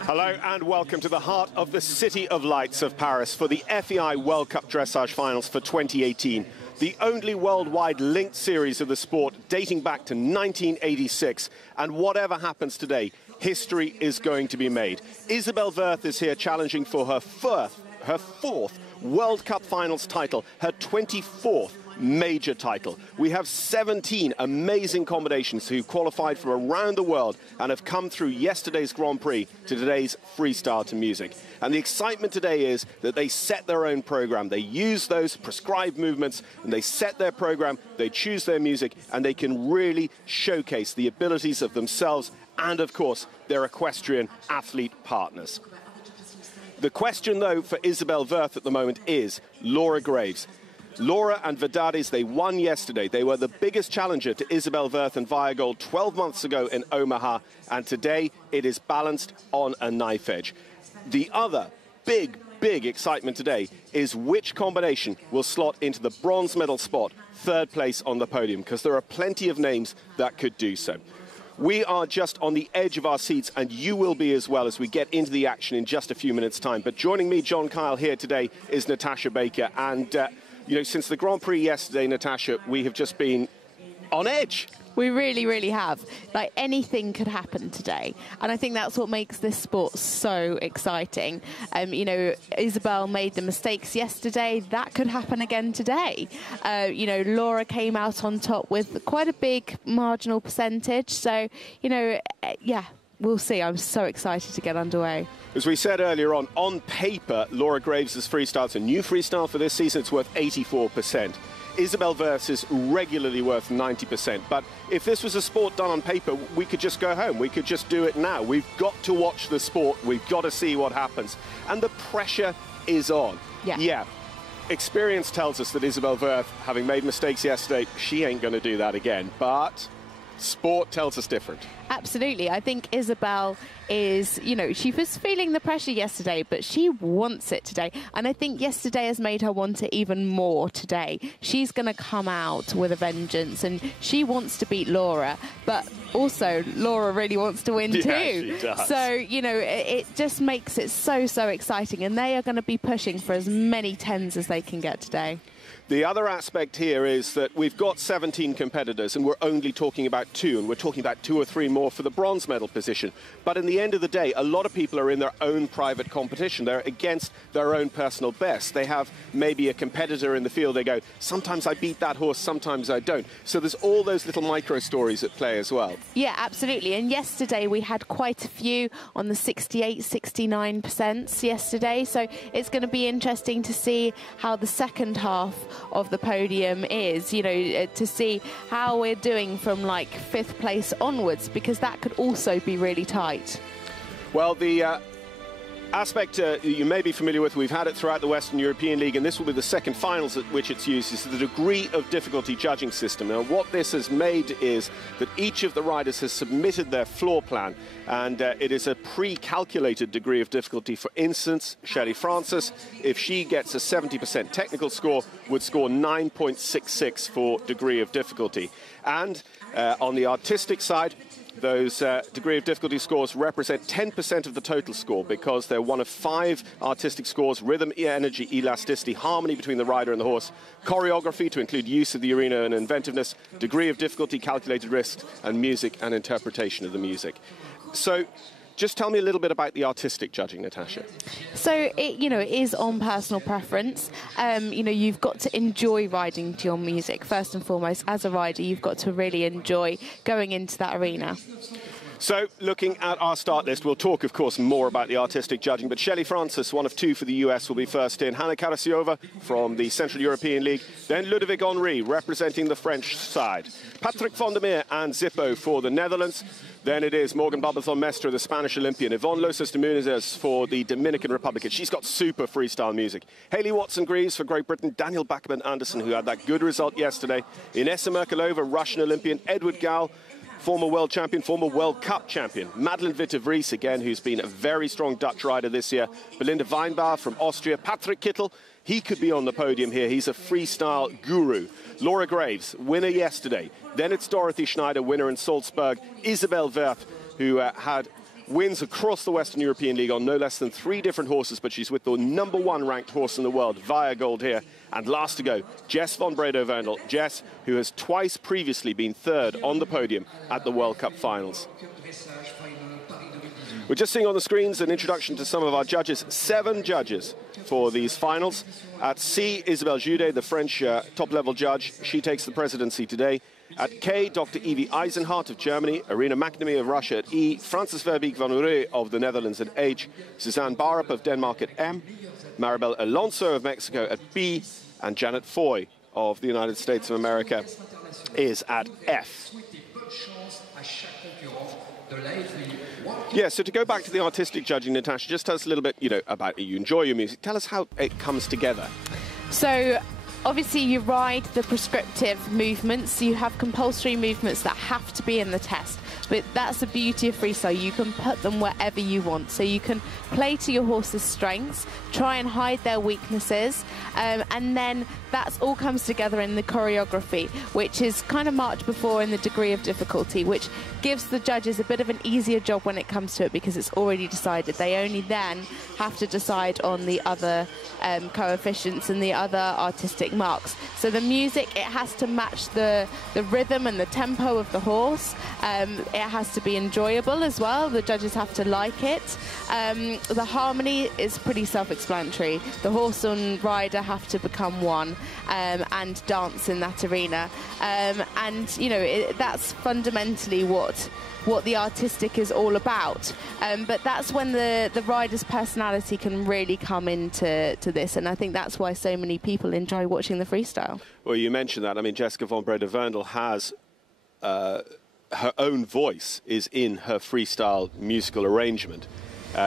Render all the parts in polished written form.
Hello and welcome to the heart of the City of Lights of Paris for the FEI World Cup Dressage Finals for 2018. The only worldwide linked series of the sport dating back to 1986. And whatever happens today, history is going to be made. Isabell Werth is here challenging for her fourth World Cup Finals title, her 24th major title. We have 17 amazing combinations who qualified from around the world and have come through yesterday's Grand Prix to today's freestyle to music. And the excitement today is that they set their own program. They use those prescribed movements and they set their program, they choose their music, and they can really showcase the abilities of themselves and, of course, their equestrian athlete partners. The question, though, for Isabell Werth at the moment is Laura Greaves. Laura and Vedades, they won yesterday. They were the biggest challenger to Isabell Werth and Viagold 12 months ago in Omaha, and today it is balanced on a knife edge. The other big excitement today is which combination will slot into the bronze medal spot, third place on the podium, because there are plenty of names that could do so. We are just on the edge of our seats, and you will be as well as we get into the action in just a few minutes' time. But joining me, John Kyle, here today is Natasha Baker, and you know, since the Grand Prix yesterday, Natasha, we have just been on edge. We really have. Like, anything could happen today. And I think that's what makes this sport so exciting. You know, Isabell made the mistakes yesterday. That could happen again today. You know, Laura came out on top with quite a big marginal percentage. So, you know, yeah, we'll see. I'm so excited to get underway. As we said earlier on paper, Laura Greaves' freestyle, it's a new freestyle for this season, it's worth 84%. Isabell Werth is regularly worth 90%. But if this was a sport done on paper, we could just go home. We could just do it now. We've got to watch the sport. We've got to see what happens. And the pressure is on. Yeah. Experience tells us that Isabell Werth, having made mistakes yesterday, she ain't going to do that again. But sport tells us different. Absolutely. I think Isabell is, you know, she was feeling the pressure yesterday, but she wants it today. And I think yesterday has made her want it even more today. She's going to come out with a vengeance, and she wants to beat Laura, but also Laura really wants to win too. She does. So, you know, it just makes it so exciting, and they are going to be pushing for as many 10s as they can get today. The other aspect here is that we've got 17 competitors and we're only talking about 2, and we're talking about 2 or 3 more for the bronze medal position. But in the end of the day, a lot of people are in their own private competition. They're against their own personal best. They have maybe a competitor in the field. They go, sometimes I beat that horse, sometimes I don't. So there's all those little micro stories at play as well. Yeah, absolutely. And yesterday we had quite a few on the 68, 69% yesterday. So it's going to be interesting to see how the second half of the podium is, you know, to see how we're doing from like 5th place onwards, because that could also be really tight. Well, the aspect you may be familiar with, we've had it throughout the Western European League, and this will be the second finals at which it's used, is the degree of difficulty judging system. Now, what this has made is that each of the riders has submitted their floor plan, and it is a pre-calculated degree of difficulty. For instance, Shelly Francis, if she gets a 70% technical score, would score 9.66 for degree of difficulty. And on the artistic side, those degree of difficulty scores represent 10% of the total score, because they're one of 5 artistic scores: rhythm, energy, elasticity, harmony between the rider and the horse, choreography to include use of the arena and inventiveness, degree of difficulty, calculated risks, and music and interpretation of the music. So just tell me a little bit about the artistic judging, Natasha. So, you know, it is on personal preference. You know, you've got to enjoy riding to your music. First and foremost, as a rider, you've got to really enjoy going into that arena. So, looking at our start list, we'll talk, of course, more about the artistic judging, but Shelly Francis, one of 2 for the US, will be first in. Hanna Karasiova from the Central European League. Then Ludovic Henry, representing the French side. Patrick van der Meer and Zippo for the Netherlands. Then it is Morgan Babazon-Mestre, the Spanish Olympian. Yvonne Losos de Muniz for the Dominican Republic. She's got super freestyle music. Hayley Watson-Greaves for Great Britain. Daniel Bachmann Andersen, who had that good result yesterday. Inessa Merkulova, Russian Olympian. Edward Gal, former world champion, former World Cup champion. Madeleine Witte-Vrees, again, who's been a very strong Dutch rider this year. Belinda Weinbauer from Austria. Patrik Kittel, he could be on the podium here. He's a freestyle guru. Laura Greaves, winner yesterday. Then it's Dorothee Schneider, winner in Salzburg. Isabell Werth, who had wins across the Western European League on no less than 3 different horses, but she's with the #1 ranked horse in the world, Via Gold here. And last to go, Jess von Bredow-Werndl. Jess, who has twice previously been 3rd on the podium at the World Cup finals. We're just seeing on the screens an introduction to some of our judges. 7 judges for these finals. At C, Isabelle Jude, the French top-level judge. She takes the presidency today. At K, Dr. Evie Eisenhardt of Germany, Irina McNamee of Russia at E, Francis Verbeek van Ure of the Netherlands at H, Suzanne Barup of Denmark at M, Maribel Alonso of Mexico at B, and Janet Foy of the United States of America is at F. Yeah, so to go back to the artistic judging, Natasha, just tell us a little bit, about you enjoy your music. Tell us how it comes together. So, obviously, you ride the prescriptive movements. You have compulsory movements that have to be in the test. But that's the beauty of freestyle. You can put them wherever you want. So you can play to your horse's strengths, try and hide their weaknesses, and then that all comes together in the choreography, which is kind of marked before in the degree of difficulty, which gives the judges a bit of an easier job when it comes to it because it's already decided. They only then have to decide on the other coefficients and the other artistic marks. So the music, it has to match the rhythm and the tempo of the horse. It has to be enjoyable as well. The judges have to like it. The harmony is pretty self-explanatory. The horse and rider have to become one and dance in that arena. That's fundamentally what the artistic is all about. But that's when the rider's personality can really come into this, and I think that's why so many people enjoy watching the freestyle. Well, you mentioned that. I mean, Jessica von Bredow-Werndl has her own voice is in her freestyle musical arrangement.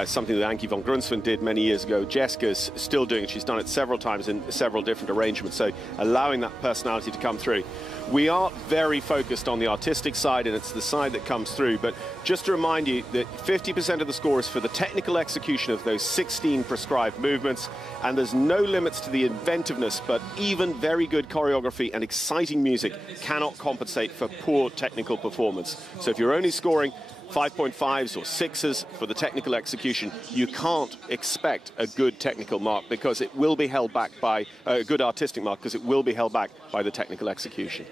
Something that Ankie von Grunsven did many years ago. Jessica's still doing it. She's done it several times in several different arrangements, so allowing that personality to come through. We are very focused on the artistic side, and it's the side that comes through. But just to remind you that 50% of the score is for the technical execution of those 16 prescribed movements, and there's no limits to the inventiveness, but even very good choreography and exciting music cannot compensate for poor technical performance. So if you're only scoring 5.5s or 6s for the technical execution, you can't expect a good technical mark because it will be held back by a good artistic mark because it will be held back by the technical execution.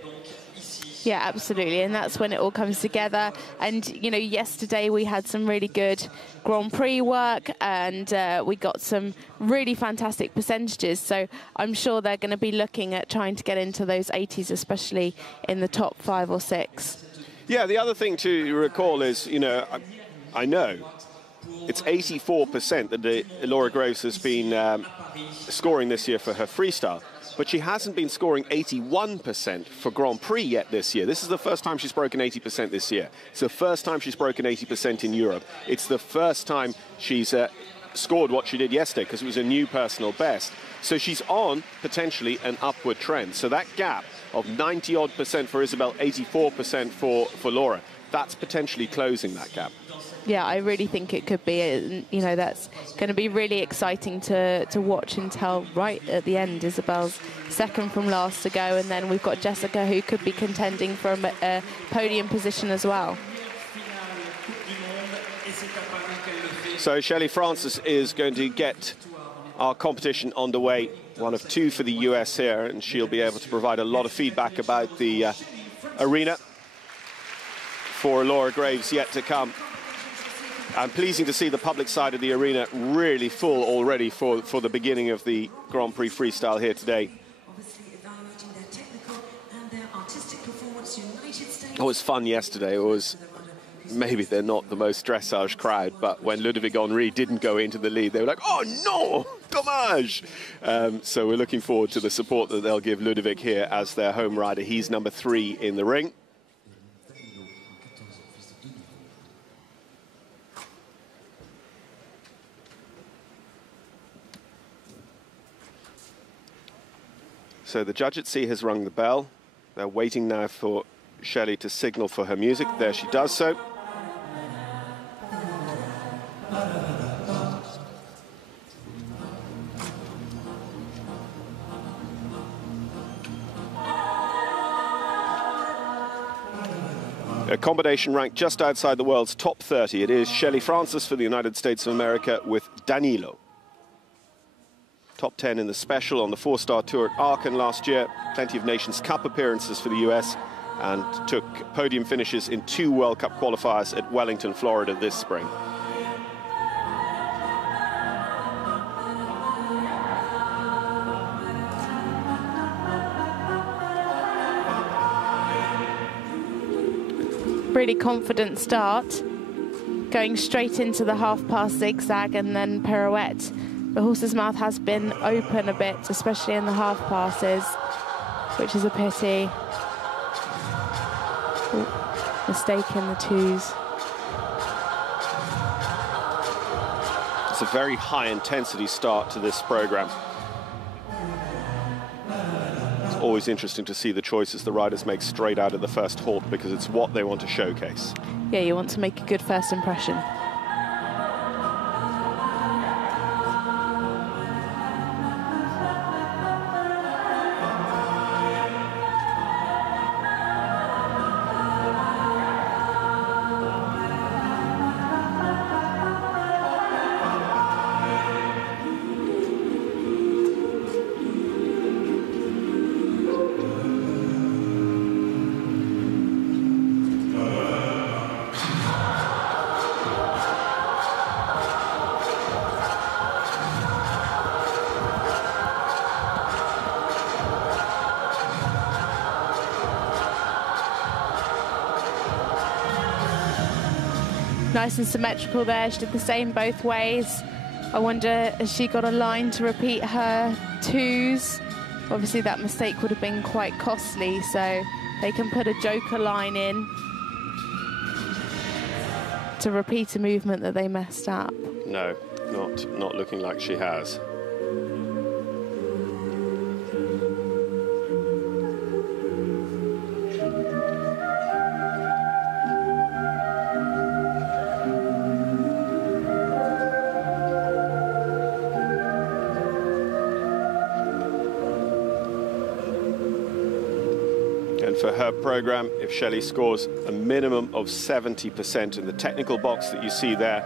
Yeah, absolutely, and that's when it all comes together. And yesterday we had some really good Grand Prix work, and we got some really fantastic percentages. So I'm sure they're going to be looking at trying to get into those 80s, especially in the top 5 or 6. Yeah, the other thing to recall is, I know it's 84% that Laura Graves has been scoring this year for her freestyle, but she hasn't been scoring 81% for Grand Prix yet this year. This is the first time she's broken 80% this year. It's the first time she's broken 80% in Europe. It's the first time she's scored what she did yesterday because it was a new personal best. So she's on, potentially, an upward trend. So that gap of 90-odd% for Isabell, 84% for Laura, that's potentially closing that gap. Yeah, I really think it could be. That's going to be really exciting to watch until right at the end. Isabell's second from last to go, and then we've got Jessica, who could be contending for a podium position as well. So Shelly Francis is going to get our competition underway, one of 2 for the US here, and she'll be able to provide a lot of feedback about the arena for Laura Graves yet to come. And pleasing to see the public side of the arena really full already for the beginning of the Grand Prix Freestyle here today. It was fun yesterday. It was, maybe they're not the most dressage crowd, but when Ludovic Henry didn't go into the lead, they were like, oh no, dommage! So we're looking forward to the support that they'll give Ludovic here as their home rider. He's number 3 in the ring. So the judge at C has rung the bell. They're waiting now for Shelly to signal for her music. There she does so. A combination ranked just outside the world's top 30. It is Shelly Francis for the United States of America with Danilo. Top 10 in the special on the four-star tour at Aachen last year. Plenty of Nations Cup appearances for the US, and took podium finishes in 2 World Cup qualifiers at Wellington, Florida this spring. Really confident start, going straight into the half-pass zigzag and then pirouette. The horse's mouth has been open a bit, especially in the half-passes, which is a pity. Ooh, mistake in the twos. It's a very high-intensity start to this program. It's always interesting to see the choices the riders make straight out of the first halt, because it's what they want to showcase. Yeah, you want to make a good first impression. Nice and symmetrical there. She did the same both ways. I wonder, has she got a line to repeat her twos? Obviously that mistake would have been quite costly, so they can put a joker line in to repeat a movement that they messed up. No, not looking like she has. For her program, if Shelly scores a minimum of 70% in the technical box that you see there,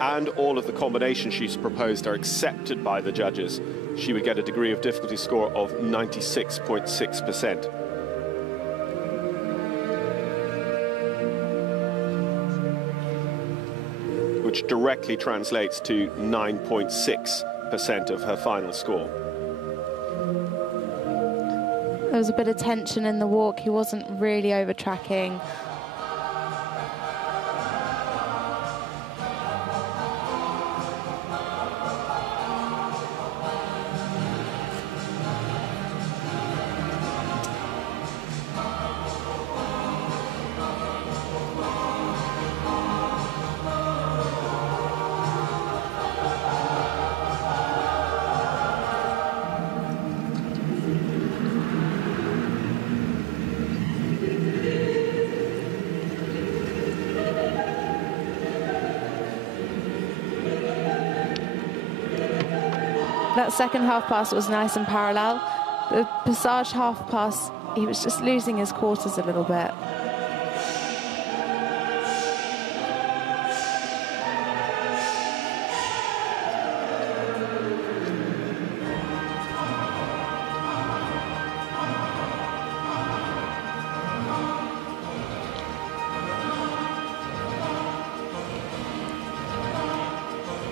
and all of the combinations she's proposed are accepted by the judges, she would get a degree of difficulty score of 96.6%. Which directly translates to 9.6% of her final score. There was a bit of tension in the walk. He wasn't really over-tracking. That second half pass was nice and parallel. The passage half pass, he was just losing his quarters a little bit.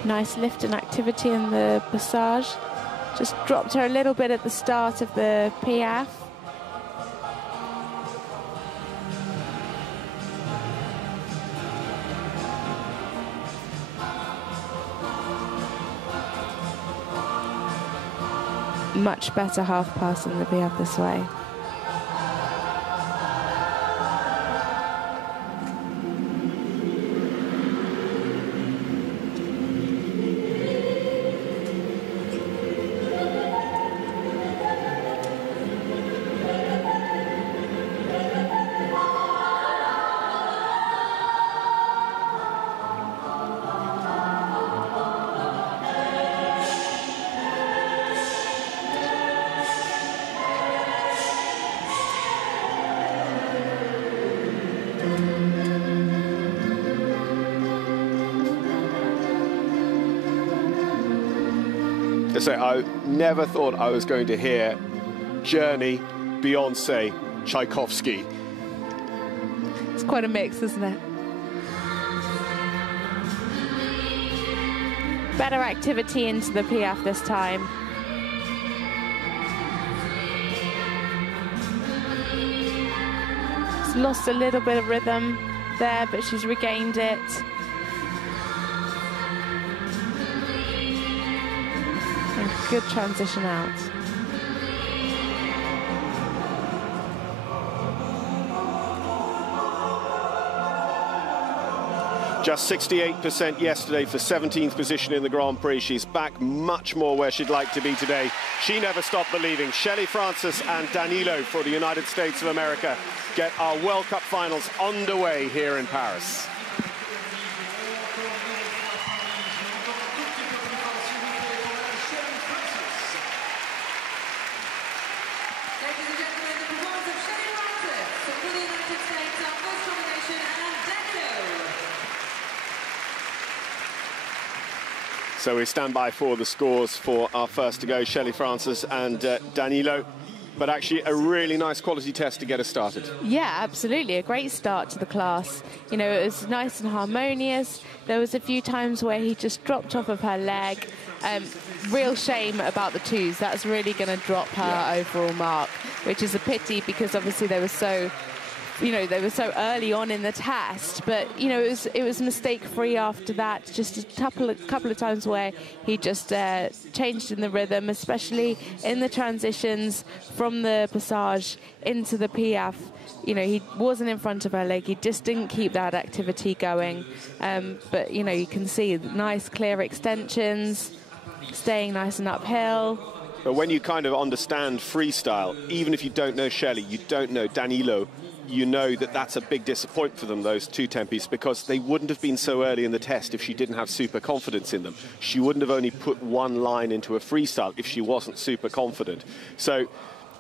Nice lift and activity in the passage. Just dropped her a little bit at the start of the Piaffe. Much better half pass in the Piaffe this way. So I never thought I was going to hear Journey, Beyonce, Tchaikovsky. It's quite a mix, isn't it? Better activity into the Piaffe this time. She's lost a little bit of rhythm there, but she's regained it. And good transition out. Just 68% yesterday for 17th position in the Grand Prix. She's back much more where she'd like to be today. She never stopped believing. Shelly Francis and Danilo for the United States of America get our World Cup finals underway here in Paris. Ladies and gentlemen, the performance of Shelly Francis for the United States, our first combination, and Danilo. So we stand by for the scores for our first to go, Shelly Francis and Danilo. But actually a really nice quality test to get us started. Yeah, absolutely. A great start to the class. You know, it was nice and harmonious. There was a few times where he just dropped off of her leg. Real shame about the twos. That's really going to drop her overall mark, which is a pity because obviously they were so... You know, they were so early on in the test, but you know it was mistake-free after that. Just a couple of times where he just changed in the rhythm, especially in the transitions from the passage into the Piaffe. You know, he wasn't in front of her leg. He just didn't keep that activity going. But you know, you can see nice clear extensions, staying nice and uphill. But when you kind of understand freestyle, even if you don't know Shelly, you don't know Danilo, you know that that's a big disappointment for them, those two tempies, because they wouldn't have been so early in the test if she didn't have super confidence in them. She wouldn't have only put one line into a freestyle if she wasn't super confident. So,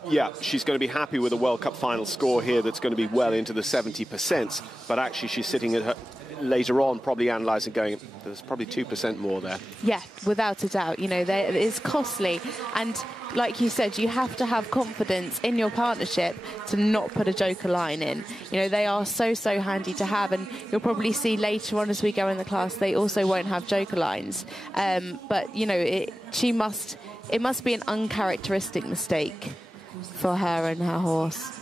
yeah, she's going to be happy with a World Cup final score here that's going to be well into the 70%, but actually she's sitting at her later on probably analysing, going, there's probably 2% more there. Yeah, without a doubt. You know, it's costly. And like you said, you have to have confidence in your partnership to not put a joker line in. You know, they are so handy to have, and you'll probably see later on as we go in the class, they also won't have joker lines. But, you know, it must be an uncharacteristic mistake for her and her horse.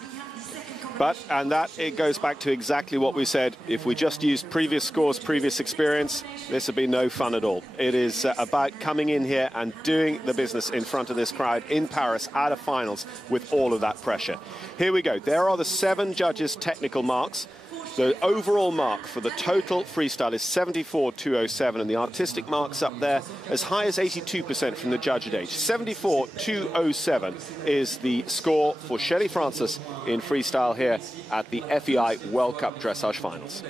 And it goes back to exactly what we said. If we just used previous scores, previous experience, this would be no fun at all. It is about coming in here and doing the business in front of this crowd in Paris at a finals with all of that pressure. Here we go. There are the 7 judges' technical marks. The overall mark for the total freestyle is 74.207, and the artistic marks up there as high as 82% from the judge at age. 74.207 is the score for Shelly Francis in freestyle here at the FEI World Cup Dressage Finals.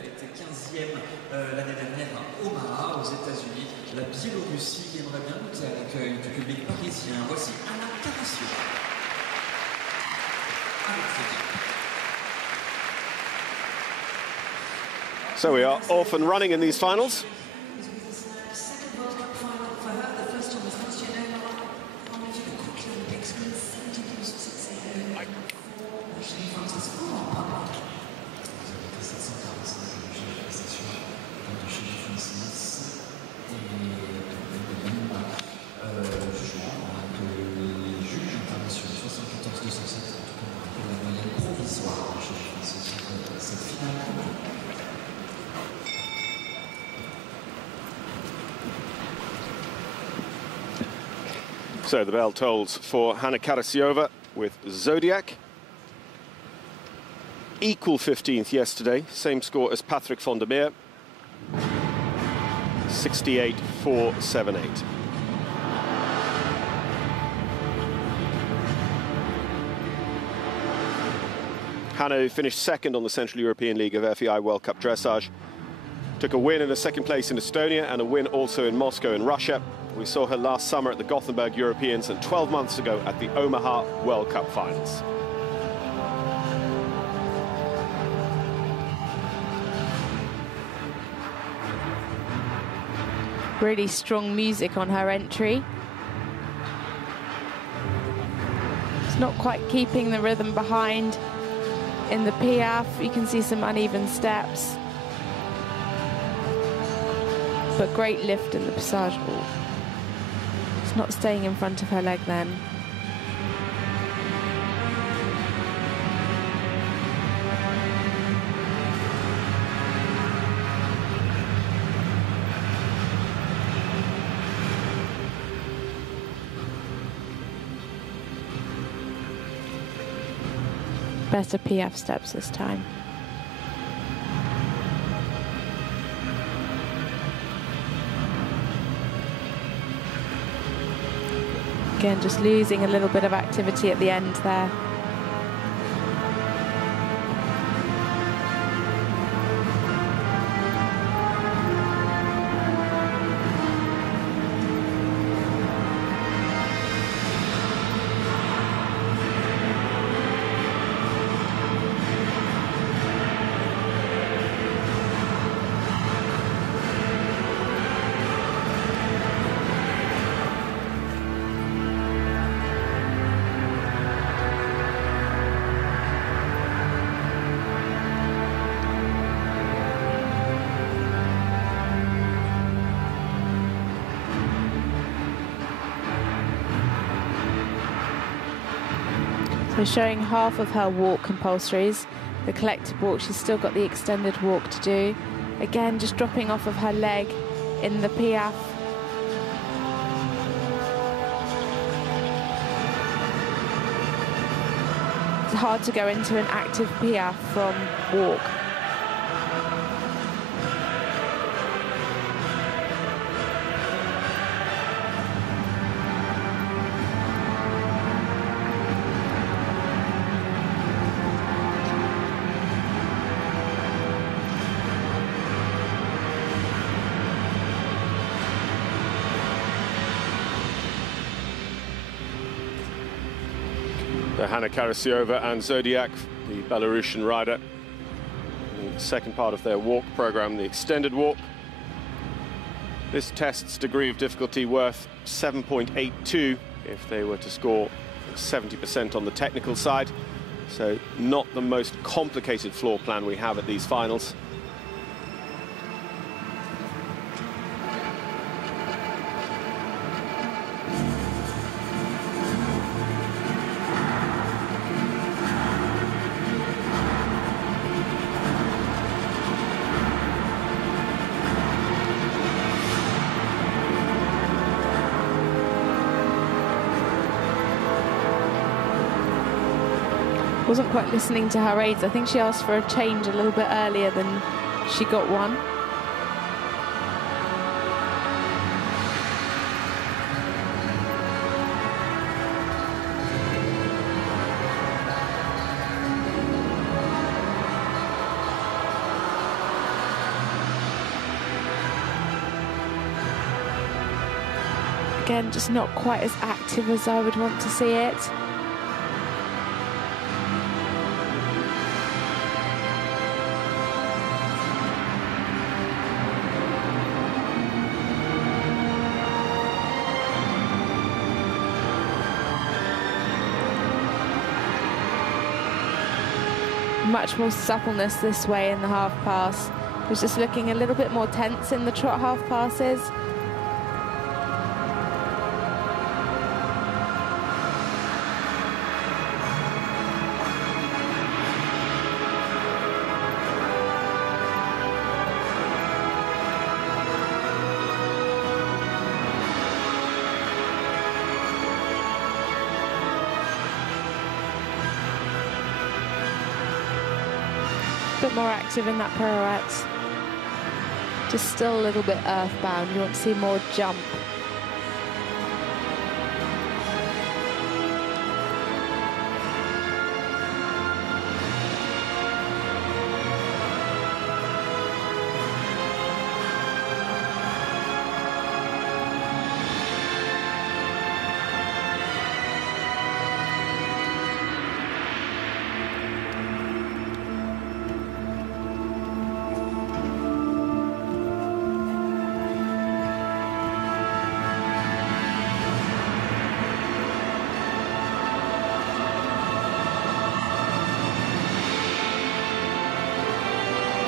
So we are off and running in these finals. So the bell tolls for Hanna Karasiova with Zodiac. Equal 15th yesterday, same score as Patrik van der Meer. 68.478. Hanna finished second on the Central European League of FEI World Cup Dressage. Took a win in a second place in Estonia and a win also in Moscow in Russia. We saw her last summer at the Gothenburg Europeans and 12 months ago at the Omaha World Cup Finals. Really strong music on her entry. Just not quite keeping the rhythm behind. In the piaffe, you can see some uneven steps. But great lift in the passage. Oh. It's not staying in front of her leg then. Better piaffe steps this time. Again, just losing a little bit of activity at the end there. So showing half of her walk compulsories. The collective walk, she's still got the extended walk to do. Again, just dropping off of her leg in the piaffe. It's hard to go into an active piaffe from walk. Hanna Karasiova and Zodiac, the Belarusian rider, the second part of their walk program, the extended walk. This tests degree of difficulty worth 7.82 if they were to score 70% on the technical side. So not the most complicated floor plan we have at these finals. Wasn't quite listening to her aides. I think she asked for a change a little bit earlier than she got one. Again, just not quite as active as I would want to see it. Much more suppleness this way in the half pass. It was just looking a little bit more tense in the trot half passes. Bit more active in that pirouette. Just still a little bit earthbound. You want to see more jump.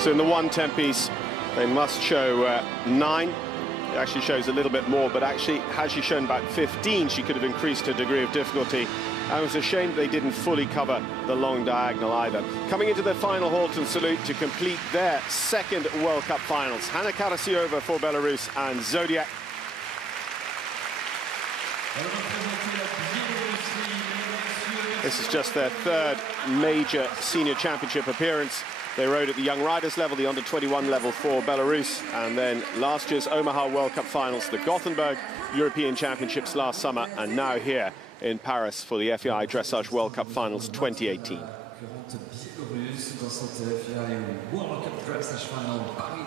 So in the 110 piece, they must show 9. It actually shows a little bit more, but actually, had she shown about 15, she could have increased her degree of difficulty. And it was a shame they didn't fully cover the long diagonal either. Coming into their final halt and salute to complete their second World Cup finals, Hanna Karasiova for Belarus and Zodiac. This is just their third major senior championship appearance. They rode at the young riders level, the under-21 level for Belarus, and then last year's Omaha World Cup finals, the Gothenburg European Championships last summer, and now here in Paris for the FEI Dressage World Cup finals 2018.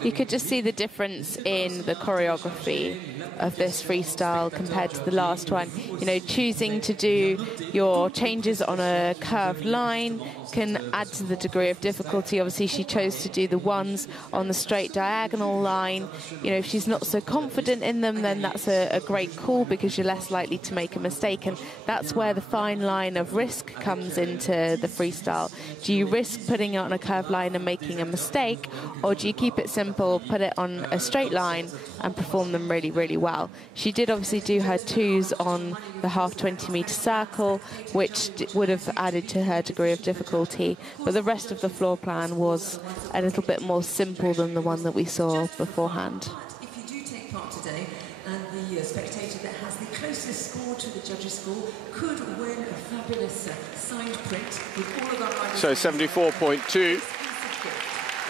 You could just see the difference in the choreography of this freestyle compared to the last one. You know, choosing to do your changes on a curved line can add to the degree of difficulty. Obviously, she chose to do the ones on the straight diagonal line. You know, if she's not so confident in them, then that's a great call because you're less likely to make a mistake. And that's where the fine line of risk comes into the freestyle. Do you risk putting it on a curved line and making a mistake, or do you keep it simple, put it on a straight line and perform them really, really well? She did obviously do her 2s on the half 20-meter circle, which would have added to her degree of difficulty, but the rest of the floor plan was a little bit more simple than the one that we saw beforehand. If you do take part today, and the spectator that has the closest score to the judges' score could win a fabulous signed print with all of our riders. So 74.2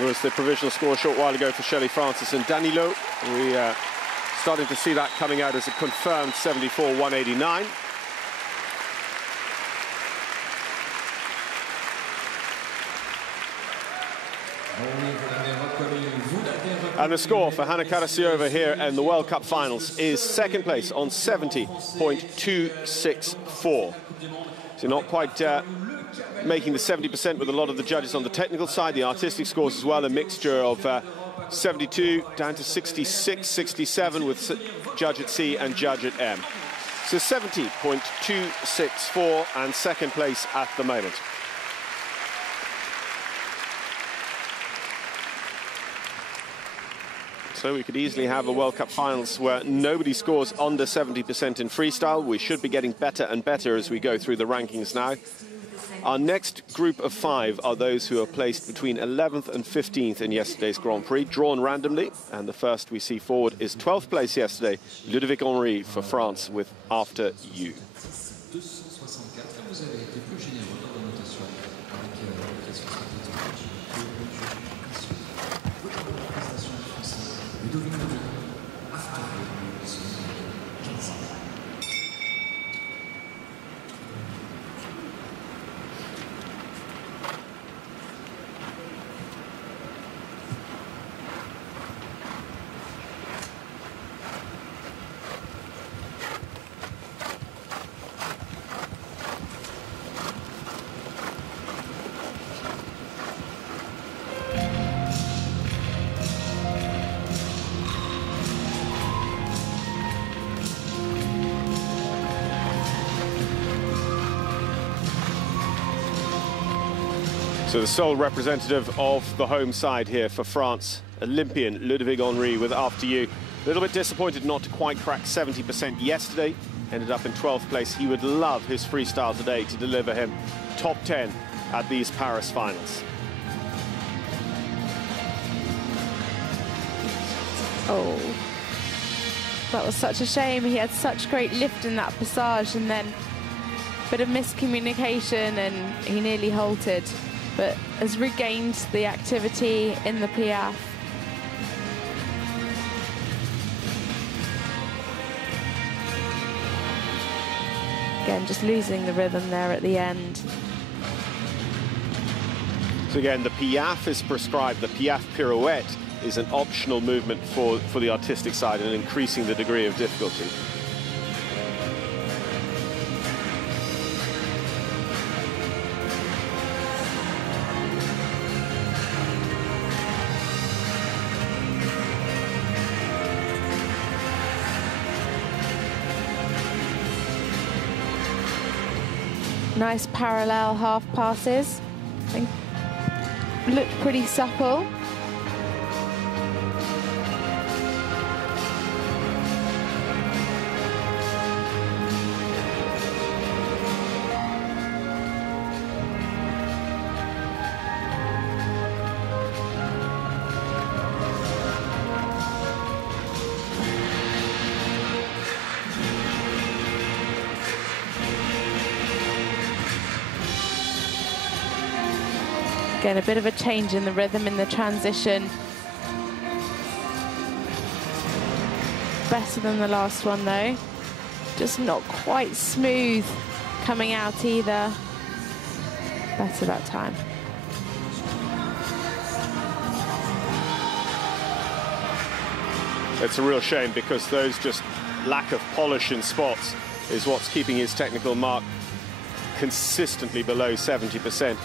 was the provisional score a short while ago for Shelly Francis and Danilo. We starting to see that coming out as a confirmed 74.189. And the score for Hanna Karasiova here in the World Cup finals is second place on 70.264. So not quite making the 70% with a lot of the judges on the technical side, the artistic scores as well, a mixture of 72 down to 66, 67 with judge at C and judge at M. So 70.264 and second place at the moment. So we could easily have a World Cup finals where nobody scores under 70% in freestyle. We should be getting better and better as we go through the rankings now. Our next group of 5 are those who are placed between 11th and 15th in yesterday's Grand Prix, drawn randomly. And the first we see forward is 12th place yesterday, Ludovic Henry for France with After You. So the sole representative of the home side here for France, Olympian Ludovic Henry with After You. A little bit disappointed not to quite crack 70% yesterday. Ended up in 12th place. He would love his freestyle today to deliver him top 10 at these Paris finals. Oh, that was such a shame. He had such great lift in that passage and then a bit of miscommunication and he nearly halted, but has regained the activity in the Piaffe. Again, just losing the rhythm there at the end. So again, the Piaffe is prescribed. The Piaffe pirouette is an optional movement for the artistic side and increasing the degree of difficulty. Nice parallel half passes. I think looked pretty supple. Again, a bit of a change in the rhythm in the transition. Better than the last one though. Just not quite smooth coming out either. Better that time. It's a real shame because those just lack of polish in spots is what's keeping his technical mark consistently below 70%.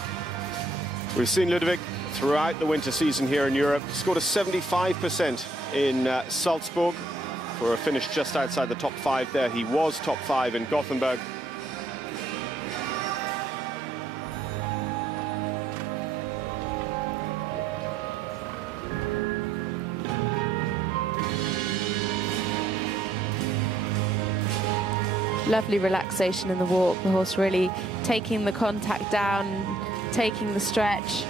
We've seen Ludovic throughout the winter season here in Europe, scored a 75% in Salzburg for a finish just outside the top 5 there. He was top 5 in Gothenburg. Lovely relaxation in the walk. The horse really taking the contact down, taking the stretch.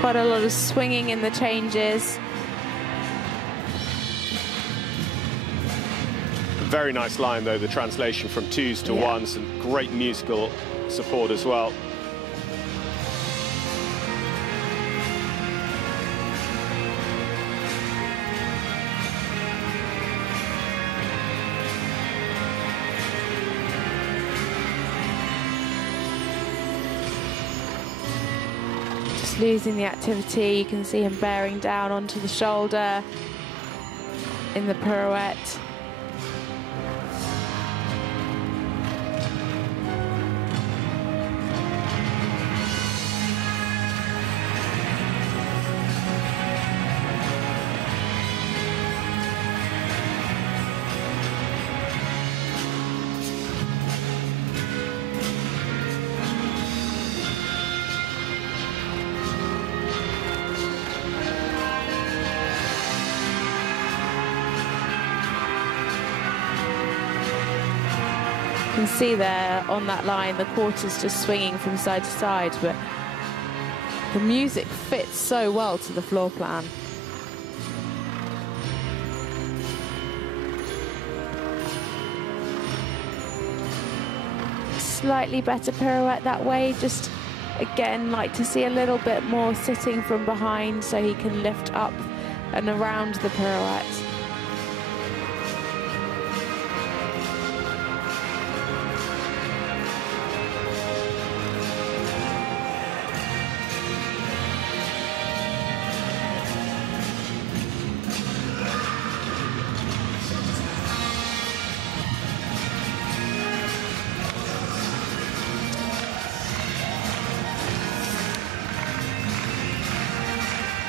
Quite a lot of swinging in the changes. Very nice line though, the translation from 2s to 1s, and great musical support as well. Losing the activity, you can see him bearing down onto the shoulder in the pirouette. You can see there on that line the quarters just swinging from side to side, but the music fits so well to the floor plan. Slightly better pirouette that way, just again like to see a little bit more sitting from behind so he can lift up and around the pirouette.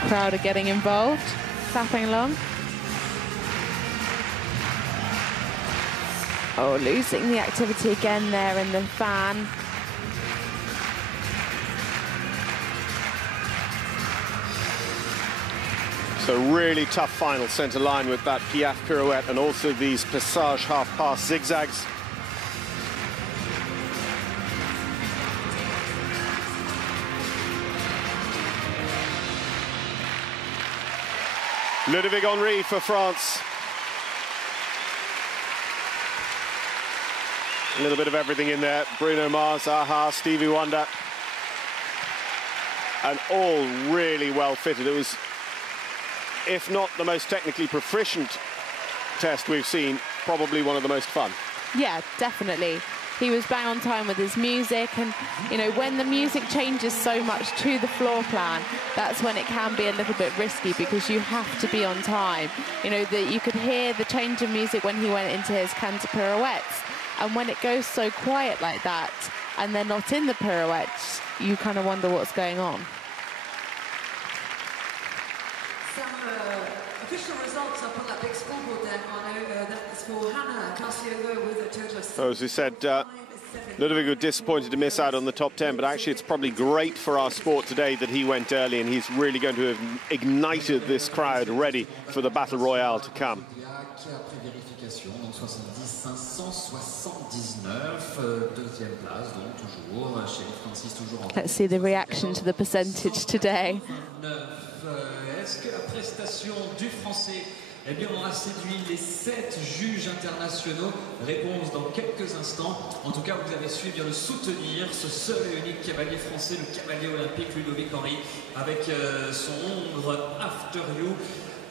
Crowd are getting involved, clapping along. Oh, losing the activity again there in the fan. So really tough final centre line with that Piaffe pirouette and also these passage half-pass zigzags. Ludovic Henry for France. A little bit of everything in there. Bruno Mars, Aha, Stevie Wonder. And all really well fitted. It was, if not the most technically proficient test we've seen, probably one of the most fun. Yeah, definitely. He was bang on time with his music, and you know, when the music changes so much to the floor plan, that's when it can be a little bit risky because you have to be on time. You know, that you could hear the change of music when he went into his canter pirouettes, and when it goes so quiet like that and they're not in the pirouettes, you kind of wonder what's going on. for Hanna Karasiova with a total of So as we said, Ludovic was disappointed to miss out on the top 10, but actually it's probably great for our sport today that he went early, and he's really going to have ignited this crowd ready for the battle royale to come. Let's see the reaction to the percentage today. Eh bien, on a séduit les 7 juges internationaux. Réponse dans quelques instants. En tout cas, vous avez su bien le soutenir, ce seul et unique cavalier français, le cavalier olympique Ludovic Henry, avec son ombre After You.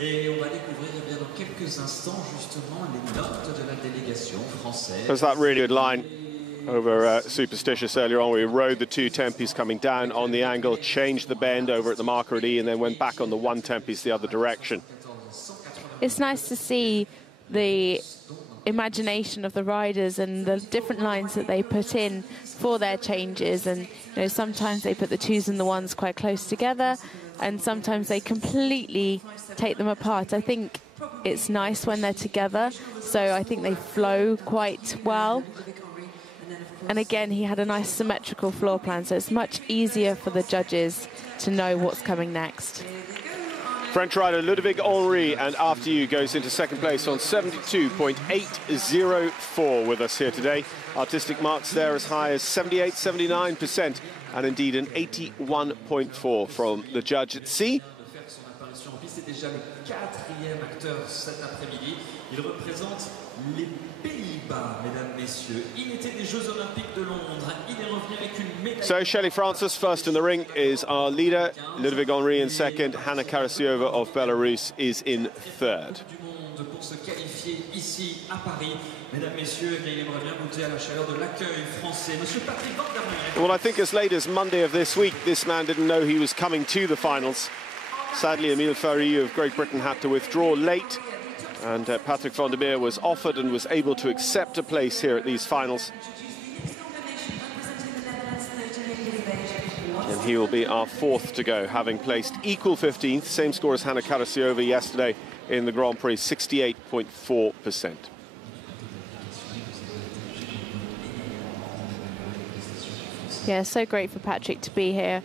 Et on va découvrir eh bien, dans quelques instants, justement, les notes de la délégation française. There's that really good line over Superstitious earlier on. We rode the 2 tempies coming down on the angle, changed the bend over at the marker at E, and then went back on the 1 tempies the other direction. It's nice to see the imagination of the riders and the different lines that they put in for their changes. And you know, sometimes they put the 2s and the 1s quite close together, and sometimes they completely take them apart. I think it's nice when they're together, so I think they flow quite well. And again, he had a nice symmetrical floor plan, so it's much easier for the judges to know what's coming next. French rider Ludovic Henry, and After You goes into second place on 72.804 with us here today. Artistic marks there as high as 78, 79%, and indeed an 81.4 from the judge at C. C'est déjà le 4e acteur cet après-midi. Il représente les Pays-Bas, mesdames, messieurs. Il était des Jeux Olympiques de Londres. Il est revenu avec une médaille. So Shelly Francis first in the ring is our leader. Ludovic Henry in second. Hanna Karasiova of Belarus is in third. Du monde pour se qualifier ici à Paris. Mesdames, messieurs, il aimerait bien goûter à la chaleur de l'accueil français. Monsieur Patrik Kittel. Well, I think as late as Monday of this week, this man didn't know he was coming to the finals. Sadly, Emile Farrieux of Great Britain had to withdraw late, and Patrik van der Meer was offered and was able to accept a place here at these finals. And he will be our 4th to go, having placed equal 15th, same score as Hanna Karasiova yesterday in the Grand Prix, 68.4%. Yeah, so great for Patrik to be here.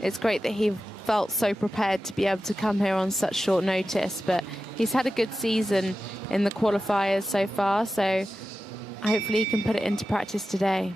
It's great that he felt so prepared to be able to come here on such short notice, but he's had a good season in the qualifiers so far, so hopefully he can put it into practice today.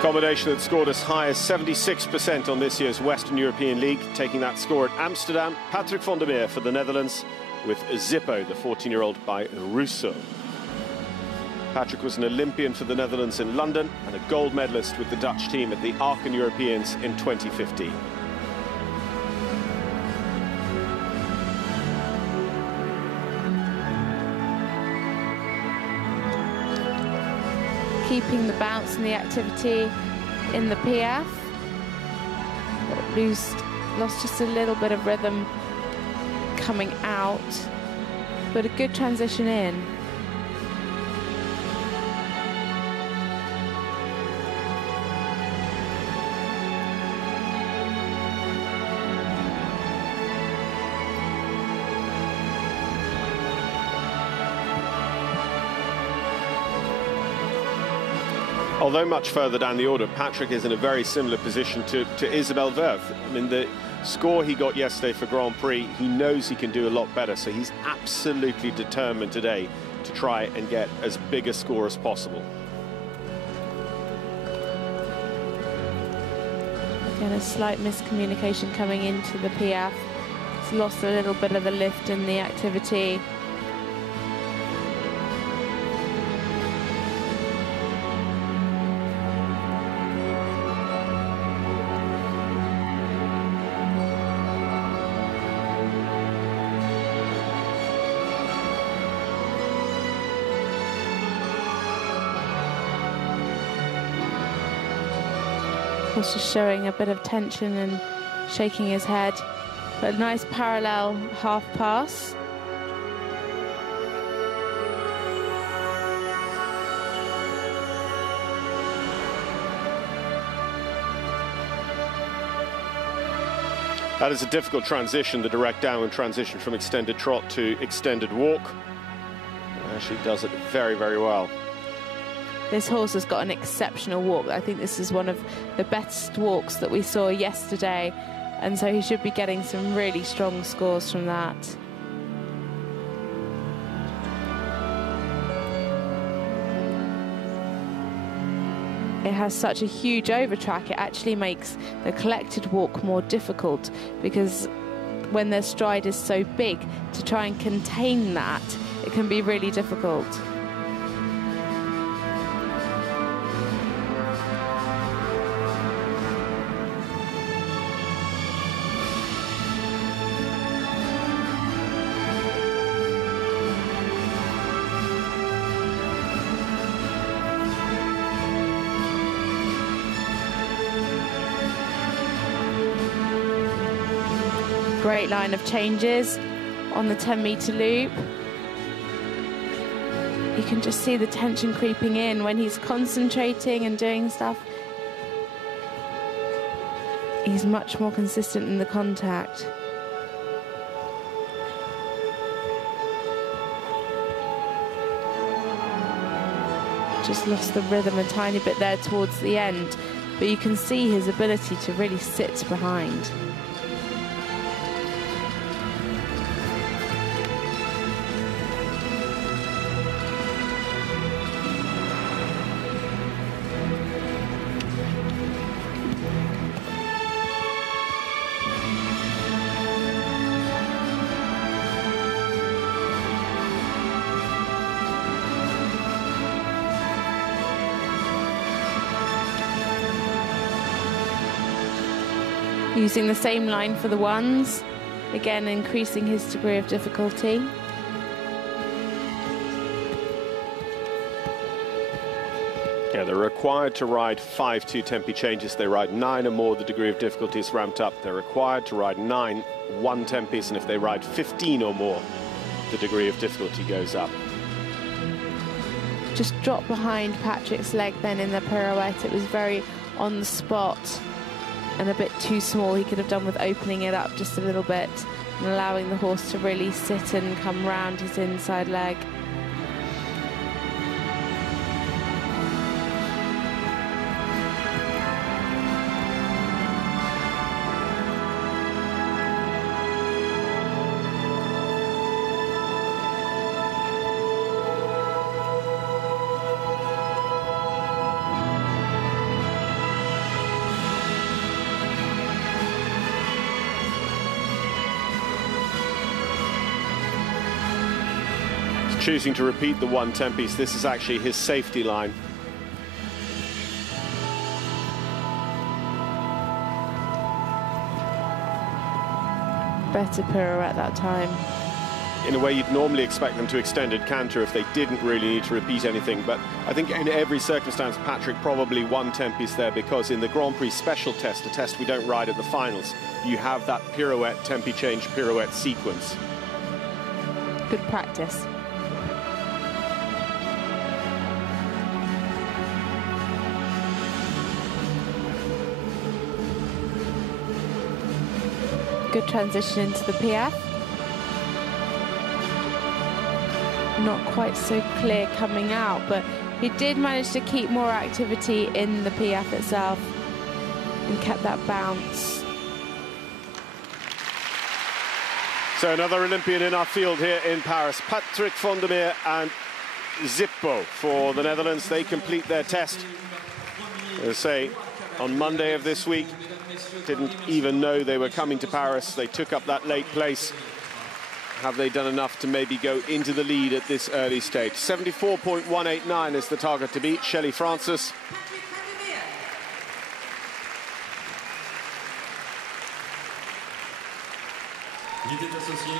Combination that scored as high as 76% on this year's Western European League, taking that score at Amsterdam. Patrik van der Meer for the Netherlands, with Zippo, the 14-year-old, by Rousseau. Patrik was an Olympian for the Netherlands in London and a gold medalist with the Dutch team at the Aachen Europeans in 2015. Keeping the bounce and the activity in the PF. Lost just a little bit of rhythm coming out, but a good transition in. Although much further down the order, Patrik is in a very similar position to Isabell Werth. I mean, the score he got yesterday for Grand Prix, he knows he can do a lot better, so he's absolutely determined today to try and get as big a score as possible. Again, a slight miscommunication coming into the PF. He's lost a little bit of the lift in the activity. Horse just showing a bit of tension and shaking his head. But a nice parallel half pass. That is a difficult transition, the direct downward transition from extended trot to extended walk. She does it very, very well. This horse has got an exceptional walk. I think this is one of the best walks that we saw yesterday, and so he should be getting some really strong scores from that. It has such a huge overtrack, it actually makes the collected walk more difficult, because when their stride is so big, to try and contain that, it can be really difficult. Great line of changes on the 10-meter loop. You can just see the tension creeping in when he's concentrating and doing stuff. He's much more consistent in the contact. Just lost the rhythm a tiny bit there towards the end, but you can see his ability to really sit behind. Using the same line for the ones, again increasing his degree of difficulty. Yeah, they're required to ride 5-2 tempi changes. They ride 9 or more, the degree of difficulty is ramped up. They're required to ride 9 1 tempis, and if they ride 15 or more, the degree of difficulty goes up. Just dropped behind Patrik's leg then in the pirouette. It was very on the spot and a bit too small. He could have done with opening it up just a little bit and allowing the horse to really sit and come round his inside leg. Choosing to repeat the 1 tempis. This is actually his safety line. Better pirouette that time. In a way, you'd normally expect them to extended canter if they didn't really need to repeat anything. But I think in every circumstance, Patrik probably 1 tempis there, because in the Grand Prix special test, a test we don't ride at the finals, you have that pirouette, tempi change, pirouette sequence. Good practice. Good transition into the PF. Not quite so clear coming out, but he did manage to keep more activity in the PF itself and kept that bounce. So another Olympian in our field here in Paris. Patrick van der Meer and Zippo for the Netherlands. They complete their test, as I say, on Monday of this week. Didn't even know they were coming to Paris. They took up that late place. Have they done enough to maybe go into the lead at this early stage? 74.189 is the target to beat. Shelly Francis. Il était associé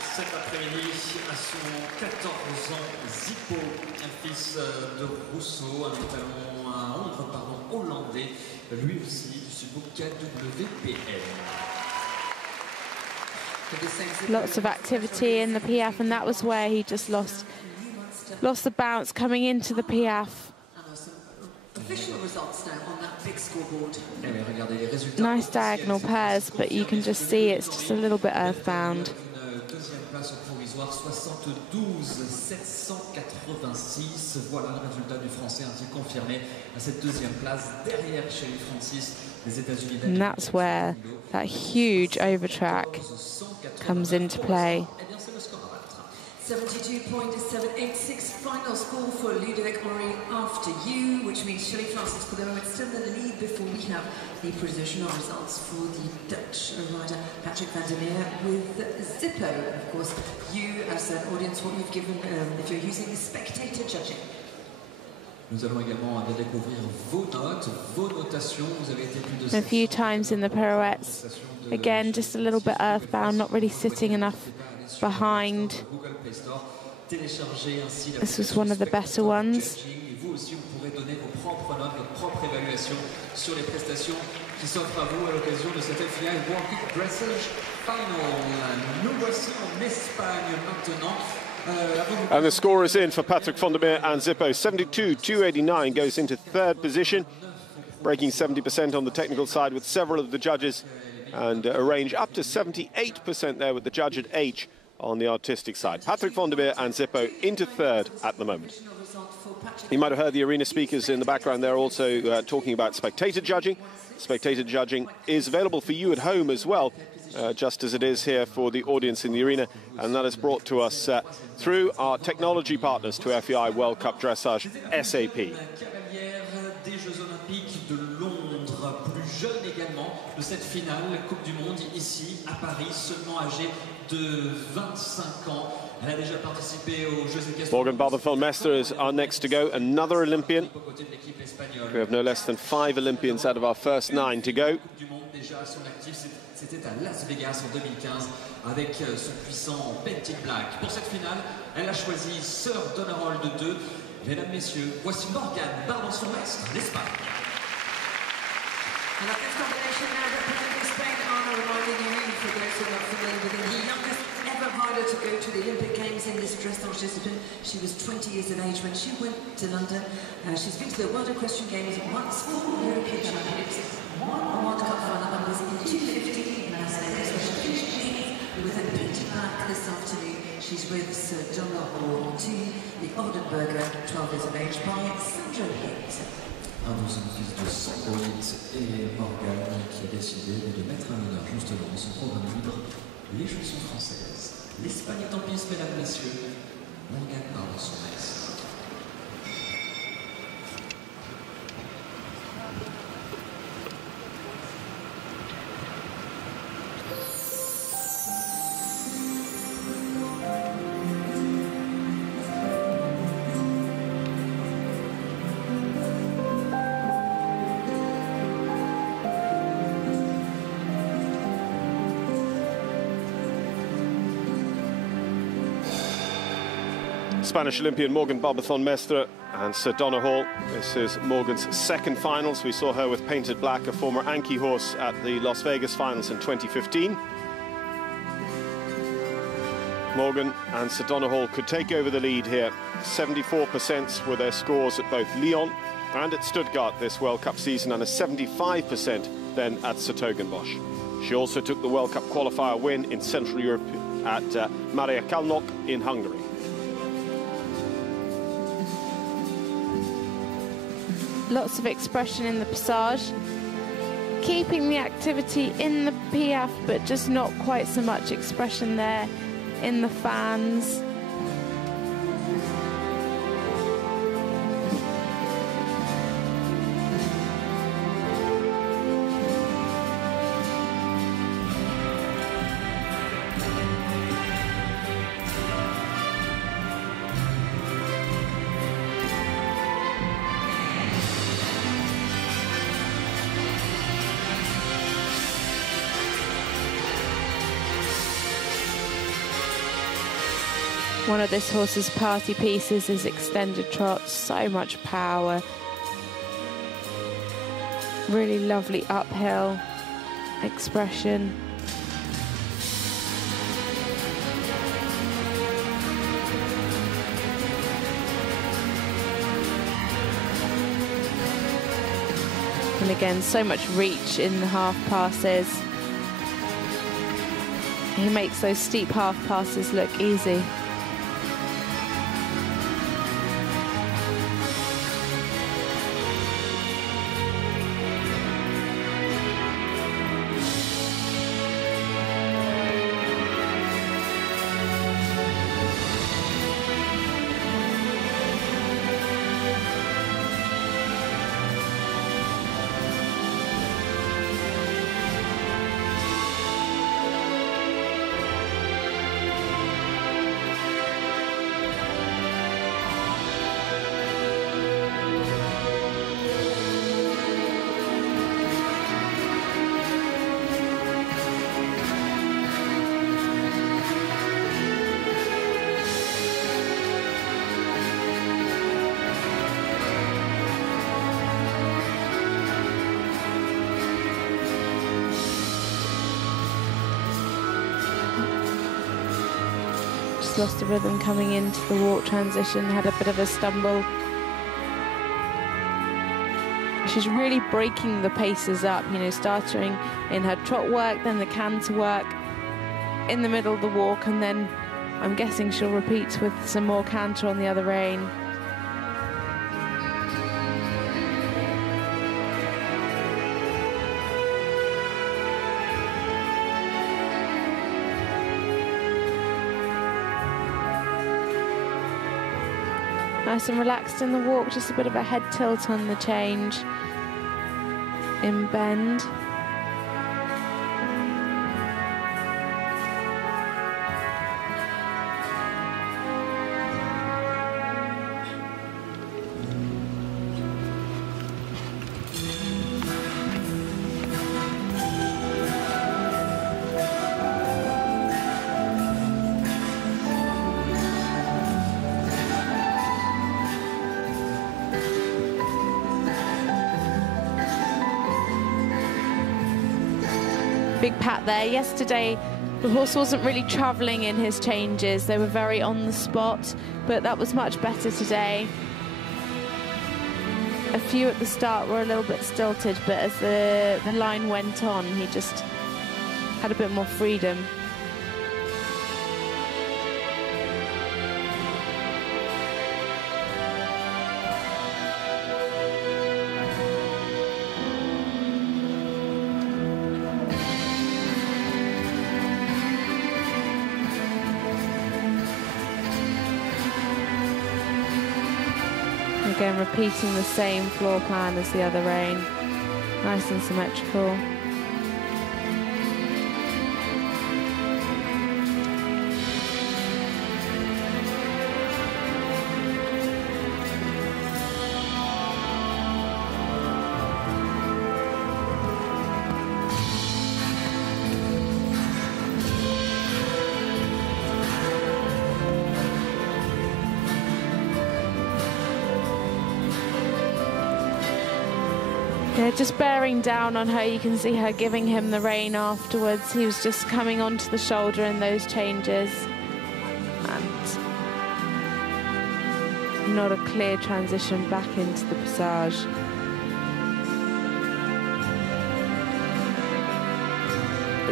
cet après-midi à son 14 ans Zippo, un fils de Rousseau, un ombre hollandais, lui aussi du sumo KWPL. Lots of activity in the PF, and that was where he just lost the bounce coming into the PF. Nice diagonal pairs, but you can just see it's just a little bit earthbound. Deuxième place au provisoire, 72-786. Voilà le résultat du Français, ainsi confirmé à cette deuxième place derrière Shelly Francis des États-Unis. And that's where that huge overtrack comes into play. 72.786 final score for Ludovic Henry after you, which means Shelly Francis for the moment still in the lead before we have the provisional results for the Dutch rider Patrik Meer with Zippo. Of course, you as an audience, what you've given if you're using spectator judging. Nous allons également découvrir vos notes, vos notations. Vous avez été plus de a few times in the pirouettes. Again, just a little bit earthbound, not really sitting enough behind. This was one of the better ones. Vous aussi, vous pourrez donner vos propres notes, votre propre évaluation sur les prestations qui s'offrent à vous à l'occasion de cette FEI World Cup Dressage Final. Nous voici en Espagne maintenant. And the score is in for Patrik van der Meer and Zippo. 72-289 goes into third position, breaking 70% on the technical side with several of the judges, and a range up to 78% there with the judge at H on the artistic side. Patrik van der Meer and Zippo into third at the moment. You might have heard the arena speakers in the background there also talking about spectator judging. Spectator judging is available for you at home as well, just as it is here for the audience in the arena, and that is brought to us through our technology partners to FEI World Cup Dressage, SAP. Des Jeux Olympiques de Londres, plus jeune également de cette finale, la Coupe du Monde ici à Paris, seulement âgée de 25 ans. Elle a déjà participé aux Jeux équestres. Morgan Barbancon is our next to go, another Olympian. We have no less than 5 Olympians out of our first 9 to go. Coupe du Monde déjà à son actif, c'était à Las Vegas en 2015 avec son puissant Painted Black. Pour cette finale, elle a choisi Sir Donnerhold de 2. Mesdames, Messieurs, voici Morgan Barbancon, l'Espagne. And at this combination now representing Spain, Anna, reminding you, for those who are not familiar with it, the youngest ever rider to go to the Olympic Games in this dressage discipline. She was 20 years of age when she went to London. She's been to the World Equestrian Games once, 4 European Championships, 1 World Cup final, and was in 250 as a with a Painted Black this afternoon. She's with Sir Donnerhold to the Oldenburger, 12 years of age, by Sandra Hitt. Un deuxième fils de Sandra Hitt et Morgan qui a décidé de mettre à l'honneur justement dans son programme libre les chansons françaises. L'Espagne est en piste, mesdames, messieurs. Morgan Barbancon. Spanish Olympian Morgan Barbancon and Sir Donnerhold. This is Morgan's second finals. We saw her with Painted Black, a former Anki horse, at the Las Vegas finals in 2015. Morgan and Sir Donnerhold could take over the lead here. 74% were their scores at both Lyon and at Stuttgart this World Cup season, and a 75% then at Sertogenbosch. She also took the World Cup qualifier win in Central Europe at Maria Kalnok in Hungary. Lots of expression in the passage, keeping the activity in the PF, but just not quite so much expression there in the fans. One of this horse's party pieces is extended trot, so much power. Really lovely uphill expression. And again, so much reach in the half passes. He makes those steep half passes look easy. Lost the rhythm coming into the walk transition, had a bit of a stumble. She's really breaking the paces up, you know, starting in her trot work, then the canter work, in the middle of the walk, and then I'm guessing she'll repeat with some more canter on the other rein. Nice and relaxed in the walk, just a bit of a head tilt on the change in bend. Big pat there. Yesterday, the horse wasn't really travelling in his changes. They were very on the spot, but that was much better today. A few at the start were a little bit stilted, but as the line went on, he just had a bit more freedom. Again, repeating the same floor plan as the other rein. Nice and symmetrical. Yeah, just bearing down on her. You can see her giving him the rein afterwards. He was just coming onto the shoulder in those changes. And not a clear transition back into the passage.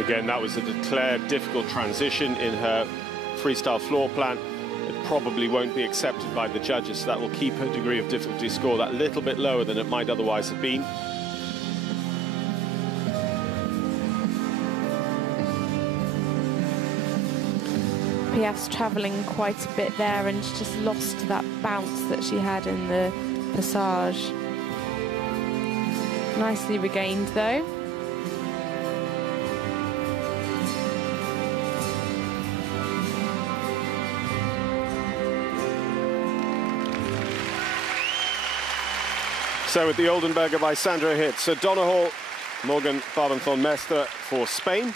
Again, that was a declared difficult transition in her freestyle floor plan. It probably won't be accepted by the judges, so that will keep her degree of difficulty score that little bit lower than it might otherwise have been. Piaf's travelling quite a bit there, and she just lost that bounce that she had in the passage. Nicely regained though. So with the Oldenburger by Sandra Hitz, Sir Donoghue, Morgan Barbancon Mestre for Spain.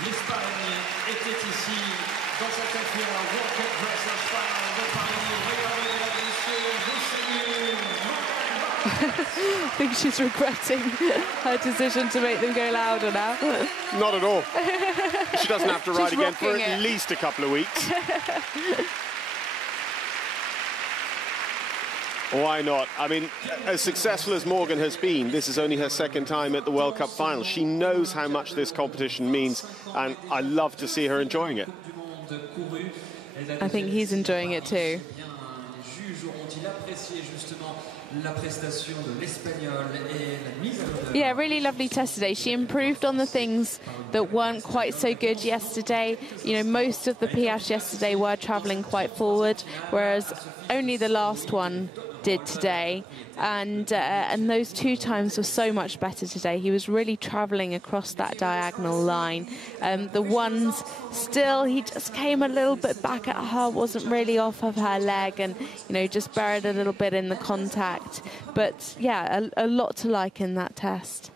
L'Espagne était ici dans cette FEI World Cup Dressage Final de Paris. Regardez, mesdames et messieurs, je salue. I think she's regretting her decision to make them go louder now. Not at all. She doesn't have to ride again for at it. least a couple of weeks. Why not? I mean, as successful as Morgan has been, this is only her second time at the World Cup final. She knows how much this competition means, and I love to see her enjoying it. I think he's enjoying it too. Yeah, really lovely test today. She improved on the things that weren't quite so good yesterday. You know, most of the piaffe yesterday were travelling quite forward, whereas only the last one did today, and those two times were so much better today. He was really travelling across that diagonal line. The ones still, he just came a little bit back at her, wasn't really off of her leg, and you know, just buried a little bit in the contact. But yeah, a lot to like in that test.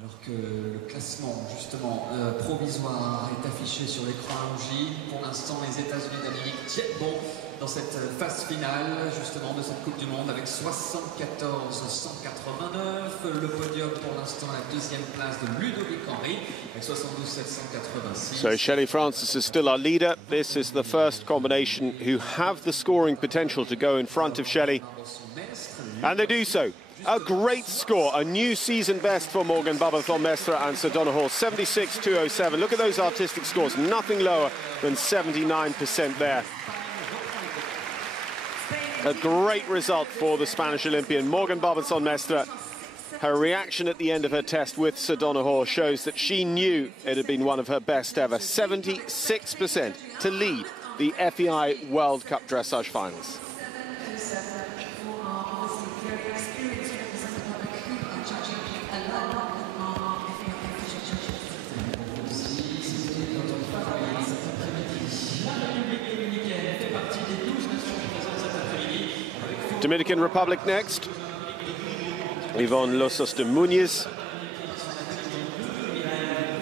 Alors que le classement justement provisoire est affiché sur l'écran LG. Pour l'instant, les États-Unis d'Amérique tiennent bon dans cette phase finale justement de cette Coupe du Monde avec 74-189. Le podium pour l'instant, la deuxième place de Ludovic Henry avec 72-786. So Shelly Francis is still our leader. This is the first combination who have the scoring potential to go in front of Shelly, and they do so. A great score, a new season best for Morgan Barbancon and O'Donoghue, 76-207. Look at those artistic scores, nothing lower than 79% there. A great result for the Spanish Olympian, Morgan Barbancon. Her reaction at the end of her test with O'Donoghue shows that she knew it had been one of her best ever, 76% to lead the FEI World Cup Dressage Finals. Dominican Republic next. Yvonne Losos de Muniz.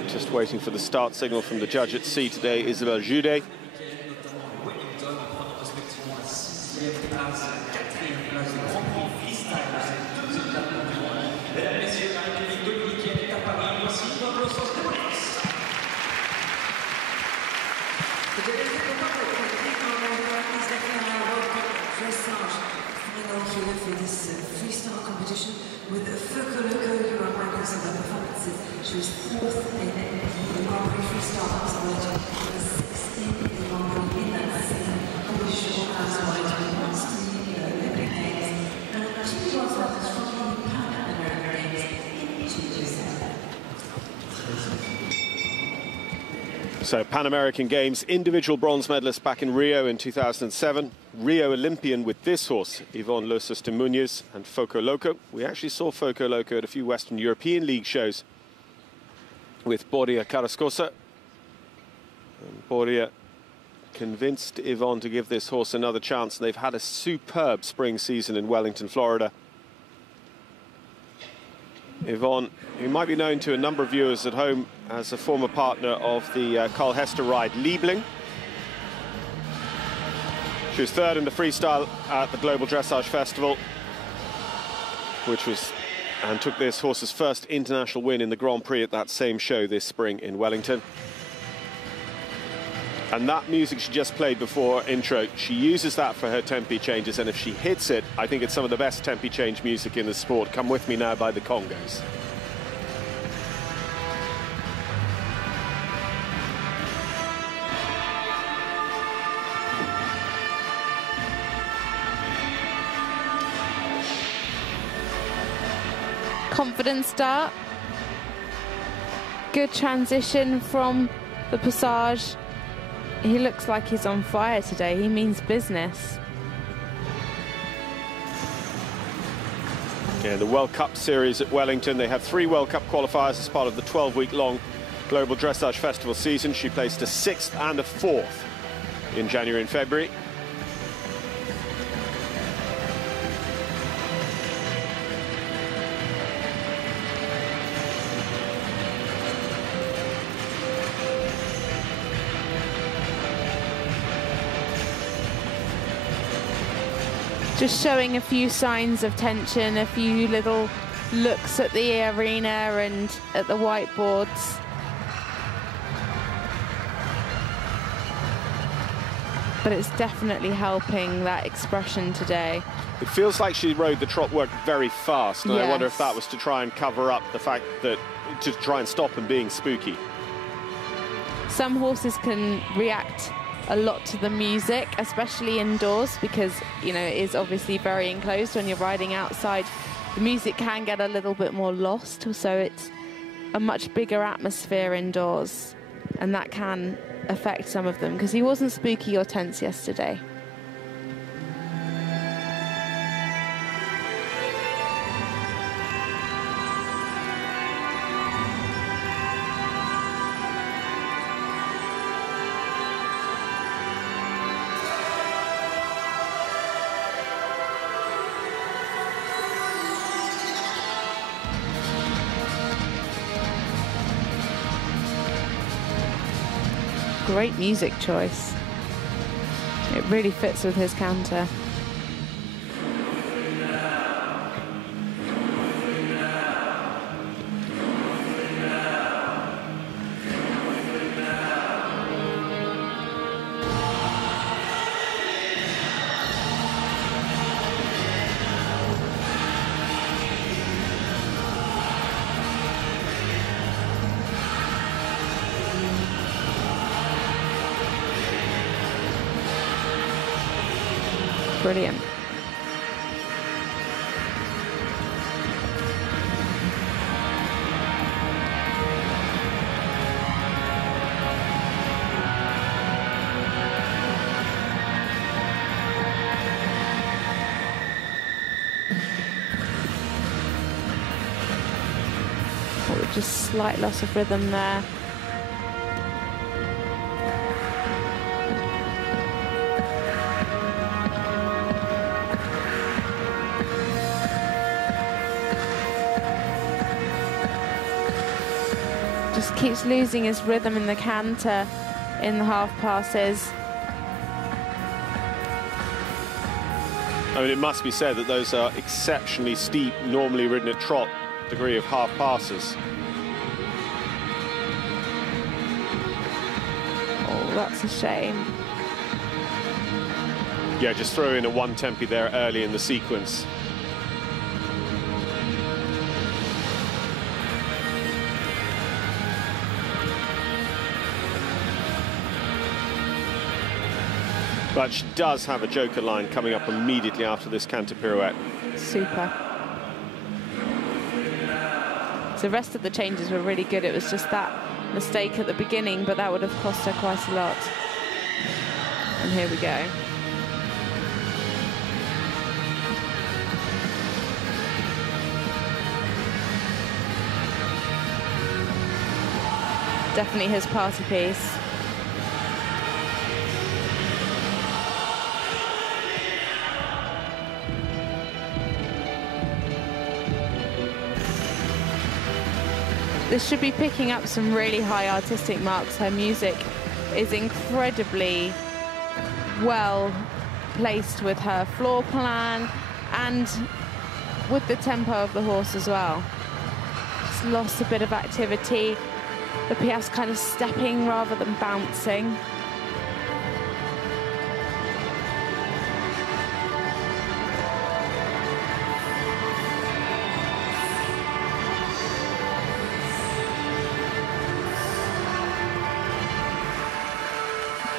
Just waiting for the start signal from the judge at sea today, Isabell Werth. Here for this freestyle competition with Hanna Karasiova, who are ranking some of the performances. She was 4th in the Grand Prix freestyle world, and 6th in the Grand Prix in that season. Competition organized by the Olympic Games, and 2 years after from the Pan American Games in 2007. So Pan American Games, individual bronze medalist back in Rio in 2007. Rio Olympian with this horse, Yvonne Losos de Muniz and Foco Loco. We actually saw Foco Loco at a few Western European League shows with Borja Carrascosa. And Borja convinced Yvonne to give this horse another chance, and they've had a superb spring season in Wellington, Florida. Yvonne, who might be known to a number of viewers at home as a former partner of the Carl Hester ride Liebling. She was 3rd in the freestyle at the Global Dressage Festival, and took this horse's first international win in the Grand Prix at that same show this spring in Wellington. And that music she just played before intro, she uses that for her tempi changes, and if she hits it, I think it's some of the best tempi change music in the sport. Come With Me Now by the Congos. Confident start. Good transition from the passage. He looks like he's on fire today. He means business. Yeah, the World Cup series at Wellington. They have 3 World Cup qualifiers as part of the 12-week-long Global Dressage Festival season. She placed a 6th and a 4th in January and February. Just showing a few signs of tension, a few little looks at the arena and at the whiteboards. But it's definitely helping that expression today. It feels like she rode the trot work very fast, and I wonder if that was to try and cover up the fact that, to try and stop them being spooky. Some horses can react a lot to the music, especially indoors, because, you know, it is obviously very enclosed. When you're riding outside, the music can get a little bit more lost, so it's a much bigger atmosphere indoors, and that can affect some of them, because he wasn't spooky or tense yesterday. Great music choice. It really fits with his canter. Brilliant. Oh, just slight loss of rhythm there. Just keeps losing his rhythm in the canter in the half passes. I mean, it must be said that those are exceptionally steep, normally ridden at trot degree of half passes. Oh, that's a shame. Yeah, just throw in a one tempi there early in the sequence. But she does have a joker line coming up immediately after this canter pirouette. Super. So the rest of the changes were really good. It was just that mistake at the beginning, but that would have cost her quite a lot. And here we go. Definitely his party piece. This should be picking up some really high artistic marks. Her music is incredibly well placed with her floor plan and with the tempo of the horse as well. Just lost a bit of activity. The piaffe kind of stepping rather than bouncing.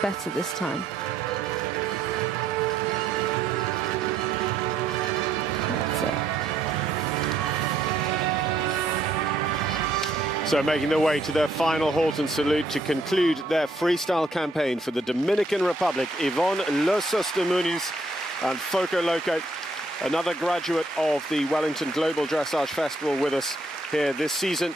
Better this time. That's it. So making their way to their final halt and salute to conclude their freestyle campaign for the Dominican Republic, Yvonne Losos de Muniz and Foco Loco, another graduate of the Wellington Global Dressage Festival with us here this season,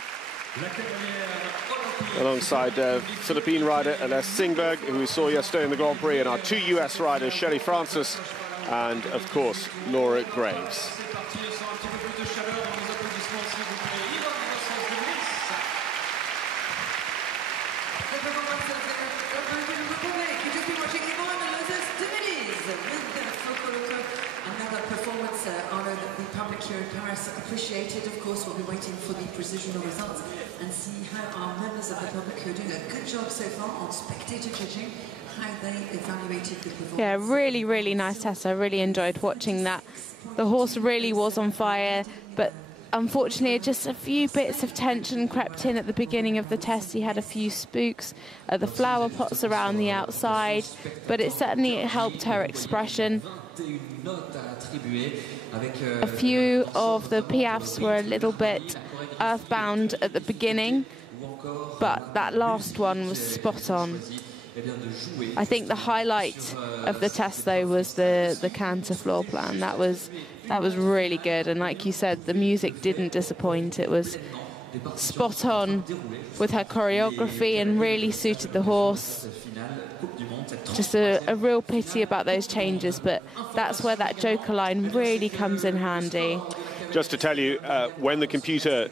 alongside Philippine rider Aless Singberg, who we saw yesterday in the Grand Prix, and our two US riders, Shelly Francis and, of course, Laura Graves. You've just been watching Yvonne Losos de Muniz with Foco Loco, another appreciate, of course, we'll be waiting for the provisional results and see how our members of the public who are doing a good job so far on spectator judging, how they evaluated the performance. Yeah, really, really nice test. I really enjoyed watching that. The horse really was on fire, but unfortunately just a few bits of tension crept in at the beginning of the test. He had a few spooks at the flower pots around the outside, but it certainly helped her expression. A few of the piafs were a little bit earthbound at the beginning, but that last one was spot on. I think the highlight of the test, though, was the canter floor plan. That was really good, and like you said, the music didn't disappoint. It was spot on with her choreography and really suited the horse. Just a real pity about those changes, but that's where that joker line really comes in handy. Just to tell you, when the computer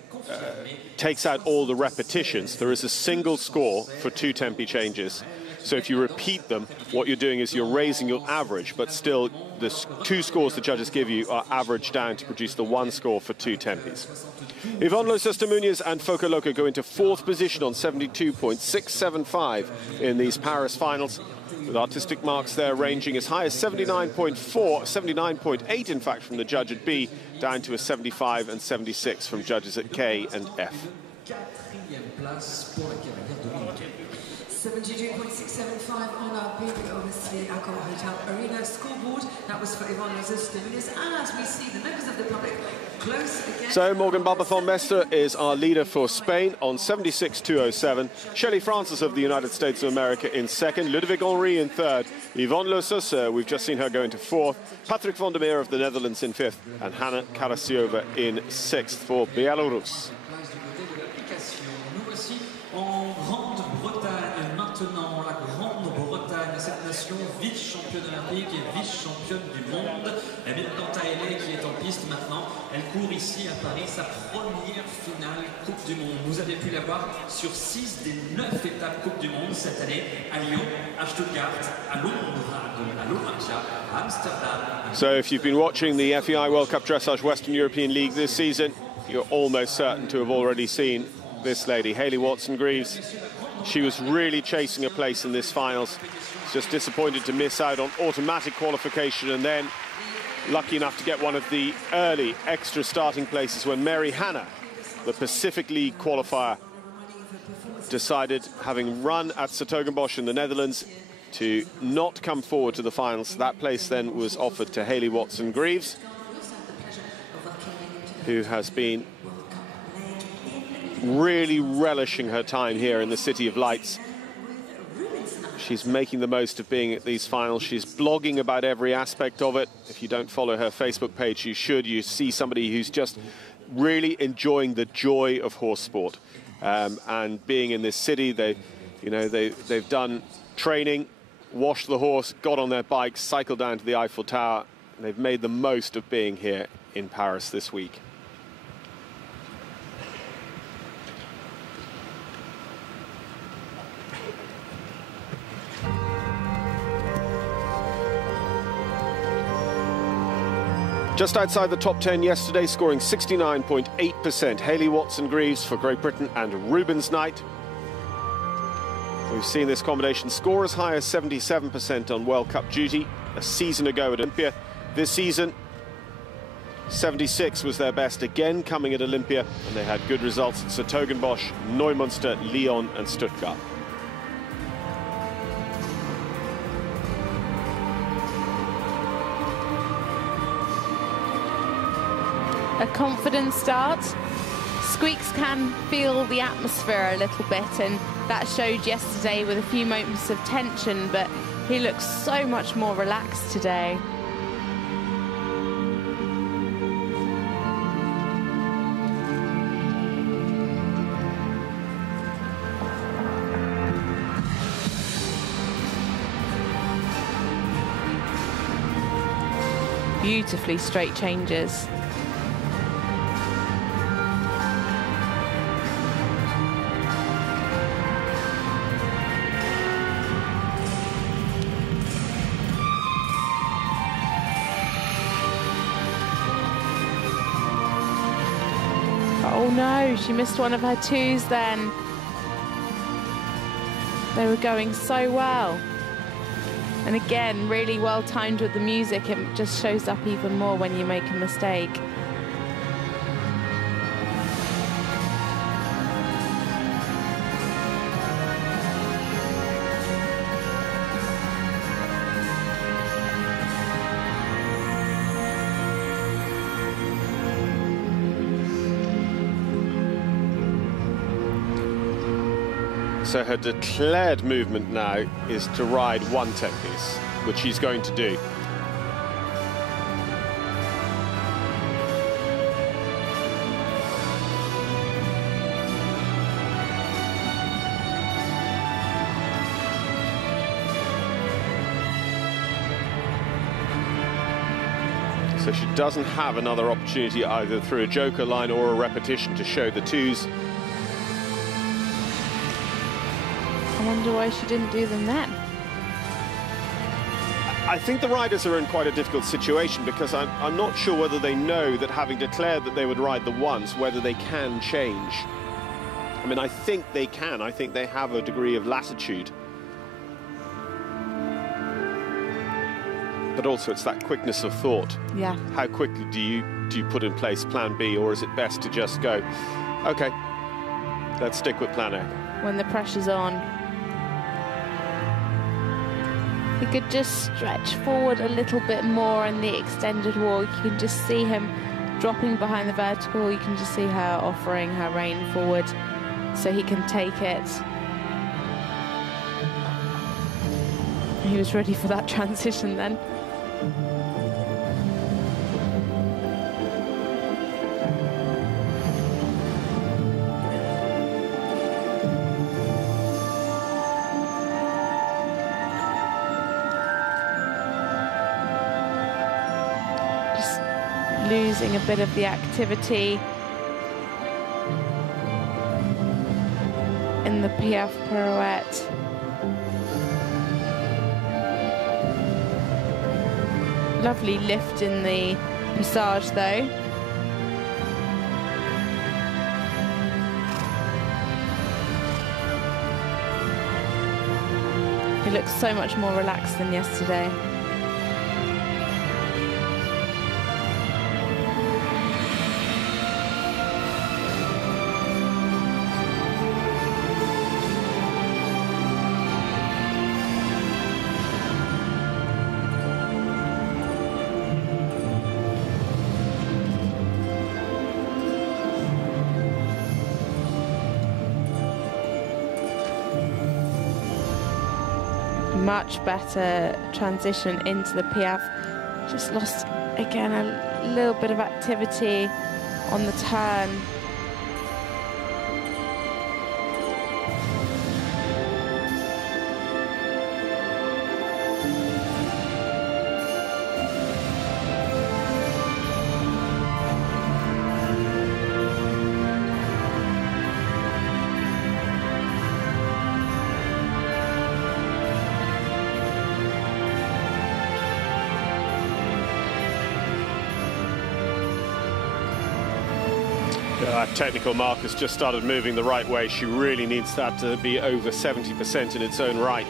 takes out all the repetitions, there is a single score for 2 tempi changes. So if you repeat them, what you're doing is you're raising your average, but still the 2 scores the judges give you are averaged down to produce the 1 score for 2 tempis. Yvonne Losos de Muniz and Foco Loco go into 4th position on 72.675 in these Paris finals, with artistic marks there ranging as high as 79.4, 79.8 in fact from the judge at B, down to a 75 and 76 from judges at K and F. 72.675 on our big, obviously, Accor Hotel Arena scoreboard. That was for Yvonne Losos de Muniz. And as we see the members of the public close again. So Morgan Barbancon is our leader for Spain on 76.207. Shelly Francis of the United States of America in 2nd. Ludovic Henry in 3rd. Yvonne Losos, we've just seen her go into 4th. Patrik van der Meer of the Netherlands in 5th. And Hanna Karasiova in 6th for Belarus. Maintenant, la Grande-Bretagne, cette nation vice-championne olympique et vice-championne du monde. Et bien, quant à elle qui est en piste maintenant, elle court ici à Paris sa première finale Coupe du Monde. Vous avez pu la voir sur 6 des 9 étapes Coupe du Monde cette année, à Lyon, à Stuttgart, à Londres, à l'Olympia, à Amsterdam. So if you've been watching the FEI World Cup Dressage Western European League this season, you're almost certain to have already seen this lady, Hayley Watson-Greaves. She was really chasing a place in this finals. Just disappointed to miss out on automatic qualification, and then lucky enough to get one of the early extra starting places when Mary Hanna, the Pacific League qualifier, decided, having run at 's-Hertogenbosch in the Netherlands, to not come forward to the finals. That place then was offered to Hayley Watson-Greaves, who has been really relishing her time here in the City of Lights. She's making the most of being at these finals. She's blogging about every aspect of it. If you don't follow her Facebook page, you should. You see somebody who's just really enjoying the joy of horse sport. And being in this city, they've done training, washed the horse, got on their bikes, cycled down to the Eiffel Tower. And they've made the most of being here in Paris this week. Just outside the top 10 yesterday, scoring 69.8%. Hayley Watson-Greaves for Great Britain and Rubens Knight. We've seen this combination score as high as 77% on World Cup duty a season ago at Olympia. This season, 76 was their best again coming at Olympia, and they had good results at 's-Hertogenbosch, Neumünster, Lyon and Stuttgart. A confident start. Squeaks can feel the atmosphere a little bit, and that showed yesterday with a few moments of tension, but he looks so much more relaxed today. Beautifully straight changes. no, she missed one of her twos then. They were going so well. And again, really well timed with the music. It just shows up even more when you make a mistake. So her declared movement now is to ride 1 10-piece, which she's going to do. So she doesn't have another opportunity either through a joker line or a repetition to show the twos. I wonder why she didn't do them then. I think the riders are in quite a difficult situation because I'm not sure whether they know that having declared that they would ride the ones, whether they can change. I mean, I think they can. I think they have a degree of latitude. But also it's that quickness of thought. Yeah. How quickly do you put in place plan B, or is it best to just go, okay, let's stick with plan A? When the pressure's on. He could just stretch forward a little bit more in the extended walk. You can just see him dropping behind the vertical. You can just see her offering her rein forward so he can take it. He was ready for that transition then. Losing a bit of the activity in the Piaffe pirouette. Lovely lift in the passage though. He looks so much more relaxed than yesterday. Much better transition into the Piaffe. Just lost again a little bit of activity on the turn. Technical mark has just started moving the right way. She really needs that to be over 70% in its own right.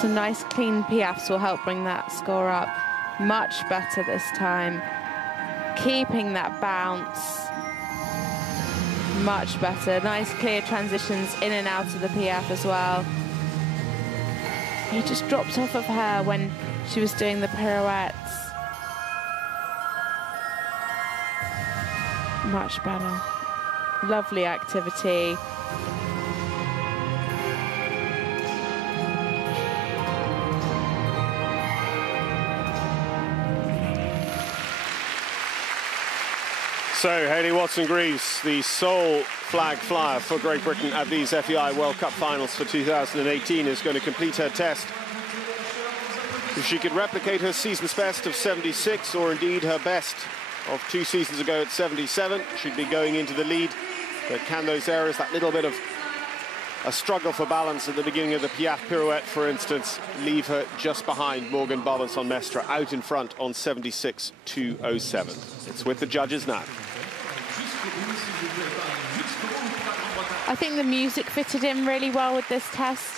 Some nice clean Piaffes will help bring that score up. Much better this time. Keeping that bounce. Much better. Nice clear transitions in and out of the Piaffe as well. He just dropped off of her when she was doing the pirouettes. Much better. Lovely activity. So, Hayley Watson-Greaves, the sole flag flyer for Great Britain at these FEI World Cup finals for 2018, is going to complete her test If she could replicate her season's best of 76, or indeed her best of 2 seasons ago at 77, she'd be going into the lead. But can those errors, that little bit of a struggle for balance at the beginning of the Piaf pirouette, for instance, leave her just behind Morgan Barbancon-Mestre, out in front on 76.207. It's with the judges now. I think the music fitted in really well with this test.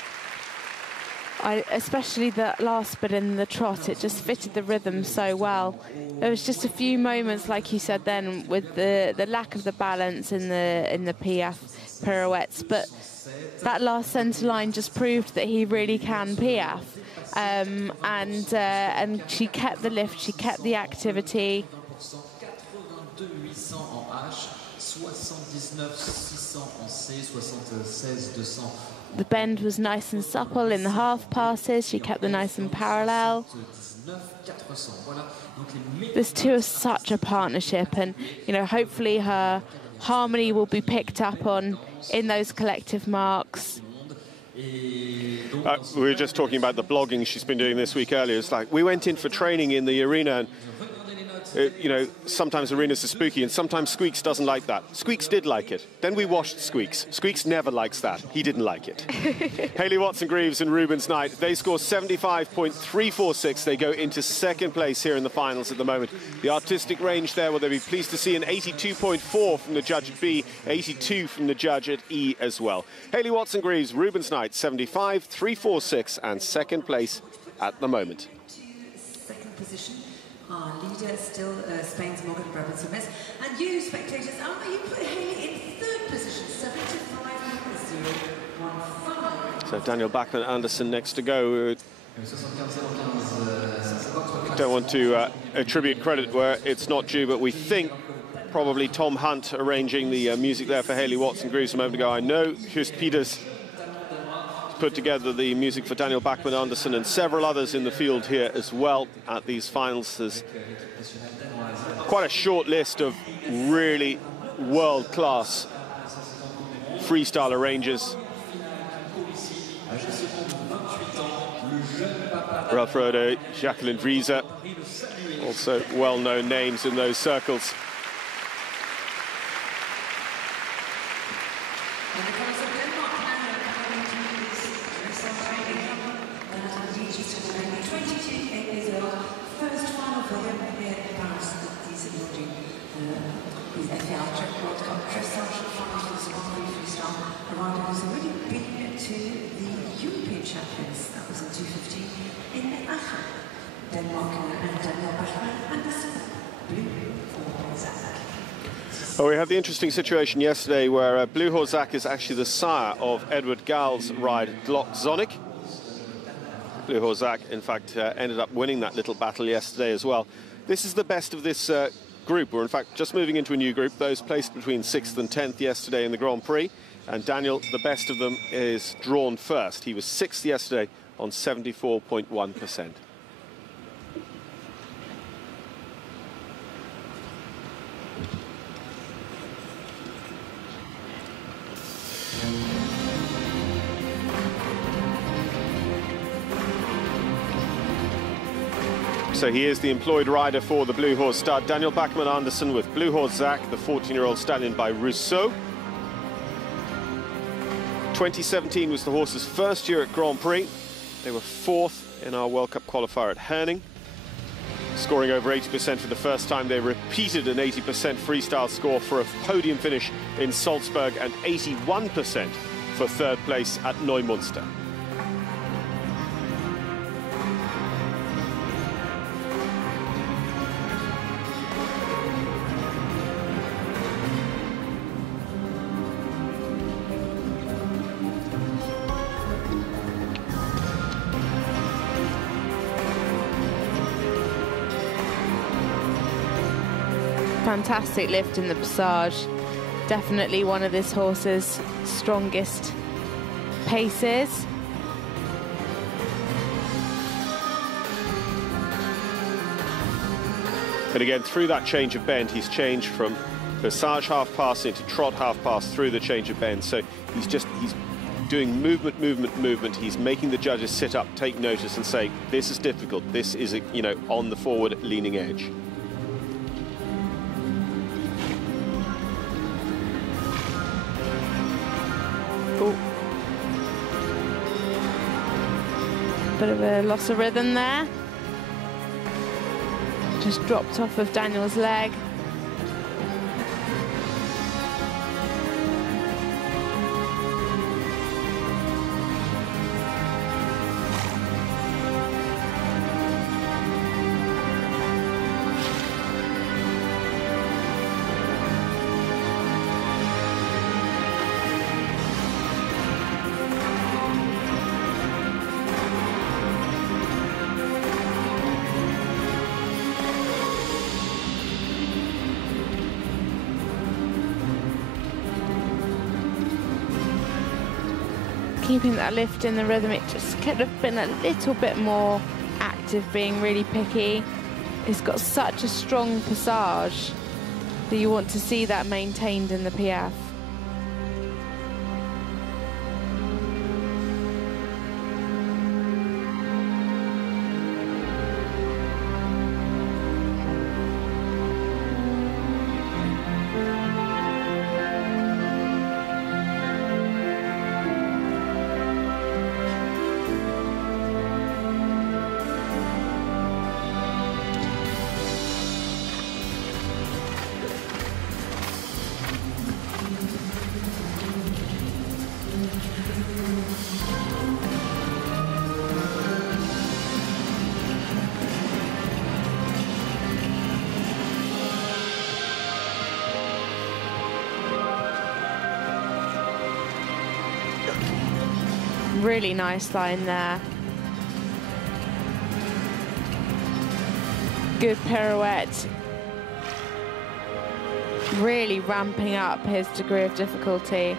Especially the last bit in the trot, it just fitted the rhythm so well. There was just a few moments, like you said then, with the lack of the balance in the Piaf pirouettes, but that last centre line just proved that he really can Piaf. And she kept the lift, she kept the activity. The bend was nice and supple in the half passes. She kept them nice and parallel. These two are such a partnership, and you know, hopefully her harmony will be picked up on in those collective marks. We were just talking about the blogging she's been doing this week earlier. It's like we went in for training in the arena, and you know, sometimes arenas are spooky and sometimes Squeaks doesn't like that. Squeaks did like it. Then we watched Squeaks. Squeaks never likes that. He didn't like it. Hayley Watson-Greaves and Rubens Knight, they score 75.346. They go into second place here in the finals at the moment. The artistic range there, will they be pleased to see an 82.4 from the judge at B, 82 from the judge at E as well. Hayley Watson-Greaves, Rubens Knight, 75.346 and second place at the moment. Second position. Our leader still Spain's Morgan Barbancon-Mestre. And you, spectators, you put Hayley in third position, 75.015. So Daniel Bachmann Andersen next to go. Don't want to attribute credit where it's not due, but we think probably Tom Hunt arranging the music there for Hayley Watson-Greaves a moment ago. I know Just Peters put together the music for Daniel Bachmann Andersen and several others in the field here as well at these finals. There's quite a short list of really world-class freestyle arrangers. Ralph Roder, Jacqueline Vrieze, also well-known names in those circles. Well, we had the interesting situation yesterday where Blue Horzak is actually the sire of Edward Gall's ride Glock Zonic. Blue Horzak, in fact, ended up winning that little battle yesterday as well. This is the best of this group. We're, in fact, just moving into a new group. Those placed between 6th and 10th yesterday in the Grand Prix. And Daniel, the best of them, is drawn first. He was 6th yesterday on 74.1%. So he is the employed rider for the Blue Horse stud. Daniel Bachmann Andersen with Blue Horzak, the 14-year-old stallion by Rousseau. 2017 was the horse's first year at Grand Prix. They were 4th in our World Cup qualifier at Herning. Scoring over 80% for the first time, they repeated an 80% freestyle score for a podium finish in Salzburg and 81% for third place at Neumünster. Fantastic lift in the passage. Definitely one of this horse's strongest paces. And again, through that change of bend, he's changed from passage half pass into trot half pass through the change of bend. So he's doing movement, movement, movement. He's making the judges sit up, take notice, and say, this is difficult. This is, you know, on the forward leaning edge. Ooh. Bit of a loss of rhythm there. Just dropped off of Daniel's leg. Keeping that lift in the rhythm, it just could have been a little bit more active, being really picky. It's got such a strong passage that you want to see that maintained in the PF. Really nice line there. Good pirouette. Really ramping up his degree of difficulty.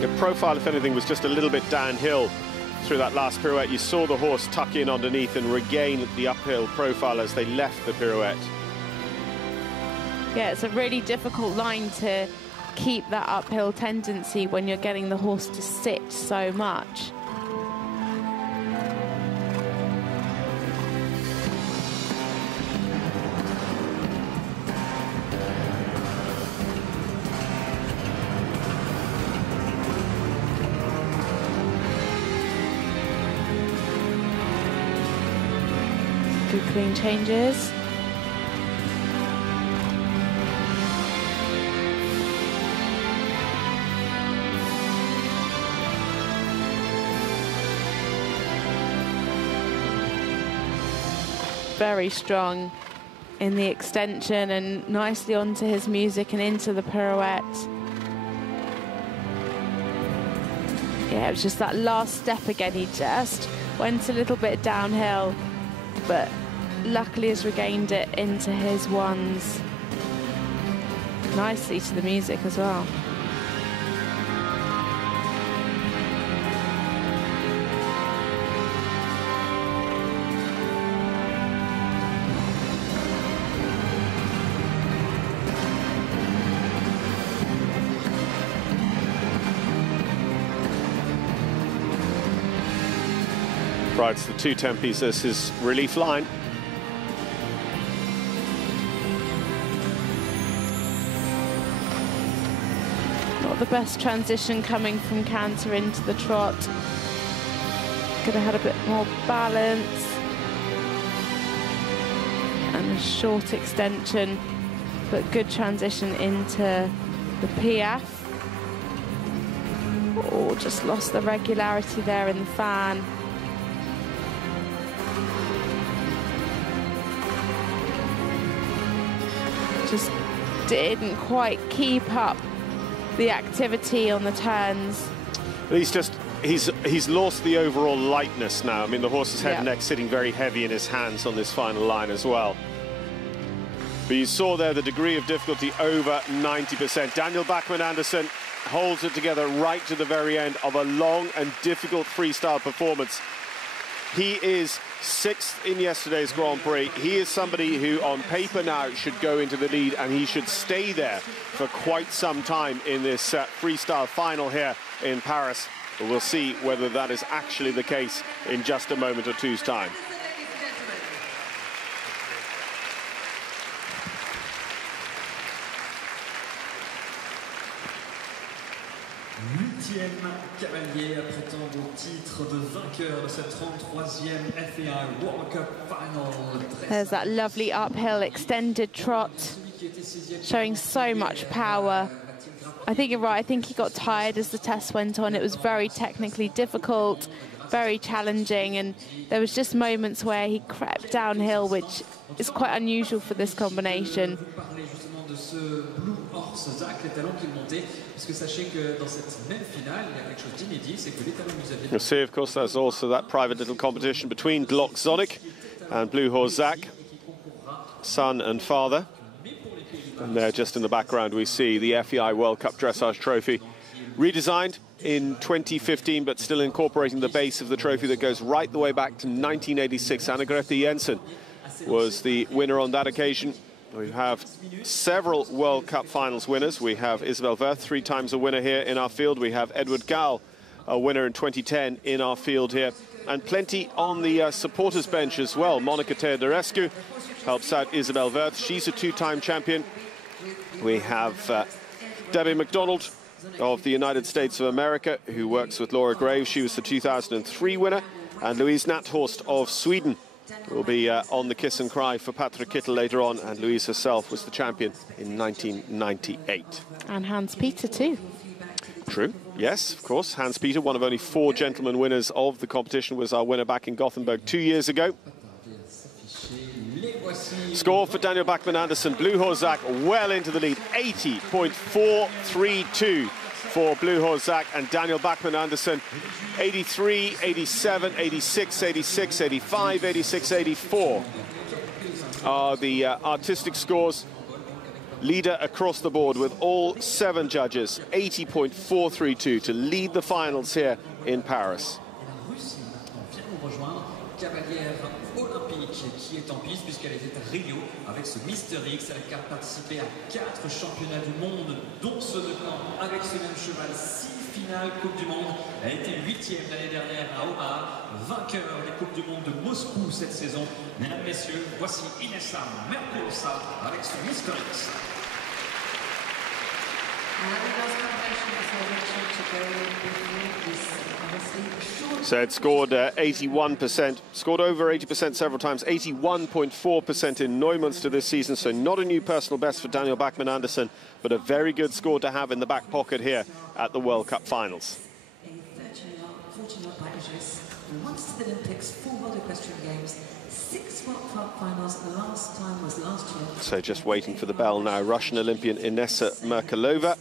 The profile, if anything, was just a little bit downhill through that last pirouette. You saw the horse tuck in underneath and regain the uphill profile as they left the pirouette. Yeah, it's a really difficult line to keep that uphill tendency when you're getting the horse to sit so much. Good clean changes. Very strong in the extension and nicely onto his music and into the pirouette. Yeah, it was just that last step again. He just went a little bit downhill, but luckily has regained it into his ones. Nicely to the music as well. Rides the 2 tempies as his relief line. Not the best transition coming from canter into the trot. Could have had a bit more balance. And a short extension, but good transition into the PF. Oh, just lost the regularity there in the fan. Just didn't quite keep up the activity on the turns. He's lost the overall lightness now. I mean, the horse's head and neck sitting very heavy in his hands on this final line as well. But you saw there the degree of difficulty over 90%. Daniel Bachmann Andersen holds it together right to the very end of a long and difficult freestyle performance. He is 6th in yesterday's Grand Prix. He is somebody who, on paper now, should go into the lead, and he should stay there for quite some time in this freestyle final here in Paris. But we'll see whether that is actually the case in just a moment or two's time. Cavalier prétend au titre de vainqueur de cette 33e FEI World Cup final. There's that lovely uphill extended trot, showing so much power. I think you're right. I think he got tired as the test went on. It was very technically difficult, very challenging, and there was just moments where he crept downhill, which is quite unusual for this combination. You'll see, of course, there's also that private little competition between Glock Zonik and Blue Horse Zach, son and father. And there, just in the background, we see the FEI World Cup Dressage Trophy, redesigned in 2015, but still incorporating the base of the trophy that goes right the way back to 1986. Anne-Grethe Jensen was the winner on that occasion. We have several World Cup finals winners. We have Isabell Werth, 3 times a winner here in our field. We have Edward Gall, a winner in 2010 in our field here. And plenty on the supporters bench as well. Monica Teodorescu helps out Isabell Werth. She's a 2-time champion. We have Debbie McDonald of the United States of America, who works with Laura Graves. She was the 2003 winner. And Louise Nathorst of Sweden will be on the kiss and cry for Patrik Kittel later on, and Louise herself was the champion in 1998. And Hans-Peter too. True, yes, of course. Hans-Peter, one of only 4 gentlemen winners of the competition, was our winner back in Gothenburg 2 years ago. Score for Daniel Bachmann Andersen. Blue Horse Zach well into the lead, 80.432 for Blue Horse Zach, and Daniel Bachmann Andersen 83, 87, 86, 86, 85, 86, 84 are the artistic scores. Leader across the board with all 7 judges, 80.432 to lead the finals here in Paris. Qui est en piste puisqu'elle était à Rio avec ce Mister X. Elle a participé à 4 championnats du monde, dont ce de camp avec ce même cheval, 6 finales Coupe du Monde. Elle a été 8e l'année dernière à Omaha, vainqueur des Coupes du Monde de Moscou cette saison. Mesdames, Messieurs, voici Inessa Merkulova avec ce Mister X. So it scored 81%, scored over 80% several times, 81.4% in Neumünster this season, so not a new personal best for Daniel Bachmann Andersen, but a very good score to have in the back pocket here at the World Cup finals. A 13-year-old biologist who wants to the Olympics, 4 World Equestrian Games, 6 World Cup finals, the last time was last year. So just waiting for the bell now, Russian Olympian Inessa Merkulova.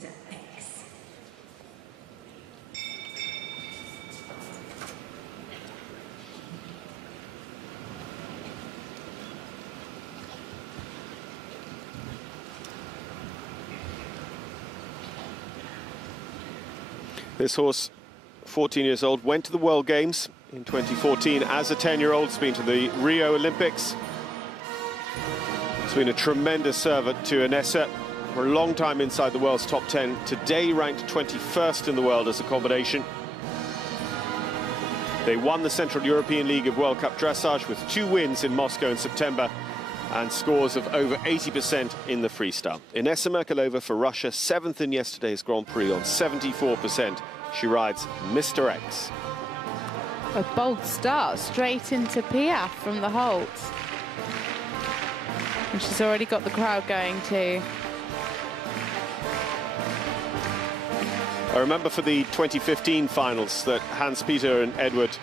This horse, 14 years old, went to the World Games in 2014 as a 10-year-old. It's been to the Rio Olympics. It's been a tremendous servant to Inessa for a long time inside the world's top 10. Today ranked 21st in the world as a combination. They won the Central European League of World Cup Dressage with 2 wins in Moscow in September and scores of over 80% in the freestyle. Inessa Merkulova for Russia, 7th in yesterday's Grand Prix on 74%. She rides Mr. X. A bold start, straight into Piaf from the Holt. And she's already got the crowd going too. I remember for the 2015 finals that Hans-Peter and Edward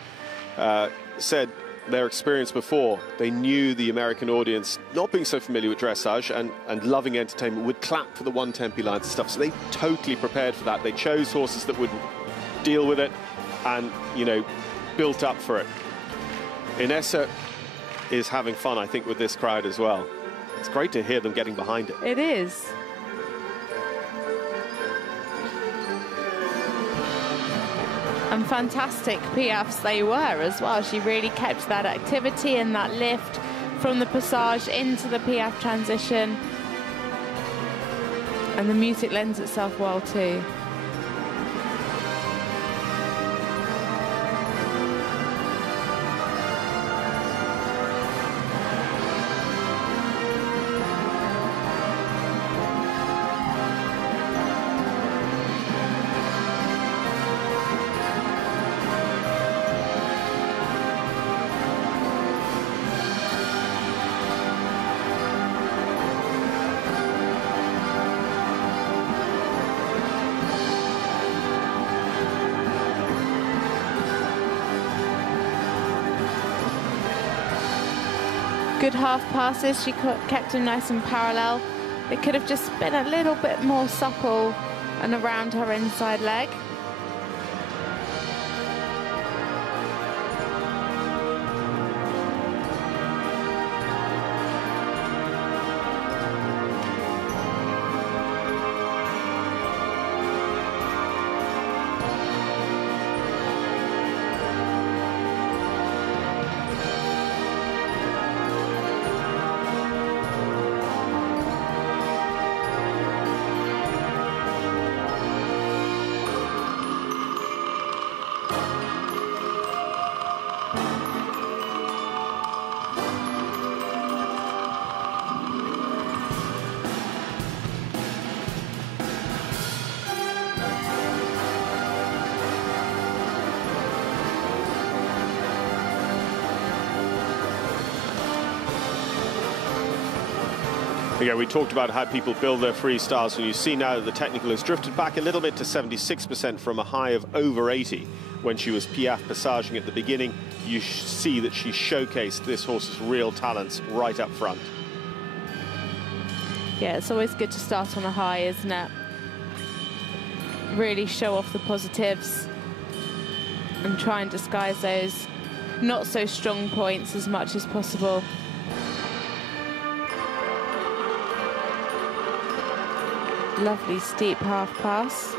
said their experience before, they knew the American audience, not being so familiar with dressage and loving entertainment, would clap for the 1 tempi lines and stuff. So they totally prepared for that. They chose horses that would deal with it and, you know, built up for it. Inessa is having fun, I think, with this crowd as well. It's great to hear them getting behind it. It is. And fantastic piafs they were as well. She really kept that activity and that lift from the passage into the piaf transition. And the music lends itself well too. Good half passes, she kept him nice and parallel. It could have just been a little bit more supple and around her inside leg. Again, we talked about how people build their freestyles, and you see now that the technical has drifted back a little bit to 76% from a high of over 80 when she was piaf passaging at the beginning. You see that she showcased this horse's real talents right up front. Yeah, it's always good to start on a high, isn't it? Really show off the positives and try and disguise those not so strong points as much as possible. Lovely steep half pass.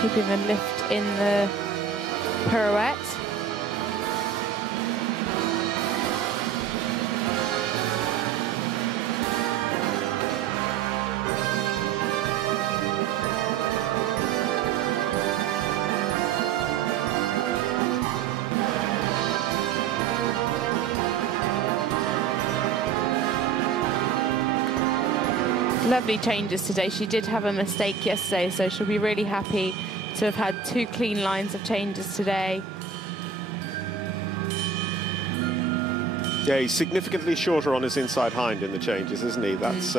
Keeping the lift in the pirouette. Lovely changes today. She did have a mistake yesterday, so she'll be really happy to have had 2 clean lines of changes today. Yeah, he's significantly shorter on his inside hind in the changes, isn't he? That's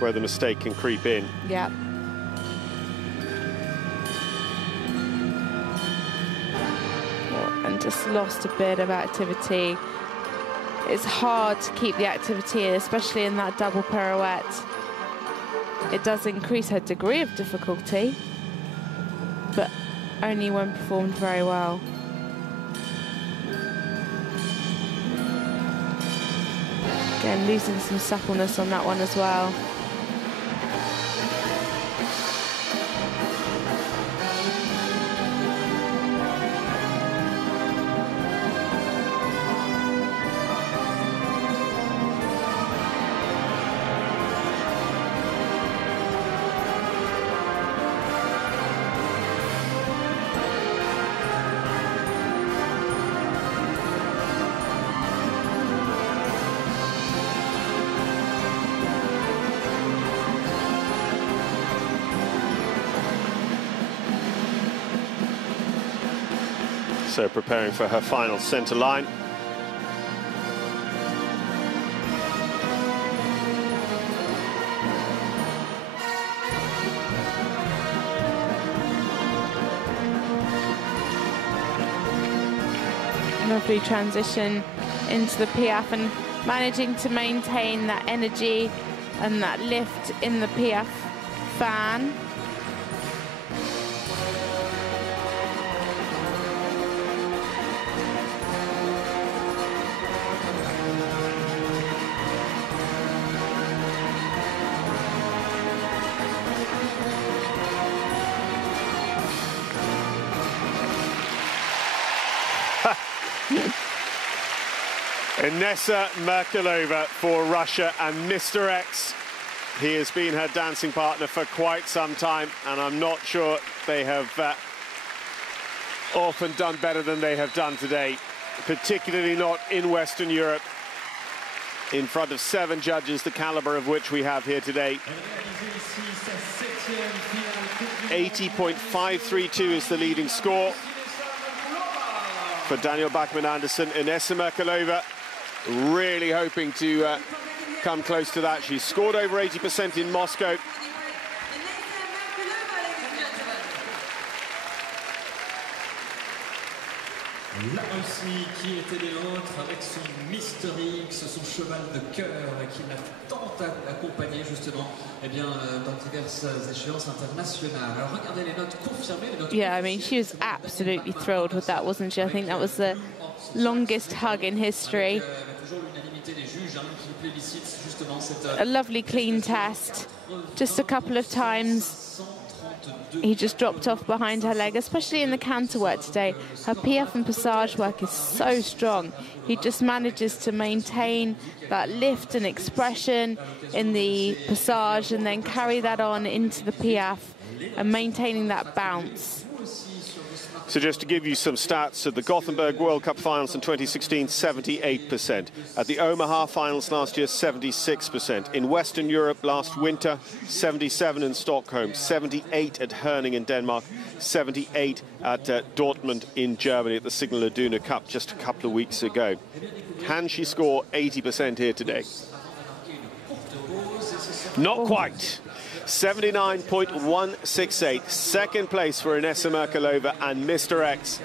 where the mistake can creep in. Yeah. And just lost a bit of activity. It's hard to keep the activity, especially in that double pirouette. It does increase her degree of difficulty, but only when performed very well. Again, losing some suppleness on that one as well. So preparing for her final centre line. Lovely transition into the piaf and managing to maintain that energy and that lift in the piaf fan. Inessa Merkulova for Russia, and Mr. X, he has been her dancing partner for quite some time, and I'm not sure they have often done better than they have done today, particularly not in Western Europe, in front of 7 judges, the caliber of which we have here today. 80.532 is the leading score for Daniel Bachmann Andersen. Inessa Merkulova really hoping to come close to that. She's scored over 80% in Moscow. La Russie qui était des nôtres avec son Mr. X, son cheval de cœur qui l'a tant accompagné justement dans diverses échéances internationales. Alors regardez les notes confirmées. Les notes yeah, I mean, she was absolutely thrilled with that, wasn't she? I think that was the longest hug in history. A lovely clean test. Just a couple of times he just dropped off behind her leg, especially in the canter work today. Her piaffe and passage work is so strong. He just manages to maintain that lift and expression in the passage and then carry that on into the piaffe and maintaining that bounce. So just to give you some stats, at the Gothenburg World Cup finals in 2016, 78%. At the Omaha finals last year, 76%. In Western Europe last winter, 77 in Stockholm, 78 at Herning in Denmark, 78 at Dortmund in Germany at the Signal Iduna Cup just a couple of weeks ago. Can she score 80% here today? Not quite. 79.168, second place for Inessa Merkulova and Mr. X.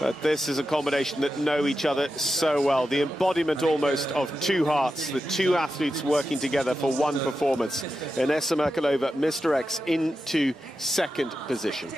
But this is a combination that know each other so well. The embodiment almost of two hearts, the two athletes working together for one performance. Inessa Merkulova, Mr. X into second position.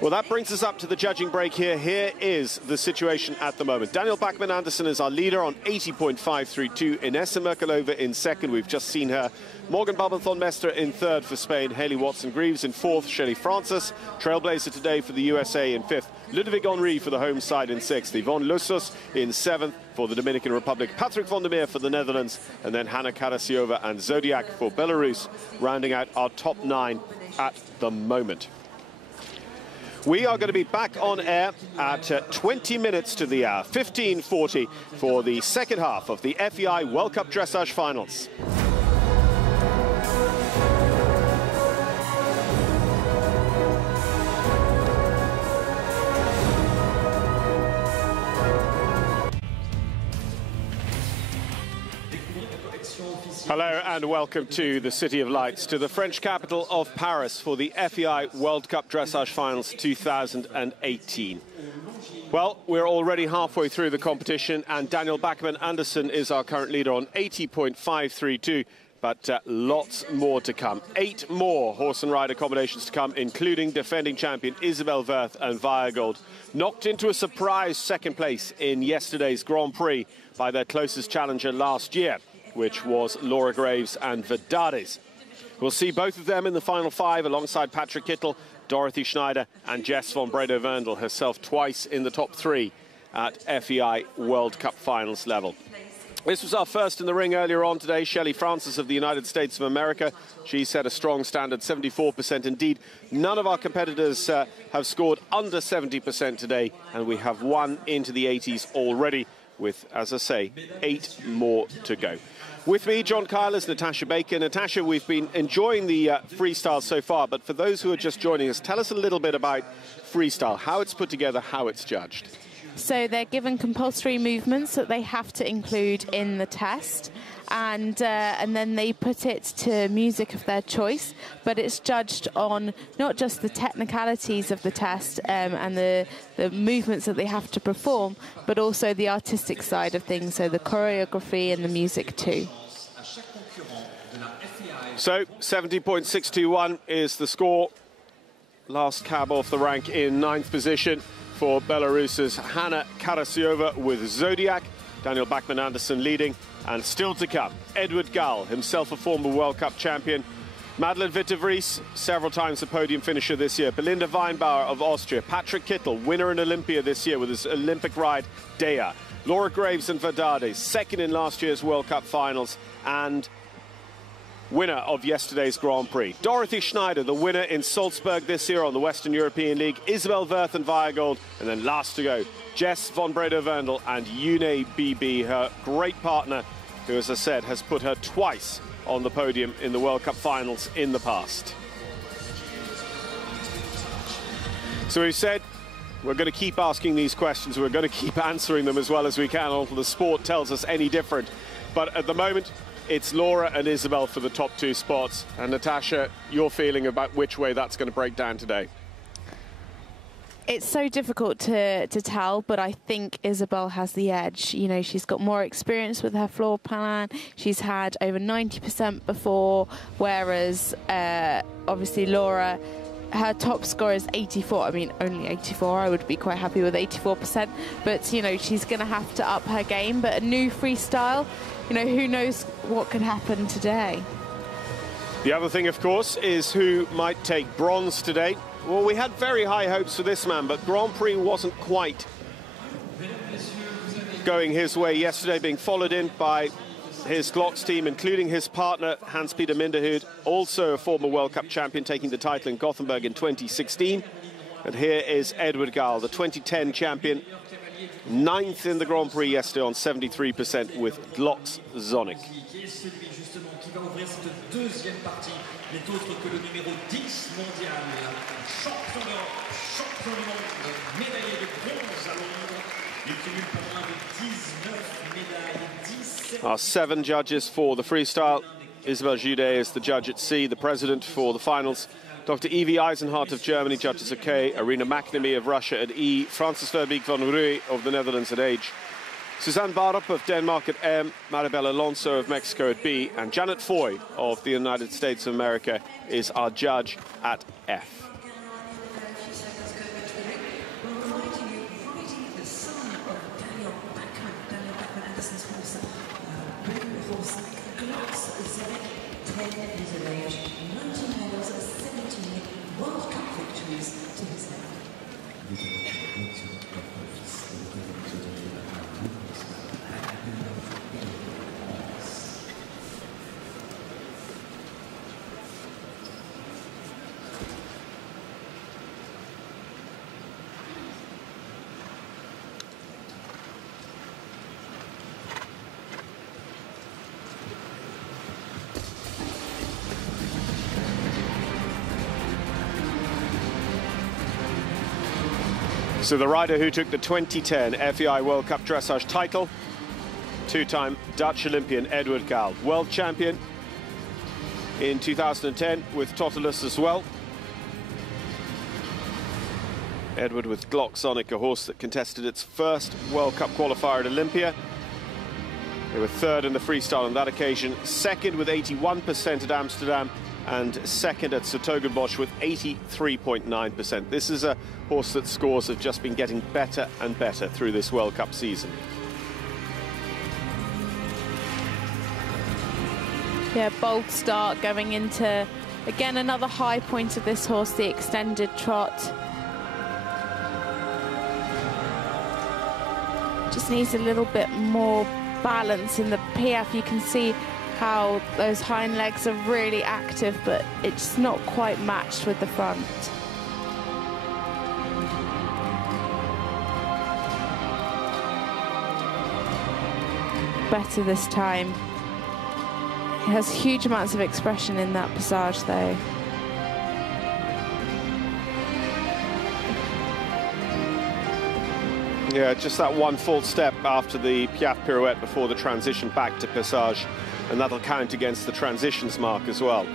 Well, that brings us up to the judging break here. Here is the situation at the moment. Daniel Bachmann Andersen is our leader on 80.532. Inessa Merkulova in second. We've just seen her. Morgan Barbethon-Mestre in third for Spain. Hayley Watson-Greaves in fourth. Shelly Francis, trailblazer today for the USA, in fifth. Ludovic Henry for the home side in sixth. Yvonne Losos in seventh for the Dominican Republic. Patrik van der Meer for the Netherlands. And then Hanna Karasiova and Zodiac for Belarus, rounding out our top 9 at the moment. We are going to be back on air at 20 minutes to the hour, 15:40 for the second half of the FEI World Cup Dressage Finals. Hello and welcome to the City of Lights, to the French capital of Paris for the FEI World Cup Dressage Finals 2018. Well, we're already halfway through the competition and Daniel Bachmann Andersen is our current leader on 80.532, but lots more to come. 8 more horse and rider combinations to come, including defending champion Isabell Werth and Viagold, knocked into a surprise second place in yesterday's Grand Prix by their closest challenger last year, which was Laura Graves and Vedades. We'll see both of them in the final 5 alongside Patrik Kittel, Dorothee Schneider and Jess von Bredow-Werndl, herself twice in the top 3 at FEI World Cup finals level. This was our first in the ring earlier on today, Shelly Francis of the United States of America. She set a strong standard, 74%. Indeed, none of our competitors have scored under 70% today, and we have one into the 80s already with, as I say, 8 more to go. With me, John Kyler's Natasha Baker. Natasha, we've been enjoying the freestyle so far, but for those who are just joining us, tell us a little bit about freestyle, how it's put together, how it's judged. So they're given compulsory movements that they have to include in the test, and then they put it to music of their choice, but it's judged on not just the technicalities of the test and the movements that they have to perform, but also the artistic side of things, so the choreography and the music too. So 70.621 is the score. Last cab off the rank in 9th position for Belarus's Hanna Karasiova with Zodiac. Daniel Bachmann Andersen leading, and still to come, Edward Gall, himself a former World Cup champion, Madeleine Witte-Vrees, several times a podium finisher this year. Belinda Weinbauer of Austria. Patrik Kittel, winner in Olympia this year with his Olympic ride, Dea. Laura Graves and Verdade, second in last year's World Cup finals and winner of yesterday's Grand Prix. Dorothee Schneider, the winner in Salzburg this year on the Western European League. Isabell Werth and Viagold. And then last to go, Jess von Bredow-Werndl and Yune BB, her great partner, who, as I said, has put her twice on the podium in the World Cup finals in the past. So we've said we're going to keep asking these questions. We're going to keep answering them as well as we can until the sport tells us any different. But at the moment, it's Laura and Isabell for the top two spots. And Natasha, your feeling about which way that's going to break down today? It's so difficult to tell, but I think Isabell has the edge. You know, she's got more experience with her floor plan. She's had over 90% before, whereas obviously Laura, her top score is 84. I mean, only 84. I would be quite happy with 84%. But, you know, she's going to have to up her game. But a new freestyle, you know, who knows what could happen today. The other thing, of course, is who might take bronze today. Well, we had very high hopes for this man, but Grand Prix wasn't quite going his way yesterday, being followed in by his Glocks team, including his partner, Hans-Peter Minderhood, also a former World Cup champion, taking the title in Gothenburg in 2016. And here is Edward Gal, the 2010 champion, 9th in the Grand Prix yesterday on 73% with Glocks Zonic. n'est autre que le numéro 10 mondial, champion d'Europe, champion du monde, médaillé de bronze à Londres. Il cumule pour moins de 19 médailles, 17. Our 7 judges for the freestyle. Isabell Jude is the judge at C, the president for the finals. Dr. Evie Eisenhardt of Germany judges at K, Arena McNamee of Russia at E, Francis Verbeek van Rooij of the Netherlands at H, Suzanne Barup of Denmark at M, Maribel Alonso of Mexico at B, and Janet Foy of the United States of America is our judge at F. So the rider who took the 2010 FEI World Cup Dressage title, two-time Dutch Olympian Edward Gal, world champion in 2010 with Totalus as well. Edward with Glock Sonic, a horse that contested its first World Cup qualifier at Olympia. They were third in the freestyle on that occasion, second with 81% at Amsterdam, and second at 's-Hertogenbosch with 83.9%. This is a horse that scores have just been getting better and better through this World Cup season. Yeah, bold start going into, again, another high point of this horse, the extended trot. Just needs a little bit more balance in the PF. You can see how those hind legs are really active, but it's not quite matched with the front. Better this time. He has huge amounts of expression in that passage though. Yeah, just that one full step after the Piaffe pirouette before the transition back to passage, and that'll count against the transitions mark as well.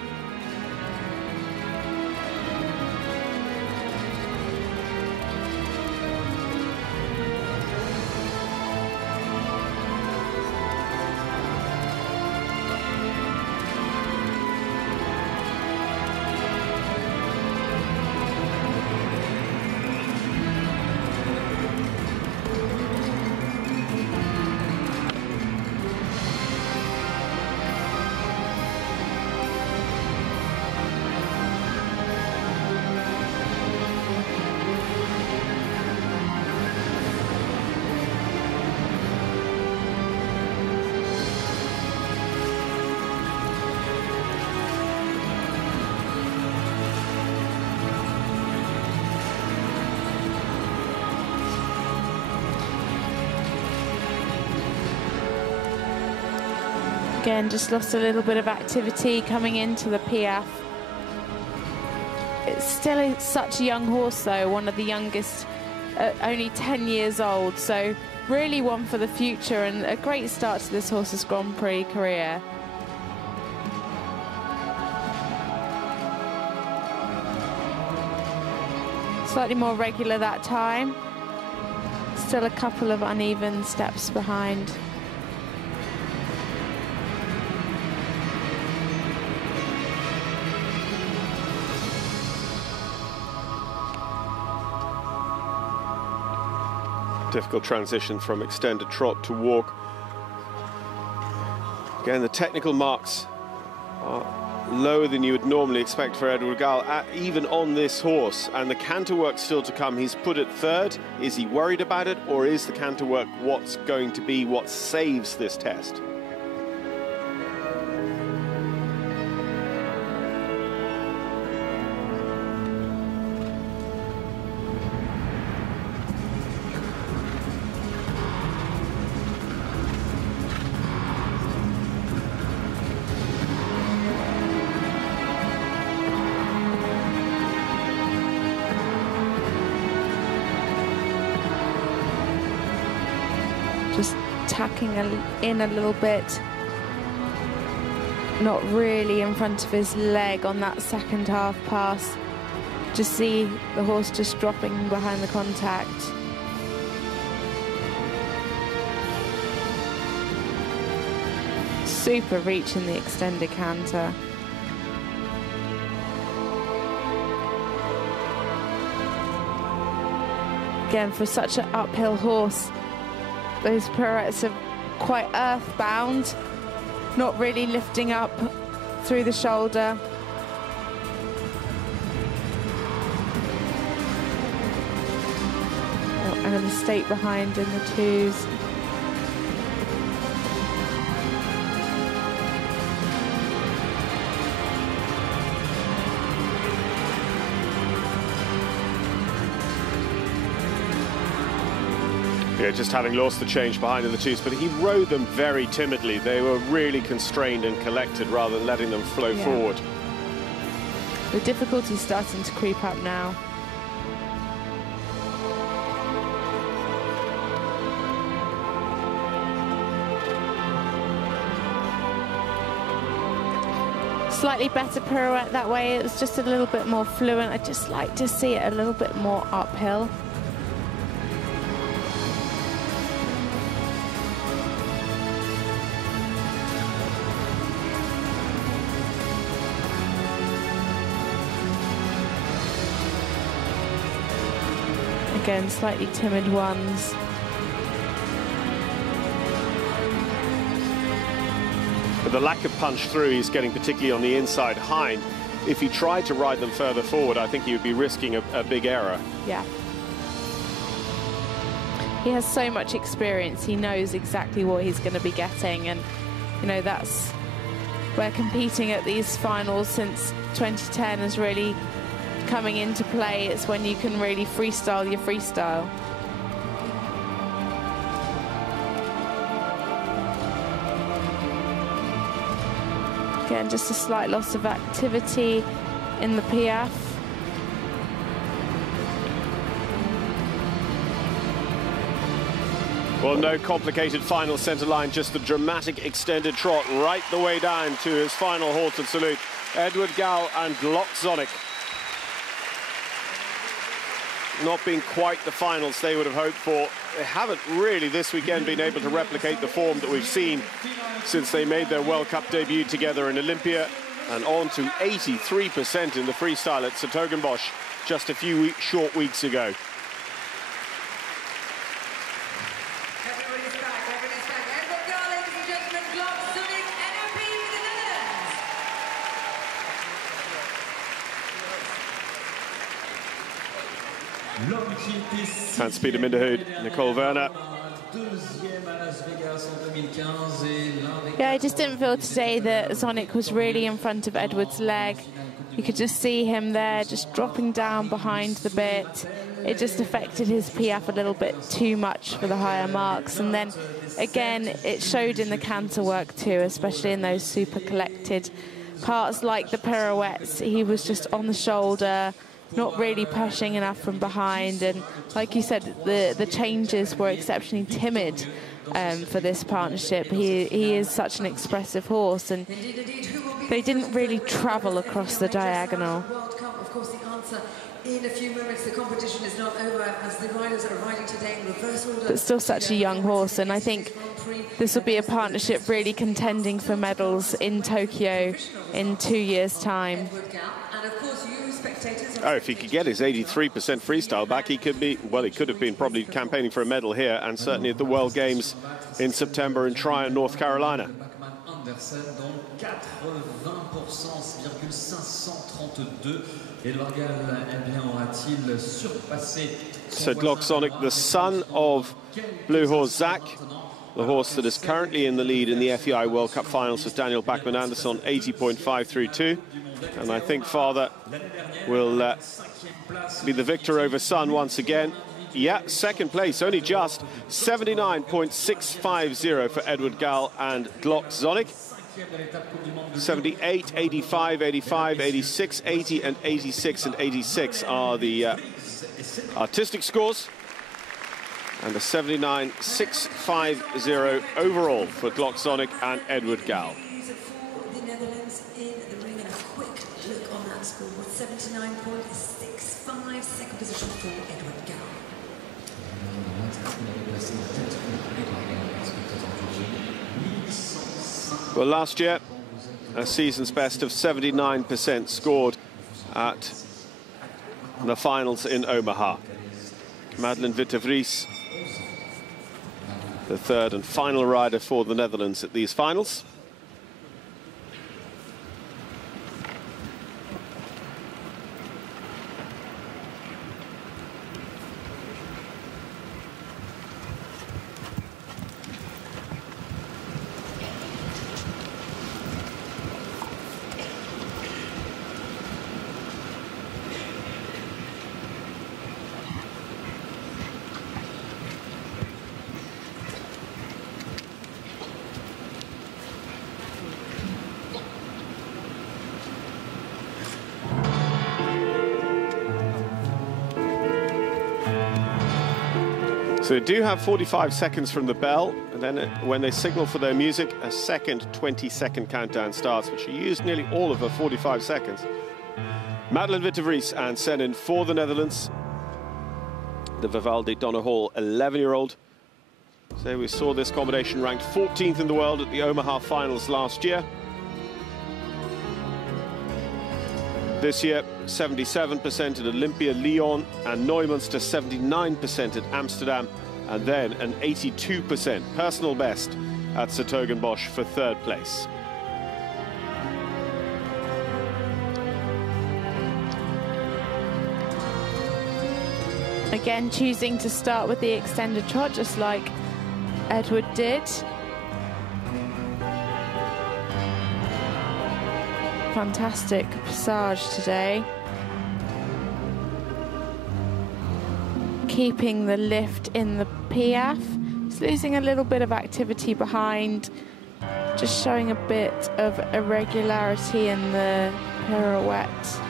Again, just lost a little bit of activity coming into the Piaffe. It's still such a young horse, though, one of the youngest, only 10 years old. So really one for the future, and a great start to this horse's Grand Prix career. Slightly more regular that time. Still a couple of uneven steps behind. Difficult transition from extended trot to walk. Again, the technical marks are lower than you would normally expect for Edward Gal, even on this horse. And the canter work still to come. He's put it third. Is he worried about it, or is the canter work what's going to be what saves this test? Just tacking in a little bit, not really in front of his leg on that second half pass. Just see the horse just dropping behind the contact. Super reach in the extended canter. Again, for such an uphill horse, those pirouettes are quite earthbound, not really lifting up through the shoulder. Oh, and a mistake behind in the twos. Yeah, just having lost the change behind in the twos, but he rode them very timidly. They were really constrained and collected rather than letting them flow forward. The difficulty's starting to creep up now. Slightly better pirouette that way. It was just a little bit more fluent. I'd just like to see it a little bit more uphill. Again, slightly timid ones. But the lack of punch through he's getting, particularly on the inside hind, if he tried to ride them further forward, I think he would be risking a big error. Yeah. He has so much experience. He knows exactly what he's going to be getting. And, you know, that's where competing at these finals since 2010 is really coming into play. It's when you can really freestyle your freestyle. Again, just a slight loss of activity in the Piaffe. Well, no complicated final centre line, just the dramatic extended trot right the way down to his final halt and salute. Edward Gal and Lokzonik. Not being quite the finals they would have hoped for. They haven't really this weekend been able to replicate the form that we've seen since they made their World Cup debut together in Olympia, and on to 83% in the freestyle at 's-Hertogenbosch just a few short weeks ago. Everybody's back, everybody's back. Edward Gal, ladies and gentlemen, Lokzonik, NRP for the Netherlands. Hand speed him into Hood, Nicole Werner. Yeah, I just didn't feel today that Zonik was really in front of Edward's leg. You could just see him there, just dropping down behind the bit. It just affected his PF a little bit too much for the higher marks. And then, again, it showed in the canter work too, especially in those super collected parts like the pirouettes. He was just on the shoulder, not really pushing enough from behind. And like you said, the changes were exceptionally timid for this partnership. He is such an expressive horse, and they didn't really travel across the diagonal. World Cup, of course, the answer in a few moments. The competition is not over as the riders are riding today in reverse order. But still such a young horse, and I think this will be a partnership really contending for medals in Tokyo in 2 years' time. Oh, if he could get his 83% freestyle back, he could be, well, he could have been probably campaigning for a medal here, and certainly at the World Games in September in Tryon, North Carolina. Bachmann Andersen, donc 80,20%,532. Edouard Gall, eh bien, aura-t-il surpassé? So Glocksonic, the son of Blue Horse Zach, the horse that is currently in the lead in the FEI World Cup finals with Daniel Bachmann Andersen on 80.532. And I think father will be the victor over son once again. Yeah, second place, only just 79.650 for Edward Gall and Glocksonic. 78, 85, 85, 86, 80, and 86 and 86 are the artistic scores. And the 79.650 overall for Glocksonic and Edward Gall. The Netherlands in the ring, and a quick look on that score with 79.65, second position for Edward Gall. Well, last year, a season's best of 79% scored at the finals in Omaha. Madeleine Witte-Vrees, the third and final rider for the Netherlands at these finals. So they do have 45 seconds from the bell, and then when they signal for their music, a second 20-second countdown starts, which she used nearly all of her 45 seconds. Madeleine Witte-Vrees and Senin for the Netherlands. The Vivaldi Donna Hall 11-year-old. So we saw this combination ranked 14th in the world at the Omaha finals last year. This year, 77% at Olympia, Lyon, and Neumünster 79% at Amsterdam, and then an 82% personal best at 's-Hertogenbosch for third place. Again, choosing to start with the extended trot, just like Edward did. Fantastic passage today. Keeping the lift in the PF. He's losing a little bit of activity behind, just showing a bit of irregularity in the pirouette.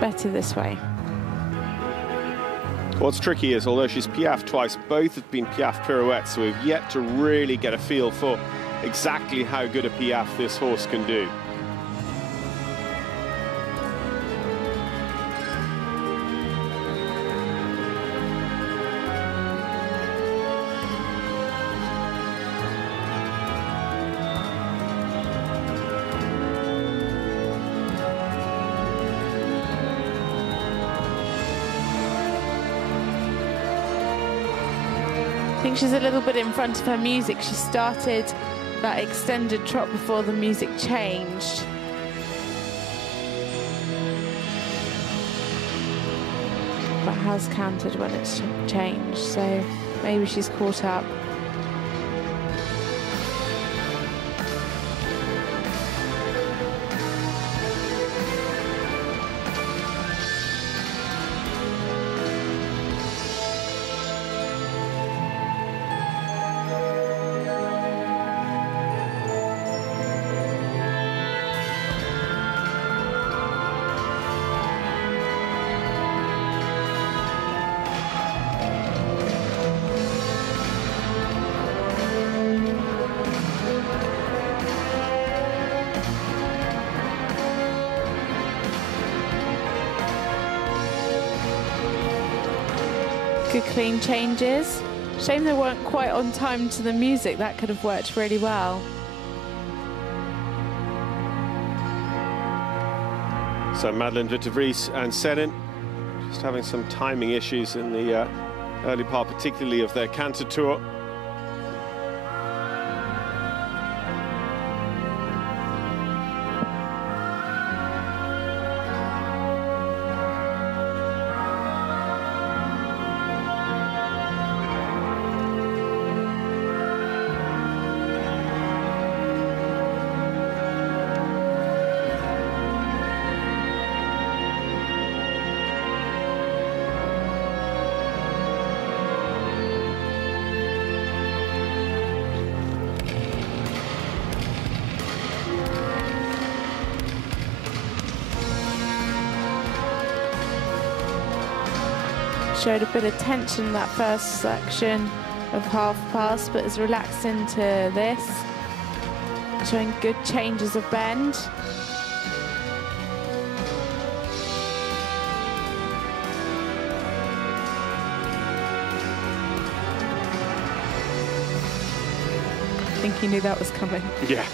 Better this way. What's tricky is, although she's piaffe twice, both have been piaffe pirouettes, so we've yet to really get a feel for exactly how good a piaffe this horse can do. I think she's a little bit in front of her music. She started that extended trot before the music changed. But has counted when it's changed, so maybe she's caught up. Good clean changes. Shame they weren't quite on time to the music. That could have worked really well. So Madeleine Witte-Vrees and Senin just having some timing issues in the early part, particularly of their canter tour. Showed a bit of tension in that first section of half pass, but has relaxed into this, showing good changes of bend. I think he knew that was coming. Yeah.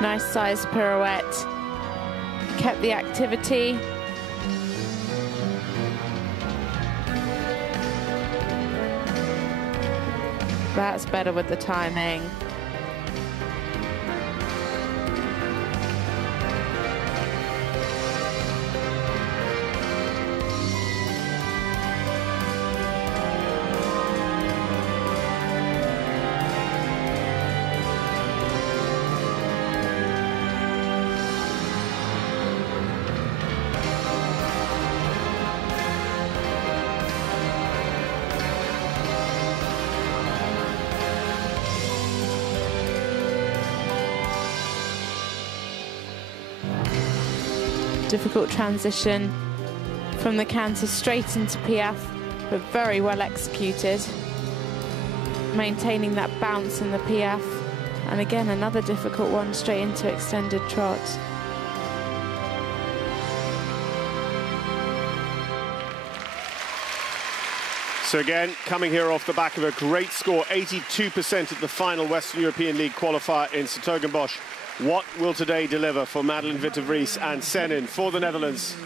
Nice size pirouette, kept the activity. That's better with the timing. Difficult transition from the canter straight into PF, but very well executed. Maintaining that bounce in the PF. And again, another difficult one straight into extended trot. So again, coming here off the back of a great score, 82% at the final Western European League qualifier in 's-Hertogenbosch. What will today deliver for Madeleine Witte-Vrees and Senin for the Netherlands?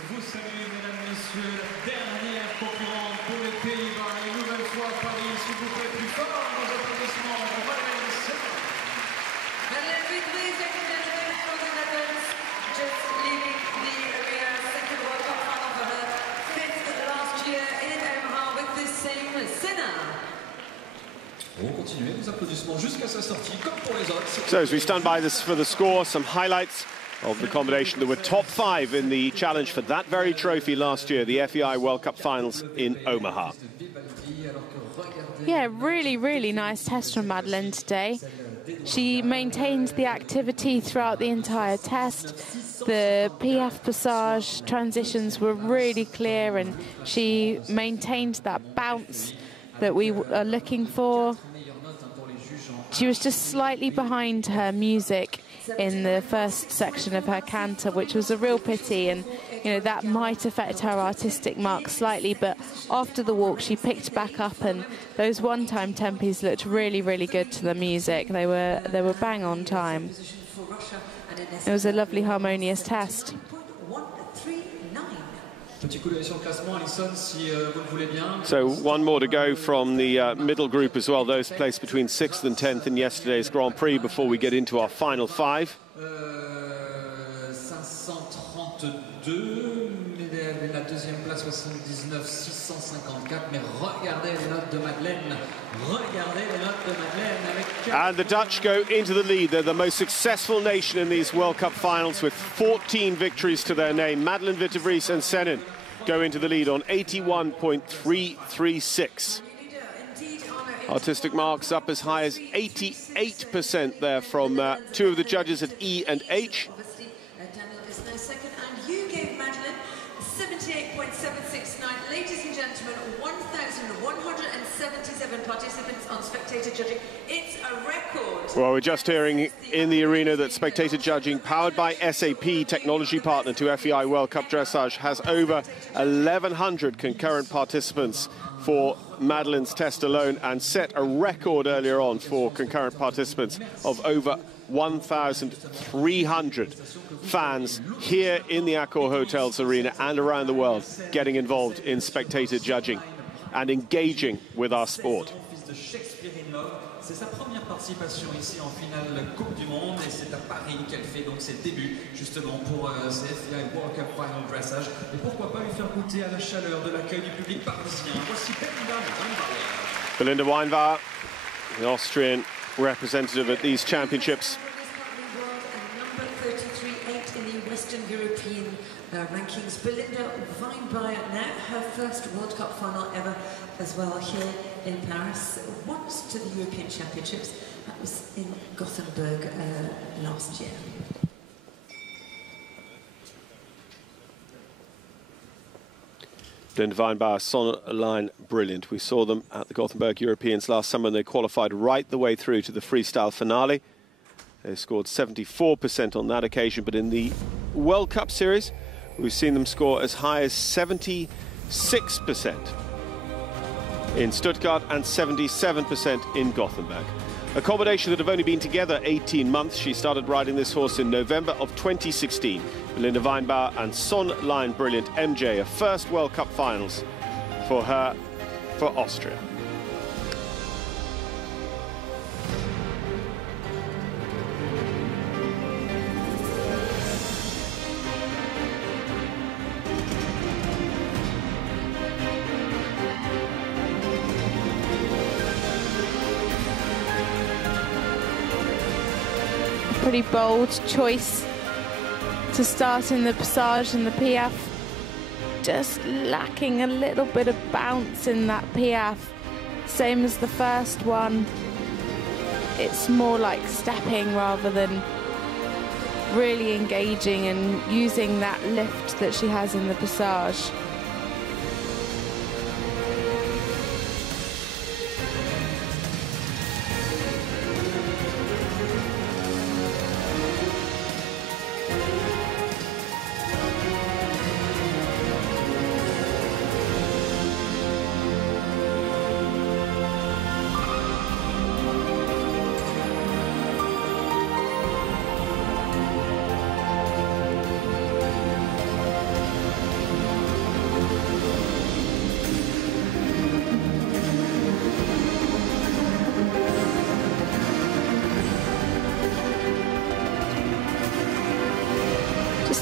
So as we stand by this for the score, some highlights of the combination that were top 5 in the challenge for that very trophy last year, the FEI World Cup finals in Omaha. Yeah, really, really nice test from Madeleine today. She maintained the activity throughout the entire test. The PF passage transitions were really clear, and she maintained that bounce that we are looking for. She was just slightly behind her music in the first section of her canter, which was a real pity, and that might affect her artistic mark slightly, but after the walk she picked back up, and those one-time tempies looked really, really good to the music. They were bang on time. It was a lovely, harmonious test. So one more to go from the middle group as well, those placed between 6th and 10th in yesterday's Grand Prix, before we get into our final five. 532, la deuxième place 79 654, mais regardez les notes de Madeleine, regardez les notes de Madeleine avec... And the Dutch go into the lead. They're the most successful nation in these World Cup finals with 14 victories to their name. Madeleine Witte-Vrees and Sennen go into the lead on 81.336. Artistic marks up as high as 88% there from two of the judges at E and H. Ladies and gentlemen, 1,177 participants on spectator judging. It's a record. Well, we're just hearing in the arena that spectator judging, powered by SAP, technology partner to FEI World Cup Dressage, has over 1,100 concurrent participants for Madeleine's test alone, and set a record earlier on for concurrent participants of over 1,300 fans here in the Accor Hotels Arena and around the world getting involved in spectator judging and engaging with our sport. C'est sa première participation ici en finale Coupe du Monde, et c'est à Paris qu'elle fait donc ses débuts justement pour ces FEI World Cup Final Dressage. Et pourquoi pas lui faire goûter à la chaleur de l'accueil du public parisien. Voici Belinda Weinbauer. Belinda Weinbauer, the Austrian representative at these championships. Number 33-8 in the Western European rankings. Belinda Weinbauer, now her first World Cup final ever as well here in Paris. Once to the European Championships, that was in Gothenburg last year. Belinda Weinbauer, Sonne Line, brilliant. We saw them at the Gothenburg Europeans last summer, and they qualified right the way through to the freestyle finale. They scored 74% on that occasion, but in the World Cup series, we've seen them score as high as 76% in Stuttgart and 77% in Gothenburg. A combination that have only been together 18 months. She started riding this horse in November of 2016. Belinda Weinbauer and Sonne Line Brilliant MJ, a first World Cup finals for her for Austria. Pretty bold choice to start in the Passage and the Piaffe. Just lacking a little bit of bounce in that Piaffe. Same as the first one. It's more like stepping rather than really engaging and using that lift that she has in the Passage.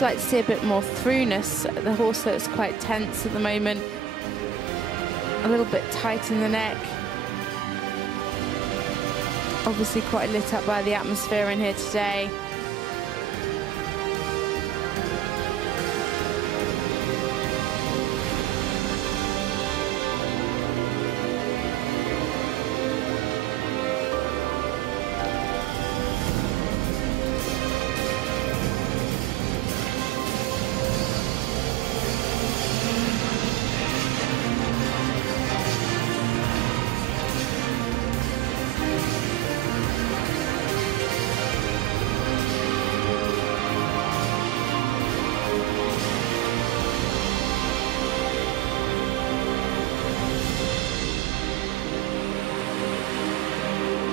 Like to see a bit more throughness. The horse looks quite tense at the moment, a little bit tight in the neck. Obviously quite lit up by the atmosphere in here today.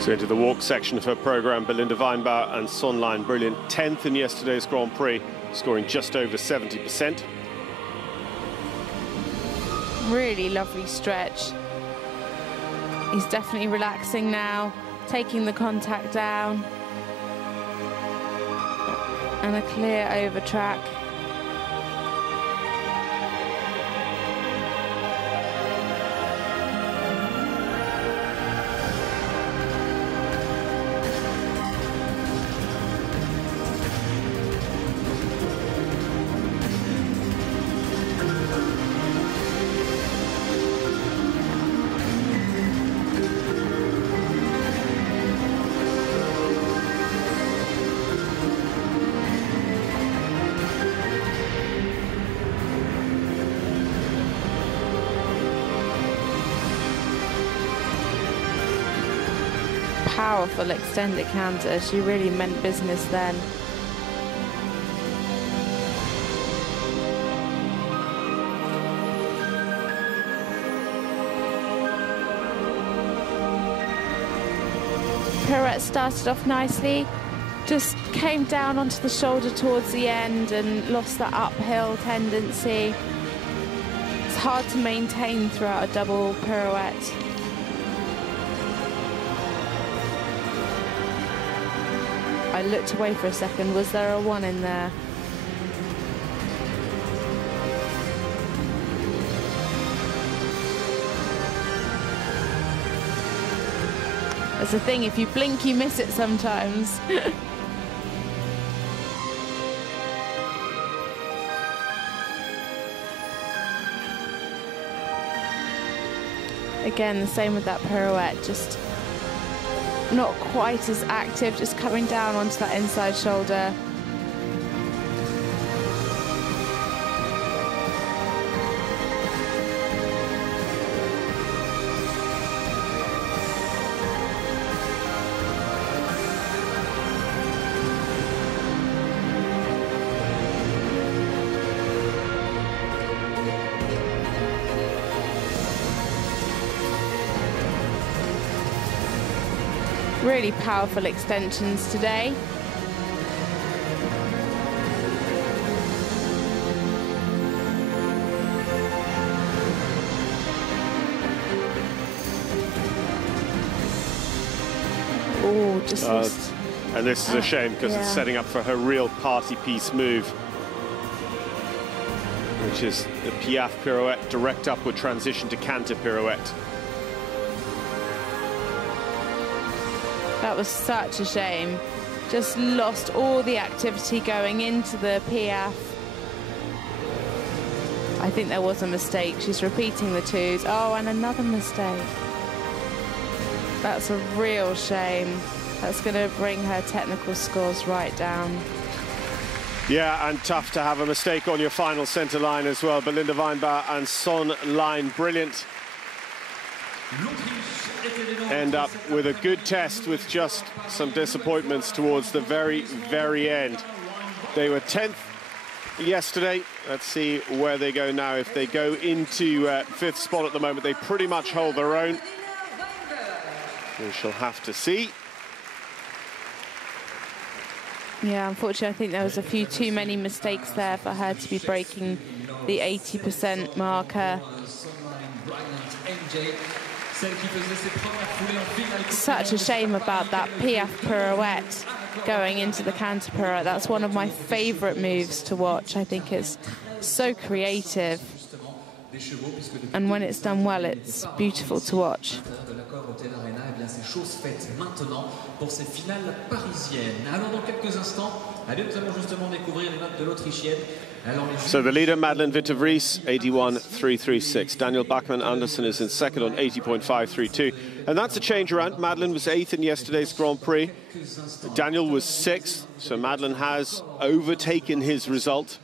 So into the walk section of her programme, Belinda Weinbauer and Line Brilliant, 10th in yesterday's Grand Prix, scoring just over 70%. Really lovely stretch. He's definitely relaxing now, taking the contact down. And a clear over track. Powerful extended canter. She really meant business then. Pirouette started off nicely, just came down onto the shoulder towards the end and lost that uphill tendency. It's hard to maintain throughout a double pirouette. I looked away for a second. Was there a 1 in there? That's the thing, if you blink, you miss it sometimes. Again, the same with that pirouette, just not quite as active, just coming down onto that inside shoulder. Really powerful extensions today. Oh, just lost. And this is a shame because it's setting up for her real party piece move, which is the Piaffe pirouette, direct upward transition to canter pirouette. That was such a shame. Just lost all the activity going into the Piaffe. I think there was a mistake. She's repeating the 2s. Oh, and another mistake. That's a real shame. That's going to bring her technical scores right down. Yeah, and tough to have a mistake on your final centre line as well. Belinda Weinbauer and Line Brilliant end up with a good test with just some disappointments towards the very, very end. They were 10th yesterday. Let's see where they go now. If they go into 5th spot at the moment, they pretty much hold their own. We shall have to see. Yeah, unfortunately, I think there was a few too many mistakes there for her to be breaking the 80% marker. Such a shame about that Piaffe pirouette going into the canter pirouette. That's one of my favourite moves to watch. I think it's so creative. And when it's done well, it's beautiful to watch. Pour ces finales parisiennes. Alors dans quelques instants, nous allons justement découvrir les notes de l'Autrichienne. So the leader, Madeleine Witte-Vrees, 81.336. Daniel Bachmann Andersen is in second on 80.532. And that's a change around. Madeleine was 8th in yesterday's Grand Prix. Daniel was 6th, so Madeleine has overtaken his result.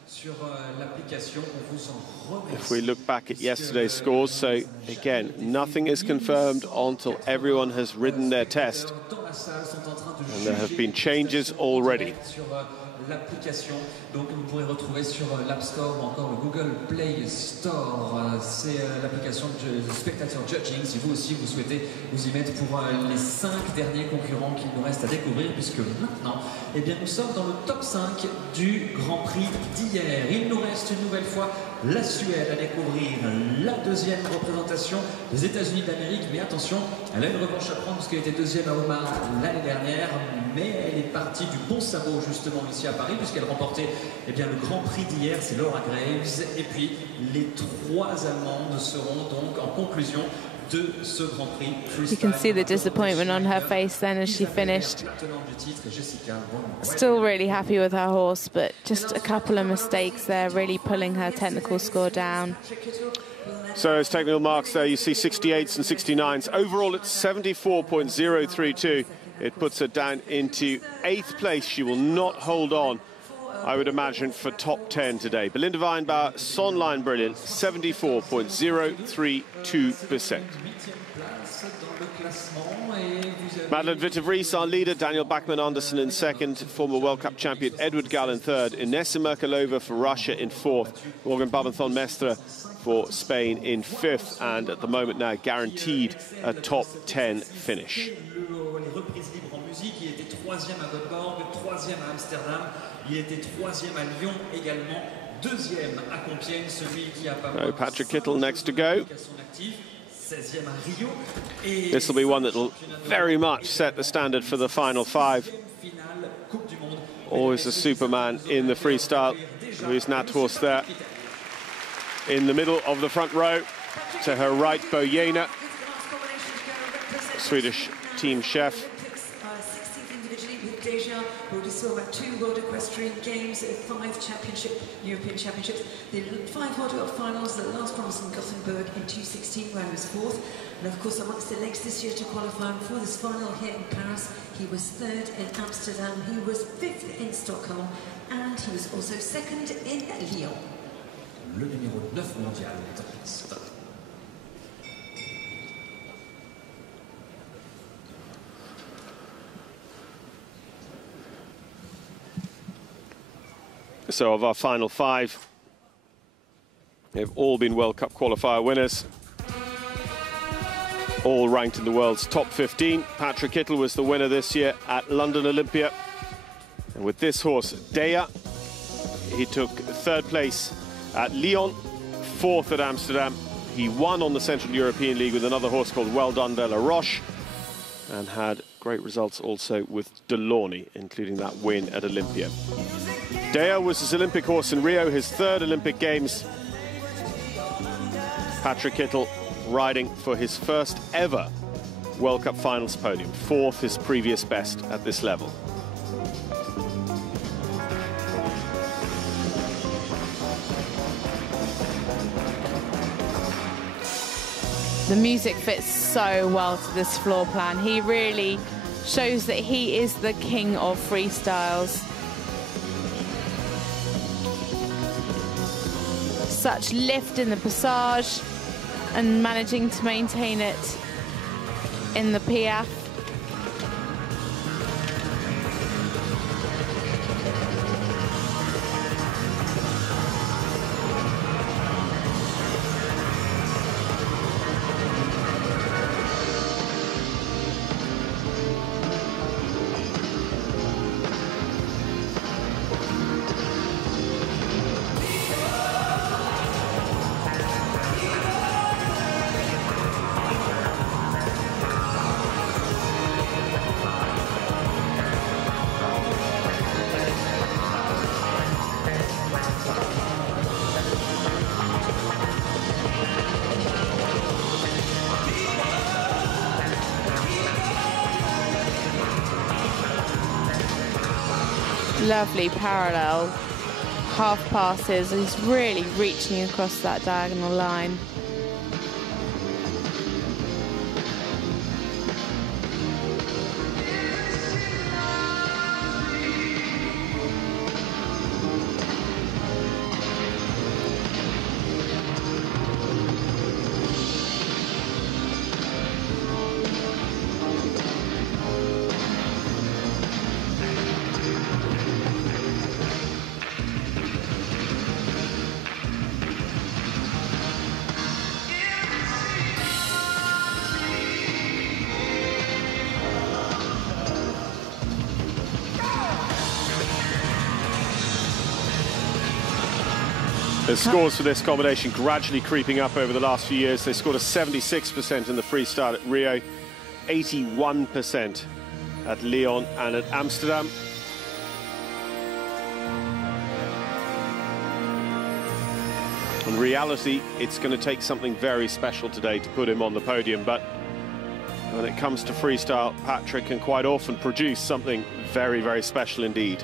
If we look back at yesterday's scores, so again, nothing is confirmed until everyone has ridden their test. And there have been changes already. l'application. Donc vous pourrez retrouver sur l'App Store ou encore le Google Play Store. C'est l'application de Spectator Judging. Si vous aussi vous souhaitez vous y mettre pour les 5 derniers concurrents qu'il nous reste à découvrir, puisque maintenant, eh bien, nous sommes dans le top 5 du Grand Prix d'hier. Il nous reste une nouvelle fois la Suède à découvrir, la deuxième représentation des États-Unis d'Amérique. Mais attention, elle a une revanche à prendre parce qu'elle était deuxième à Omaha l'année dernière, mais elle est partie du bon sabot justement ici à Paris, puisqu'elle remportait eh bien, le Grand Prix d'hier, c'est Laura Graves. Et puis les 3 Allemandes seront donc en conclusion de ce Grand Prix Freestyle. You can see the disappointment on her face then as she finished. Still really happy with her horse, but just a couple of mistakes there, really pulling her technical score down. So as technical marks there, you see 68s and 69s. Overall, it's 74.032. It puts her down into 8th place. She will not hold on, I would imagine, for top 10 today. Belinda Weinbauer, Sonline brilliant, 74.032%. Madeleine Witte-Vrees, our leader. Daniel Bachmann Andersen in 2nd. Former World Cup champion Edward Gall in 3rd. Inessa Merkulova for Russia in 4th. Morgan Barbancon Mestre for Spain in 5th. And at the moment now, guaranteed a top 10 finish. Il était 3e à Göteborg, 3e à Amsterdam, il était 3e à Lyon également, 2e à Compiègne, celui qui a pas mal. Patrik Kittel next to go. This will be one that will very much set the standard for the final 5. Always a Superman in the freestyle. Luis Nathorst there in the middle of the front row. To her right, Bojena, Swedish team chef. Saw about 2 World Equestrian Games, 5 European Championships, the 5 World Cup finals. The last one was in Gothenburg in 2016, where he was 4th. And of course, amongst the legs this year to qualify for this final here in Paris, he was 3rd in Amsterdam, he was 5th in Stockholm, and he was also 2nd in Lyon. Le numéro 9 mondial est en piste. So of our final 5, they've all been World Cup qualifier winners, all ranked in the world's top 15. Patrik Kittel was the winner this year at London Olympia. And with this horse, Dea, he took 3rd place at Lyon, 4th at Amsterdam. He won on the Central European League with another horse called Well Done de la Roche, and had great results also with Delaunay, including that win at Olympia. Dea was his Olympic horse in Rio, his 3rd Olympic Games. Patrik Kittel riding for his 1st ever World Cup finals podium, 4th his previous best at this level. The music fits so well to this floor plan. He really shows that he is the king of freestyles. Such lift in the passage and managing to maintain it in the piaffe. Lovely parallel half passes. He's really reaching across that diagonal line. The scores for this combination gradually creeping up over the last few years. They scored a 76% in the freestyle at Rio, 81% at Lyon and at Amsterdam. In reality, it's going to take something very special today to put him on the podium, but when it comes to freestyle, Patrik can quite often produce something very, very special indeed.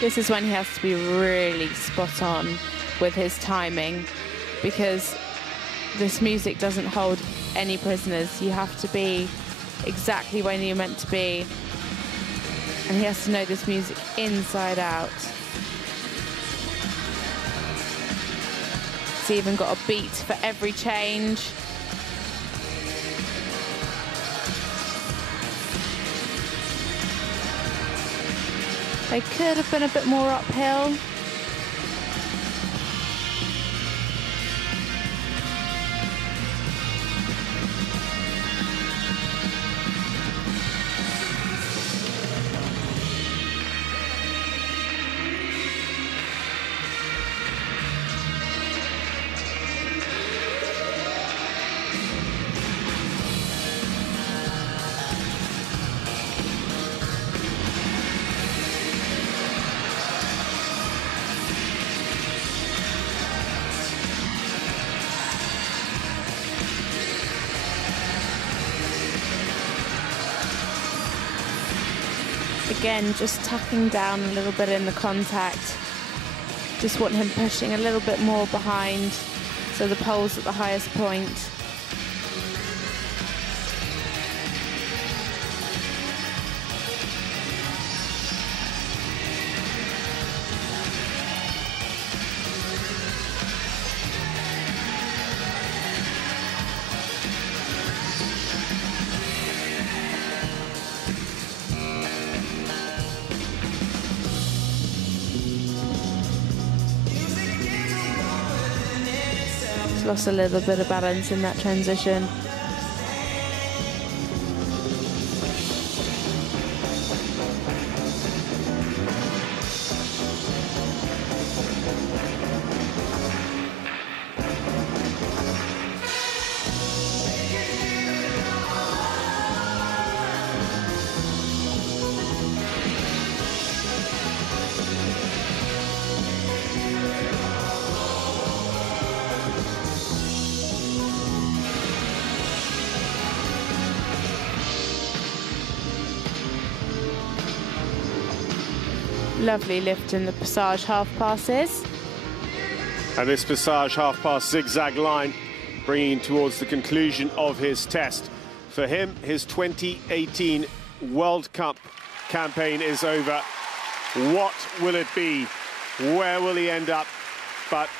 This is when he has to be really spot on with his timing, because this music doesn't hold any prisoners. You have to be exactly when you're meant to be, and he has to know this music inside out. It's even got a beat for every change. They could have been a bit more uphill. Again, just tucking down a little bit in the contact. Just want him pushing a little bit more behind, so the pole's at the highest point. Lost a little bit of balance in that transition. Lovely lift in the passage half passes. And this passage half pass zigzag line bringing towards the conclusion of his test. For him, his 2018 World Cup campaign is over. What will it be? Where will he end up? But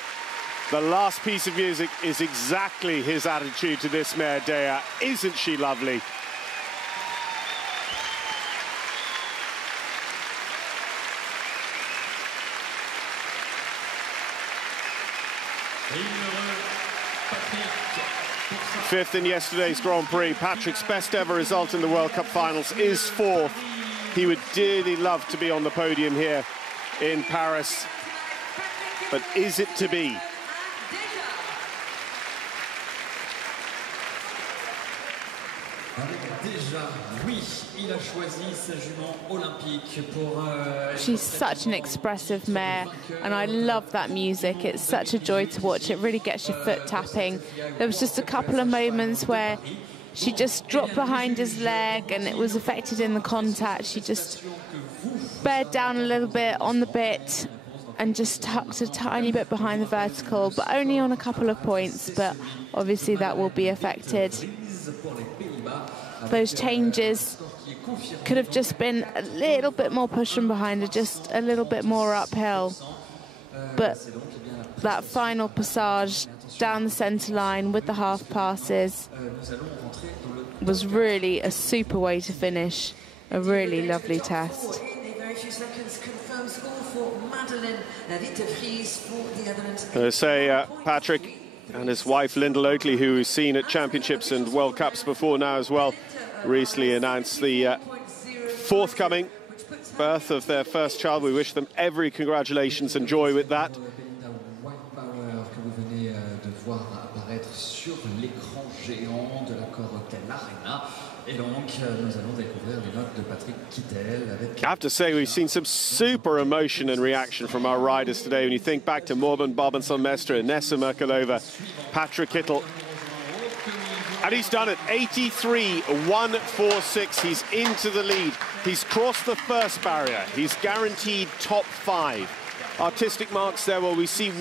the last piece of music is exactly his attitude to this Meer Dea. Isn't she lovely? Fifth in yesterday's Grand Prix. Patrik's best ever result in the World Cup finals is fourth. He would dearly love to be on the podium here in Paris. But is it to be? She's such an expressive mare, and I love that music. It's such a joy to watch. It really gets your foot tapping. There was just a couple of moments where she just dropped behind his leg and it was affected in the contact. She just bared down a little bit on the bit and just tucked a tiny bit behind the vertical, but only on a couple of points, but obviously that will be affected. Those changes could have just been a little bit more push from behind her, just a little bit more uphill. But that final passage down the centre line with the half passes was really a super way to finish a really lovely test. In a very few seconds, confirmed score for Madeleine Witte-Vrees for the Netherlands. I say Patrik and his wife Linda Oakley, who we've seen at championships and World Cups before now as well, recently announced the forthcoming birth of their first child. We wish them every congratulations and joy with that. Belinda Weinbauer que vous venez de voir apparaître sur l'écran géant de l'accord Hotel Arena. Et donc, nous allons découvrir les notes de Patrik Kittel avec... I have to say, we've seen some super emotion and reaction from our riders today. When you think back to Morben Barbancon-Mestre, Inessa Merkulova, Patrik Kittel. And he's done it, 83.146. He's into the lead. He's crossed the first barrier. He's guaranteed top 5. Artistic marks there, well, we see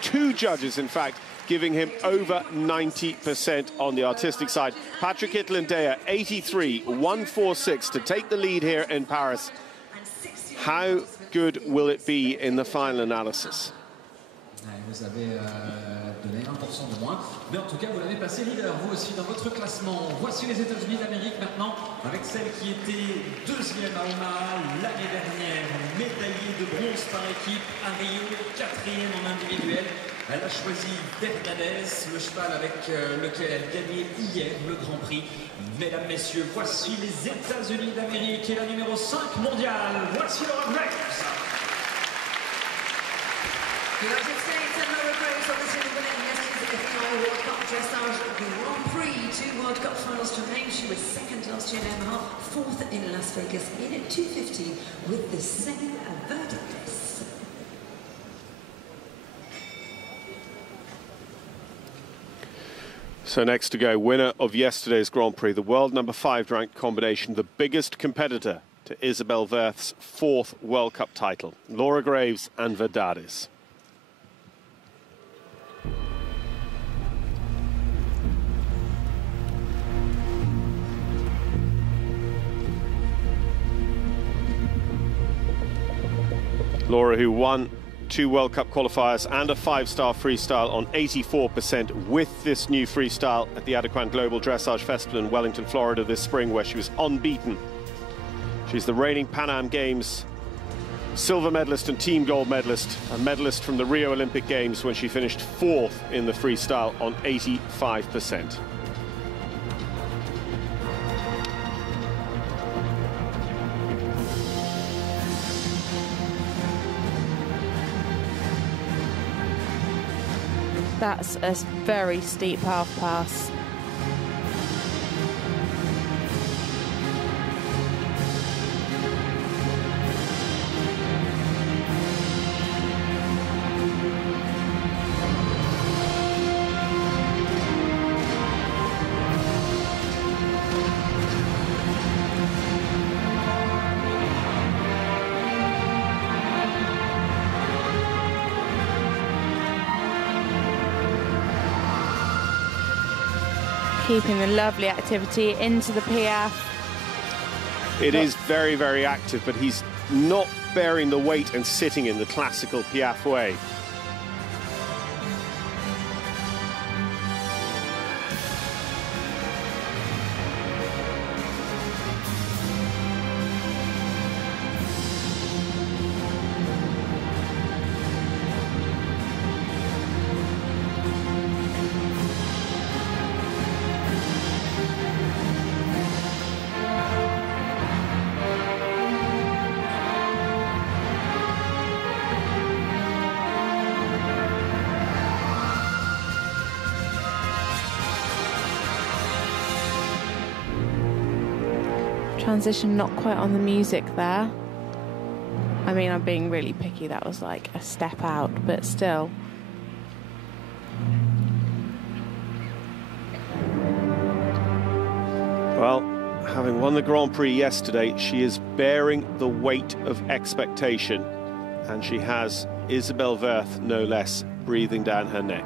two judges, in fact, giving him over 90% on the artistic side. Patrik Kittel and Dea, 83.146 to take the lead here in Paris. How good will it be in the final analysis? Vous avez donné 1% de moins, mais en tout cas vous l'avez passé leader, vous aussi dans votre classement. Voici les États-Unis d'Amérique maintenant, avec celle qui était deuxième à Omaha l'année dernière, médaillée de bronze par équipe à Rio, quatrième en individuel. Elle a choisi Bernadès, le cheval avec lequel elle gagnait hier le Grand Prix. Mesdames, Messieurs, voici les États-Unis d'Amérique et la numéro 5 mondiale. Voici Laura Graves. United States and Laura Graves obviously winning yesterday's FEI World Cup Dressage Grand Prix. 2 World Cup finals to name. She was second last year in Omaha, 4th in Las Vegas, in at 2:50 with the same verdict. So next to go, winner of yesterday's Grand Prix, the world number 5 ranked combination, the biggest competitor to Isabell Werth's 4th World Cup title, Laura Graves and Verdades. Laura, who won 2 World Cup qualifiers and a 5-star freestyle on 84% with this new freestyle at the Adequan Global Dressage Festival in Wellington, Florida this spring, where she was unbeaten. She's the reigning Pan Am Games silver medalist and team gold medalist, a medalist from the Rio Olympic Games when she finished 4th in the freestyle on 85%. That's a very steep half pass. Keeping the lovely activity into the Piaffe. It is very, very active, but he's not bearing the weight and sitting in the classical Piaffe way. Transition not quite on the music there. I mean, I'm being really picky. That was like a step out, but still. Well, having won the Grand Prix yesterday, she is bearing the weight of expectation. And she has Isabell Werth, no less, breathing down her neck.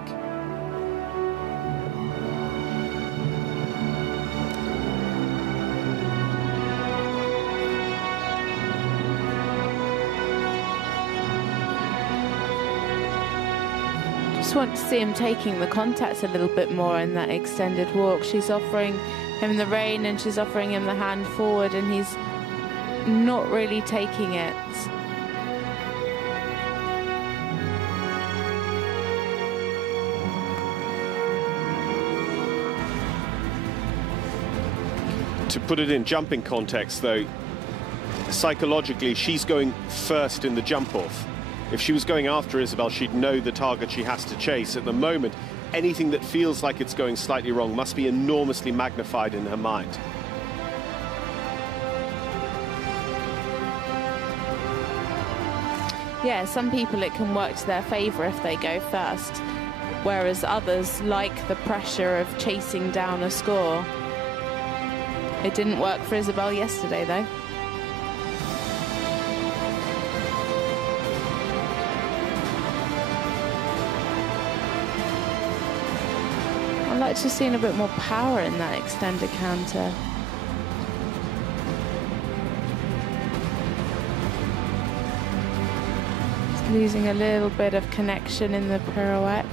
Just want to see him taking the contact a little bit more in that extended walk. She's offering him the rein and she's offering him the hand forward, and he's not really taking it. To put it in jumping context, though, psychologically, she's going first in the jump-off. If she was going after Isabell, she'd know the target she has to chase. At the moment, anything that feels like it's going slightly wrong must be enormously magnified in her mind. Yeah, some people it can work to their favour if they go first, whereas others like the pressure of chasing down a score. It didn't work for Isabell yesterday, though. I'd like to have seen a bit more power in that extended canter. Just losing a little bit of connection in the pirouette.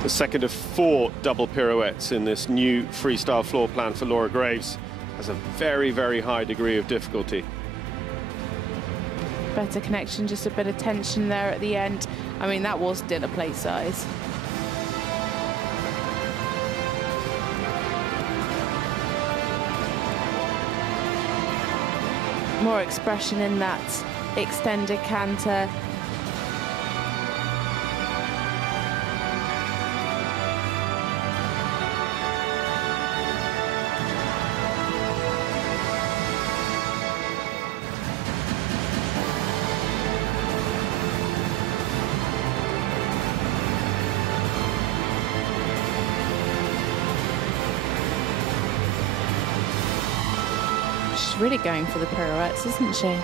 The second of 4 double pirouettes in this new freestyle floor plan for Laura Greaves. Has a very, very high degree of difficulty. Better connection, just a bit of tension there at the end. I mean, that was dinner plate size. More expression in that extended canter. Really going for the pirouettes, isn't she?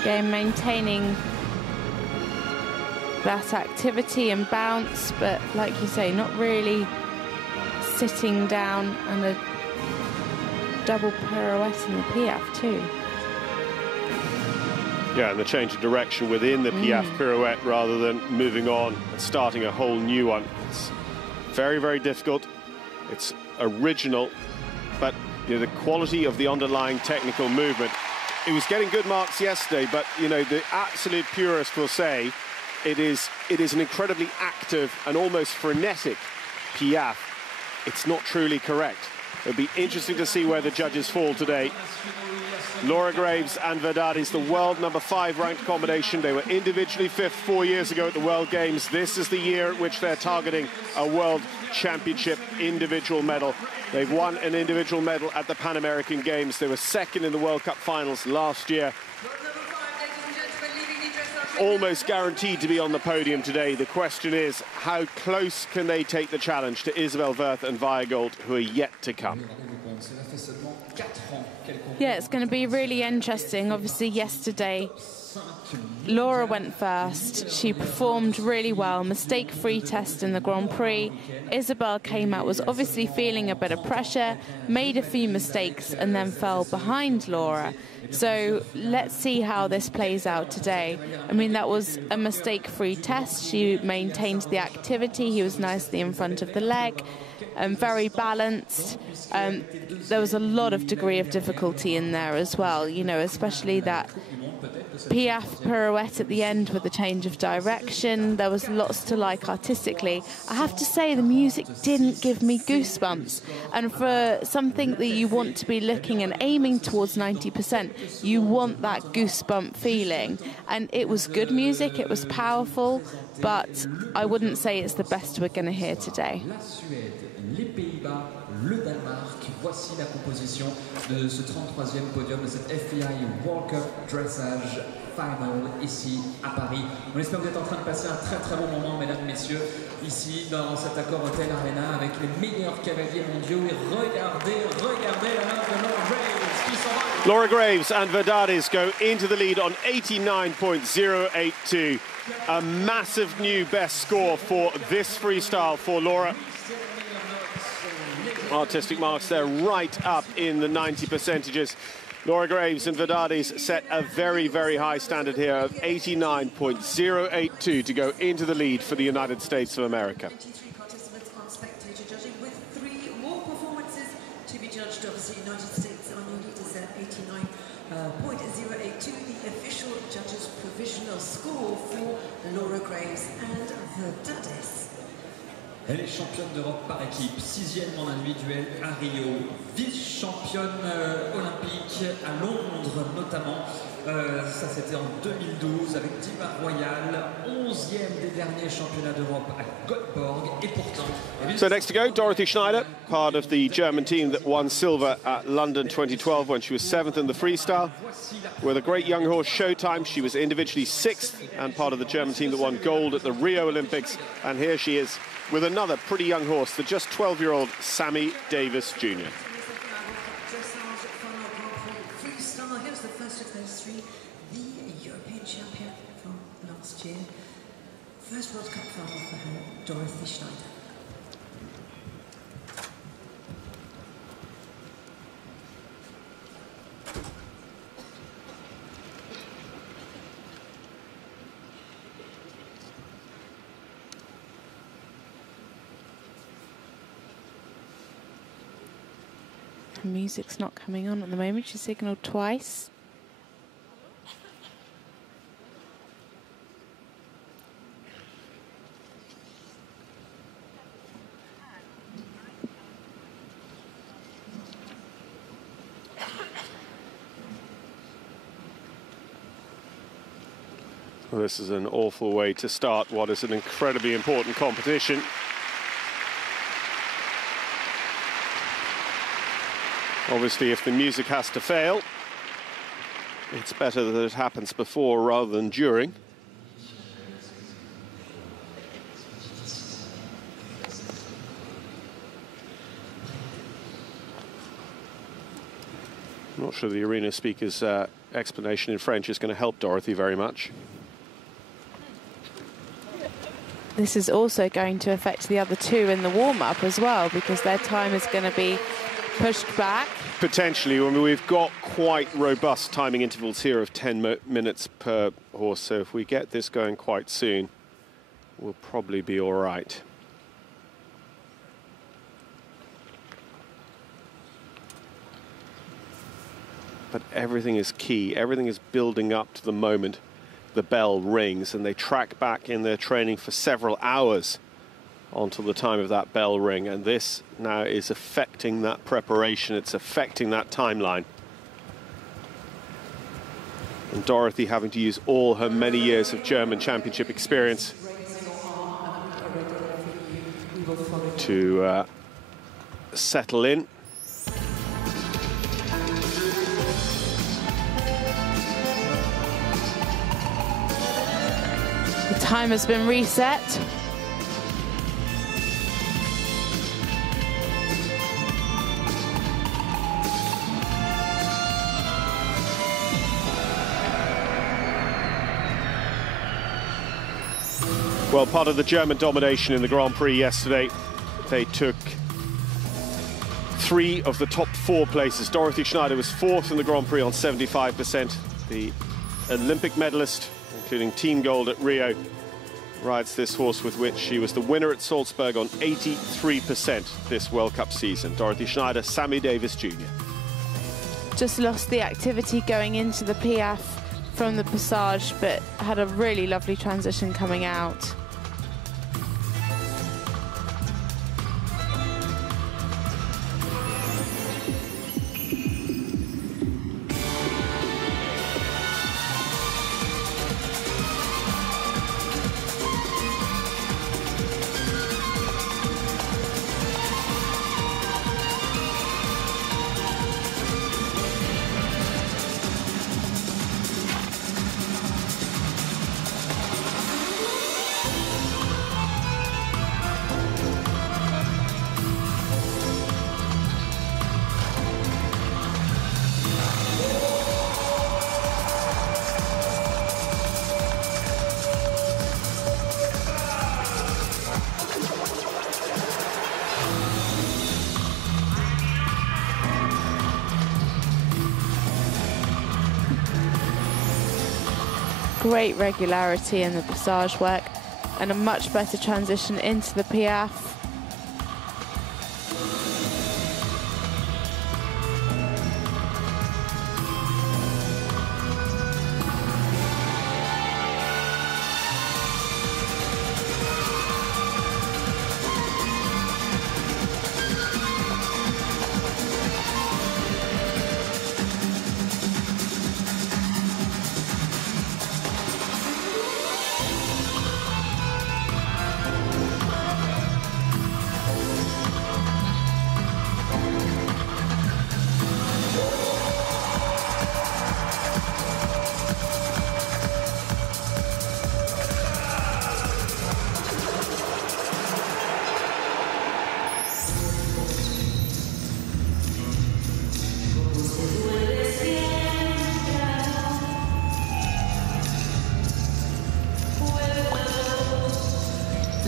Again, maintaining that activity and bounce, but like you say, not really sitting down, and a double pirouette in the Piaffe too. Yeah, and the change of direction within the Piaffe pirouette rather than moving on and starting a whole new one. It's very, very difficult. It's original, but you know, the quality of the underlying technical movement. It was getting good marks yesterday, but you know, the absolute purist will say it is an incredibly active and almost frenetic Piaffe. It's not truly correct. It'll be interesting to see where the judges fall today. Laura Greaves and Verdad is the world #5 ranked combination. They were individually 5th 4 years ago at the World Games. This is the year at which they're targeting a World Championship individual medal. They've won an individual medal at the Pan American Games. They were 2nd in the World Cup finals last year. Almost guaranteed to be on the podium today. The question is, how close can they take the challenge to Isabell Werth and Veigold, who are yet to come? Yeah, it's going to be really interesting. Obviously, yesterday, Laura went first. She performed really well, mistake-free test in the Grand Prix. Isabell came out, was obviously feeling a bit of pressure, made a few mistakes, and then fell behind Laura. So let's see how this plays out today. I mean, that was a mistake-free test. She maintained the activity. He was nicely in front of the leg. Very balanced. There was a lot of degree of difficulty in there as well, you know, especially that Piaffe pirouette at the end with a change of direction. There was lots to like artistically. I have to say the music didn't give me goosebumps. And for something that you want to be looking and aiming towards 90%, you want that goosebump feeling. And it was good music, it was powerful, but I wouldn't say it's the best we're going to hear today. Les Pays-Bas, le Danemark. Voici la composition de ce 33e podium de cette FEI World Cup Dressage Final ici à Paris. On espère que vous êtes en train de passer un très très bon moment, mesdames, messieurs, ici dans cet Accor Hotel Arena avec les meilleurs cavaliers mondiaux. Et regardez la main de Laura Graves qui s'en va. Laura Graves and Verdades go into the lead on 89.082. A massive new best score for this freestyle for Laura. Artistic marks there right up in the 90 percentages. Laura Graves and Verdades set a very, very high standard here of 89.082 to go into the lead for the United States of America. 23 participants on spectator judging with 3 more performances to be judged. Obviously, United States on your lead is at 89.082, the official judges' provisional score for Laura Graves and Verdades. Elle est championne d'Europe par équipe, 6e en individuel à Rio, vice-championne olympique à Londres notamment. Ça c'était en 2012 avec Diva Royal, 11e des derniers championnats d'Europe à Göteborg et pourtant... So next to go, Dorothee Schneider, part of the German team that won silver at London 2012 when she was 7th in the freestyle. With a great young horse, Showtime, she was individually 6th and part of the German team that won gold at the Rio Olympics. And here she is with another pretty young horse, the just 12-year-old Sammy Davis Jr. Freestyle, here's the first of those 3, the European champion from last year. First World Cup final for her, Dorothee Schneider. The music's not coming on at the moment. She signalled twice. Well, this is an awful way to start what is an incredibly important competition. Obviously, if the music has to fail, it's better that it happens before rather than during. I'm not sure the arena speaker's explanation in French is going to help Dorothee very much. This is also going to affect the other 2 in the warm-up as well, because their time is going to be pushed back. Potentially. I mean, we've got quite robust timing intervals here of 10 minutes per horse, so if we get this going quite soon, we'll probably be all right. But everything is key. Everything is building up to the moment the bell rings, and they track back in their training for several hours until the time of that bell ring, and this now is affecting that preparation. It's affecting that timeline. And Dorothee having to use all her many years of German championship experience to settle in. The time has been reset. Well, part of the German domination in the Grand Prix yesterday, they took 3 of the top 4 places. Dorothee Schneider was 4th in the Grand Prix on 75%. The Olympic medalist, including team gold at Rio, rides this horse with which she was the winner at Salzburg on 83% this World Cup season. Dorothee Schneider, Sammy Davis Jr. Just lost the activity going into the Piaffe from the passage, but had a really lovely transition coming out. Great regularity in the passage work and a much better transition into the piaffe.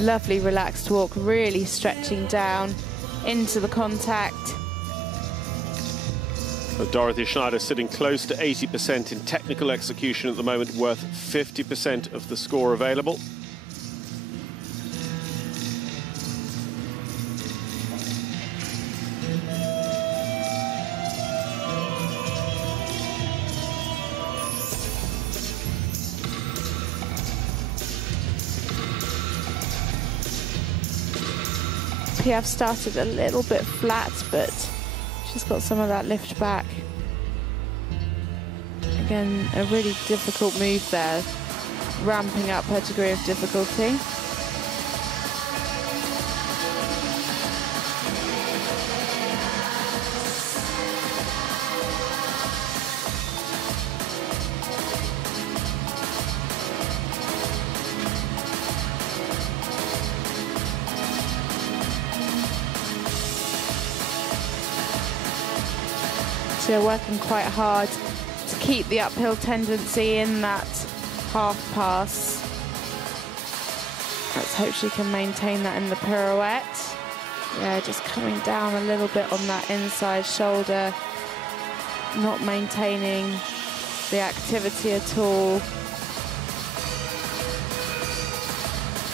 Lovely relaxed walk, really stretching down into the contact. Well, Dorothee Schneider sitting close to 80% in technical execution at the moment, worth 50% of the score available. Piaffe started a little bit flat, but she's got some of that lift back. Again, a really difficult move there, ramping up her degree of difficulty. They're working quite hard to keep the uphill tendency in that half pass. Let's hope she can maintain that in the pirouette. Yeah, just coming down a little bit on that inside shoulder, not maintaining the activity at all.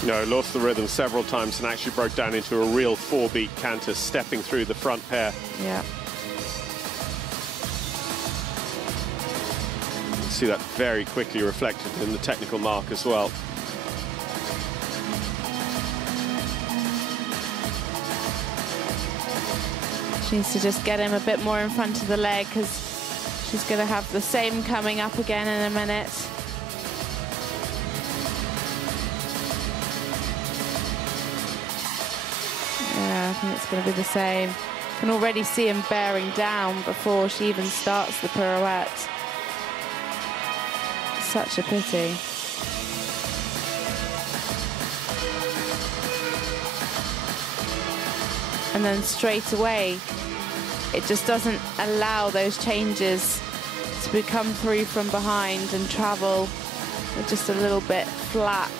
No, lost the rhythm several times and actually broke down into a real four-beat canter, stepping through the front pair. Yeah. See that very quickly reflected in the technical mark as well. She needs to just get him a bit more in front of the leg, because she's going to have the same coming up again in a minute. Yeah, I think it's going to be the same. Can already see him bearing down before she even starts the pirouette. Such a pity. And then straight away, it just doesn't allow those changes to come through from behind and travel just a little bit flat.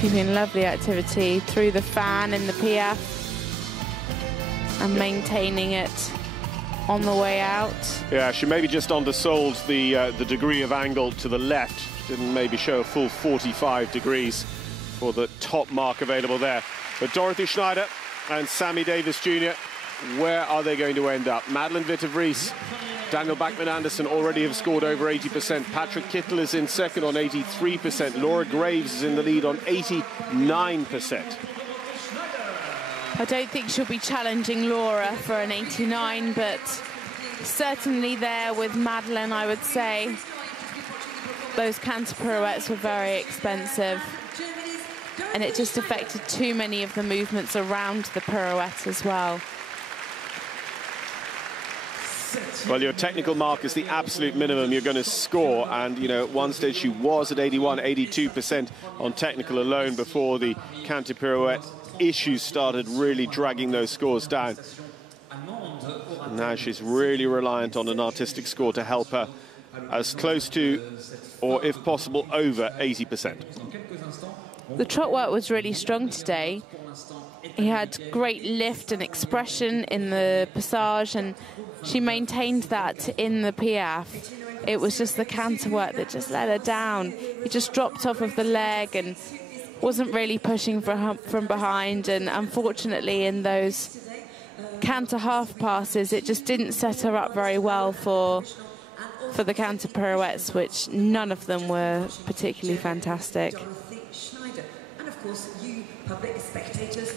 Keeping lovely activity through the fan in the piaffe and maintaining it on the way out. Yeah, she maybe just undersold the degree of angle to the left. Didn't maybe show a full 45 degrees for the top mark available there. But Dorothee Schneider and Sammy Davis Jr., where are they going to end up? Madeleine Witte-Vrees, Daniel Bachmann Andersen already have scored over 80%. Patrik Kittel is in second on 83%. Laura Graves is in the lead on 89%. I don't think she'll be challenging Laura for an 89, but certainly there with Madeleine, I would say. Those canter pirouettes were very expensive, and it just affected too many of the movements around the pirouette as well. Well, your technical mark is the absolute minimum you're going to score, and you know, at one stage she was at 81, 82% on technical alone before the canter pirouette issues started really dragging those scores down. And now she's really reliant on an artistic score to help her as close to, or if possible, over 80%. The trot work was really strong today. He had great lift and expression in the passage, and she maintained that in the piaffe. It was just the canter work that just let her down. He just dropped off of the leg and wasn't really pushing from behind, and unfortunately in those canter half passes it just didn't set her up very well for the canter pirouettes, which none of them were particularly fantastic. Dorothee Schneider. And of course, you public spectators,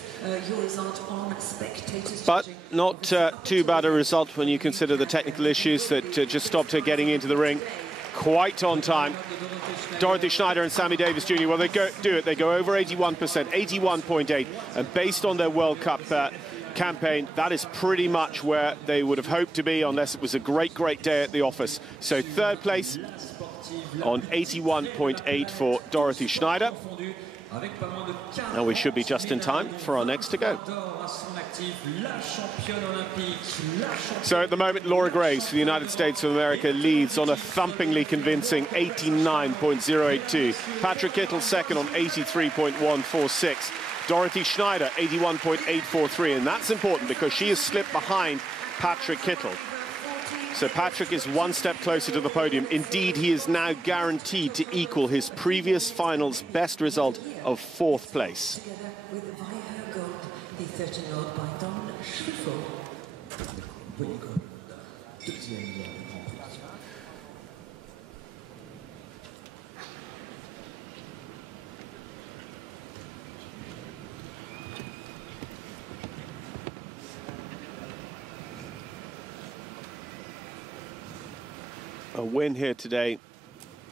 your result on spectators. But not too bad a result when you consider the technical issues that just stopped her getting into the ring quite on time. Dorothee Schneider and Sammy Davis Jr., well, they go over 81%, 81.8, and based on their World Cup campaign, that is pretty much where they would have hoped to be, unless it was a great day at the office. So third place on 81.8 for Dorothee Schneider. And we should be just in time for our next to go. So at the moment, Laura Graves for the United States of America leads on a thumpingly convincing 89.082. Patrik Kittel second on 83.146. Dorothee Schneider 81.843, and that's important because she has slipped behind Patrik Kittel. So Patrik is one step closer to the podium. Indeed, he is now guaranteed to equal his previous finals best result of fourth place. Together with via her gold, the 13-year-old by Don Schwiffel. A win here today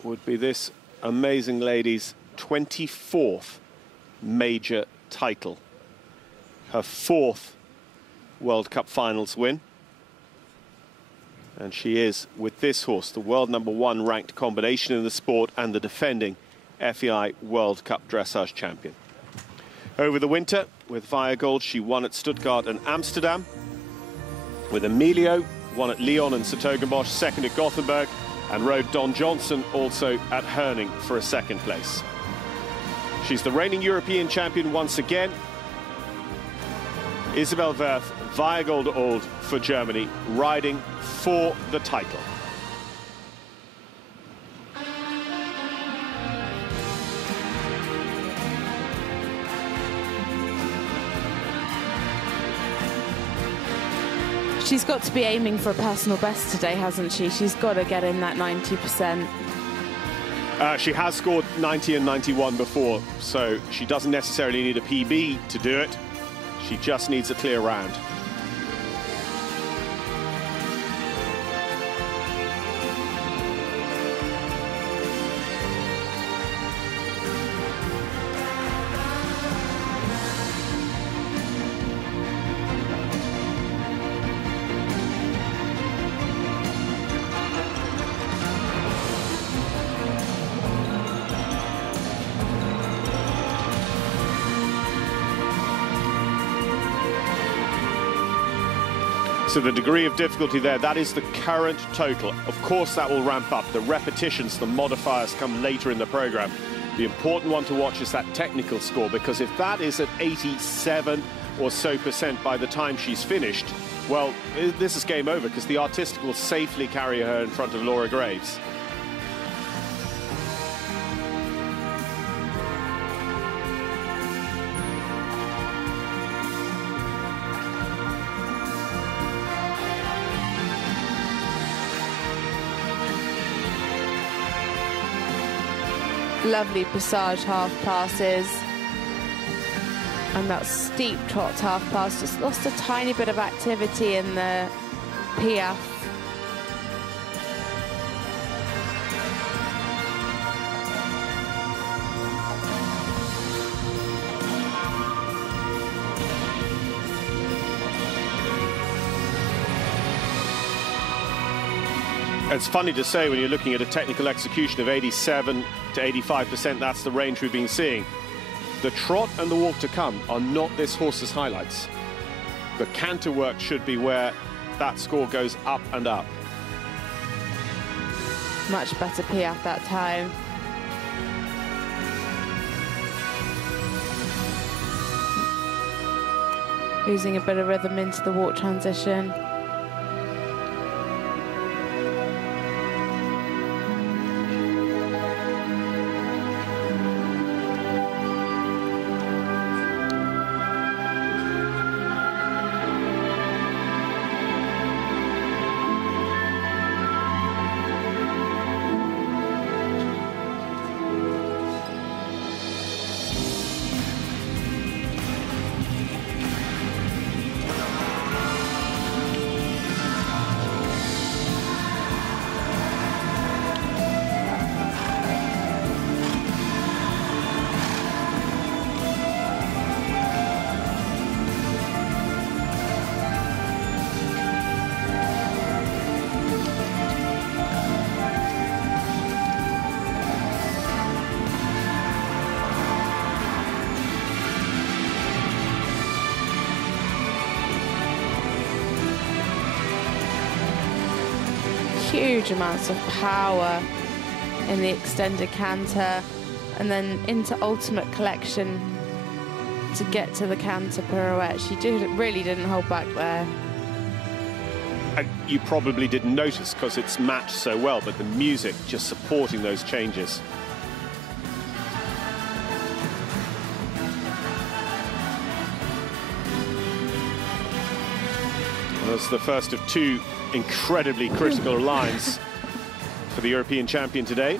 would be this amazing lady's 24th major title. Her fourth World Cup finals win. And she is, with this horse, the world #1 ranked combination in the sport and the defending FEI World Cup dressage champion. Over the winter, with Via Gold, she won at Stuttgart and Amsterdam. With Emilio, won at Lyon and Sertogenbosch, second at Gothenburg, and rode Don Johnson also at Herning for a second place. She's the reigning European champion once again. Isabell Werth, Via Gold Old for Germany, riding for the title. She's got to be aiming for a personal best today, hasn't she? She's got to get in that 90%. She has scored 90 and 91 before, so she doesn't necessarily need a PB to do it. She just needs a clear round. So the degree of difficulty there, that is the current total. Of course, that will ramp up. The repetitions, the modifiers come later in the program. The important one to watch is that technical score, because if that is at 87 or so % by the time she's finished, well, this is game over, because the artistic will safely carry her in front of Laura Graves. Lovely passage half passes, and that steep trot half pass just lost a tiny bit of activity in the Piaffe. It's funny to say when you're looking at a technical execution of 87 to 85%, that's the range we've been seeing. The trot and the walk to come are not this horse's highlights. The canter work should be where that score goes up and up. Much better Piaffe that time. Losing a bit of rhythm into the walk transition. Huge amounts of power in the extended canter, and then into ultimate collection to get to the canter pirouette. She really didn't hold back there. And you probably didn't notice because it's matched so well, but the music just supporting those changes. That's the first of two incredibly critical lines for the European champion today,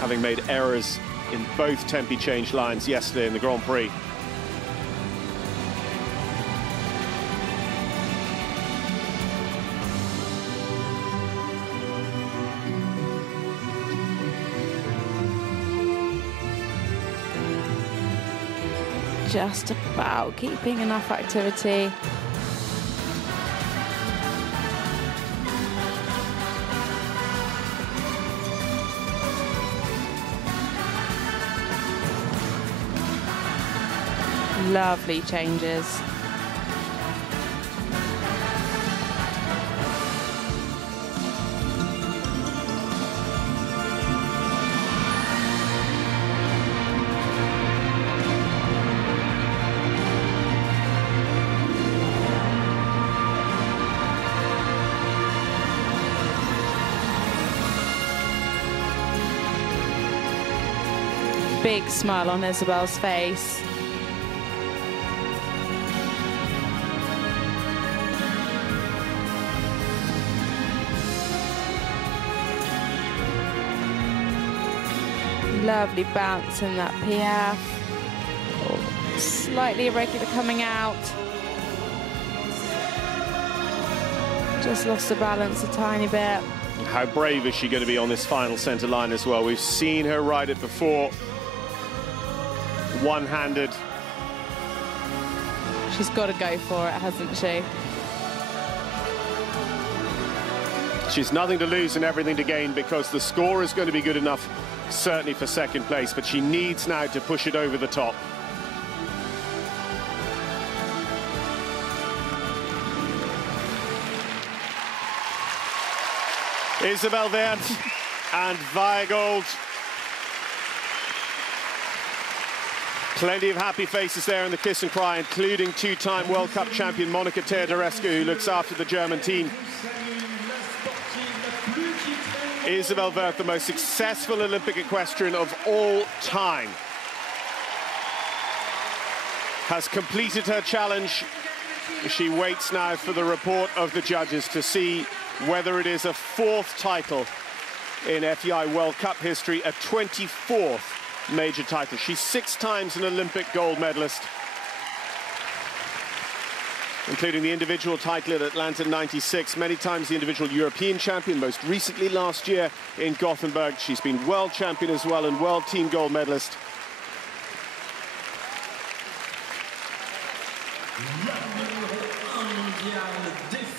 having made errors in both tempi change lines yesterday in the Grand Prix. Just about keeping enough activity. Lovely changes. Big smile on Isabell's face. Lovely bounce in that Piaffe. Oh, slightly irregular coming out. Just lost the balance a tiny bit. How brave is she going to be on this final centre line as well? We've seen her ride it before. One-handed. She's got to go for it, hasn't she? She's nothing to lose and everything to gain, because the score is going to be good enough, certainly for second place, but she needs now to push it over the top. Isabell Werth and Weigelt Plenty of happy faces there in the kiss and cry, including two-time World Cup champion Monica Teodorescu, who looks after the German team. Isabell Werth, the most successful Olympic equestrian of all time, has completed her challenge. She waits now for the report of the judges to see whether it is a 4th title in FEI World Cup history, a 24th major title. She's 6 times an Olympic gold medalist, including the individual title at Atlanta '96, many times the individual European champion, most recently last year in Gothenburg. She's been world champion as well and world team gold medalist.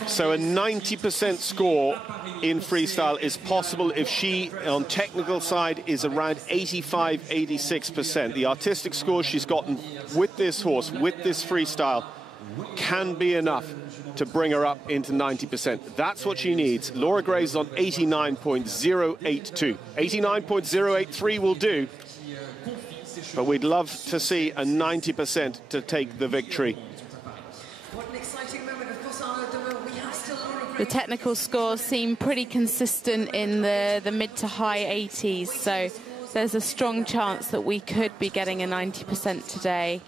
So a 90% score in freestyle is possible if she, on technical side, is around 85, 86%. The artistic score she's gotten with this horse, with this freestyle, can be enough to bring her up into 90%. That's what she needs. Laura Graves is on 89.082. 89.083 will do, but we'd love to see a 90% to take the victory. What an exciting moment. Of course, we have still Laura Graves. The technical scores seem pretty consistent in the mid to high 80s, so there's a strong chance that we could be getting a 90% today.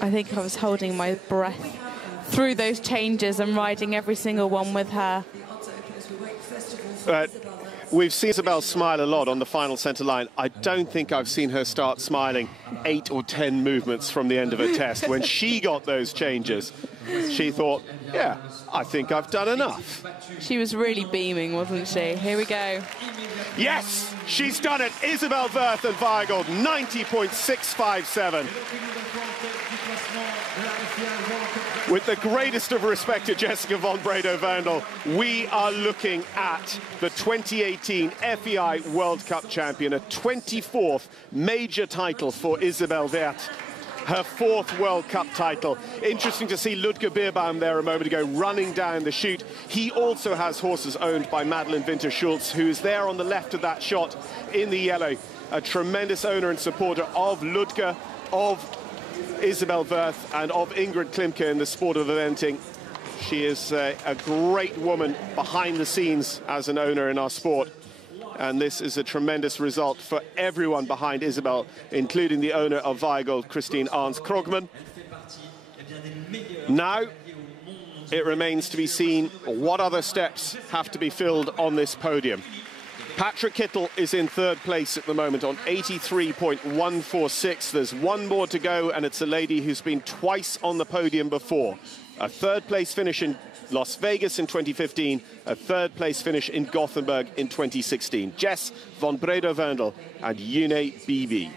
I think I was holding my breath through those changes and riding every single one with her. We've seen Isabell smile a lot on the final centre line. I don't think I've seen her start smiling 8 or 10 movements from the end of a test. When she got those changes, she thought, yeah, I think I've done enough. She was really beaming, wasn't she? Here we go. Yes, she's done it. Isabell Werth and Weigl, 90.657. With the greatest of respect to Jessica von Bredow-Werndl, we are looking at the 2018 FEI World Cup champion, a 24th major title for Isabell Werth, her 4th World Cup title. Interesting to see Ludger Beerbaum there a moment ago running down the chute. He also has horses owned by Madeleine Winter-Schultz, who is there on the left of that shot in the yellow. A tremendous owner and supporter of Ludger, of Isabell Werth and of Ingrid Klimke in the sport of eventing. She is a great woman behind the scenes as an owner in our sport. And this is a tremendous result for everyone behind Isabell, including the owner of Weigl, Christine Arns-Krogman. Now, it remains to be seen what other steps have to be filled on this podium. Patrik Kittel is in 3rd place at the moment on 83.146. There's one more to go, and it's a lady who's been twice on the podium before. A 3rd place finish in Las Vegas in 2015, a 3rd place finish in Gothenburg in 2016. Jess von Bredow-Werndl and Yune BB.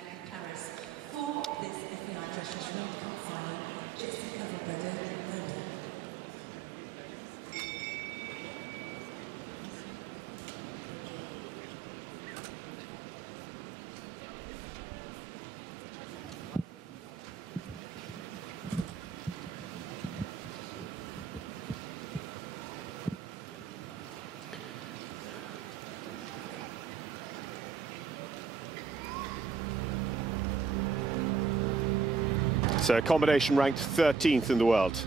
So combination ranked 13th in the world.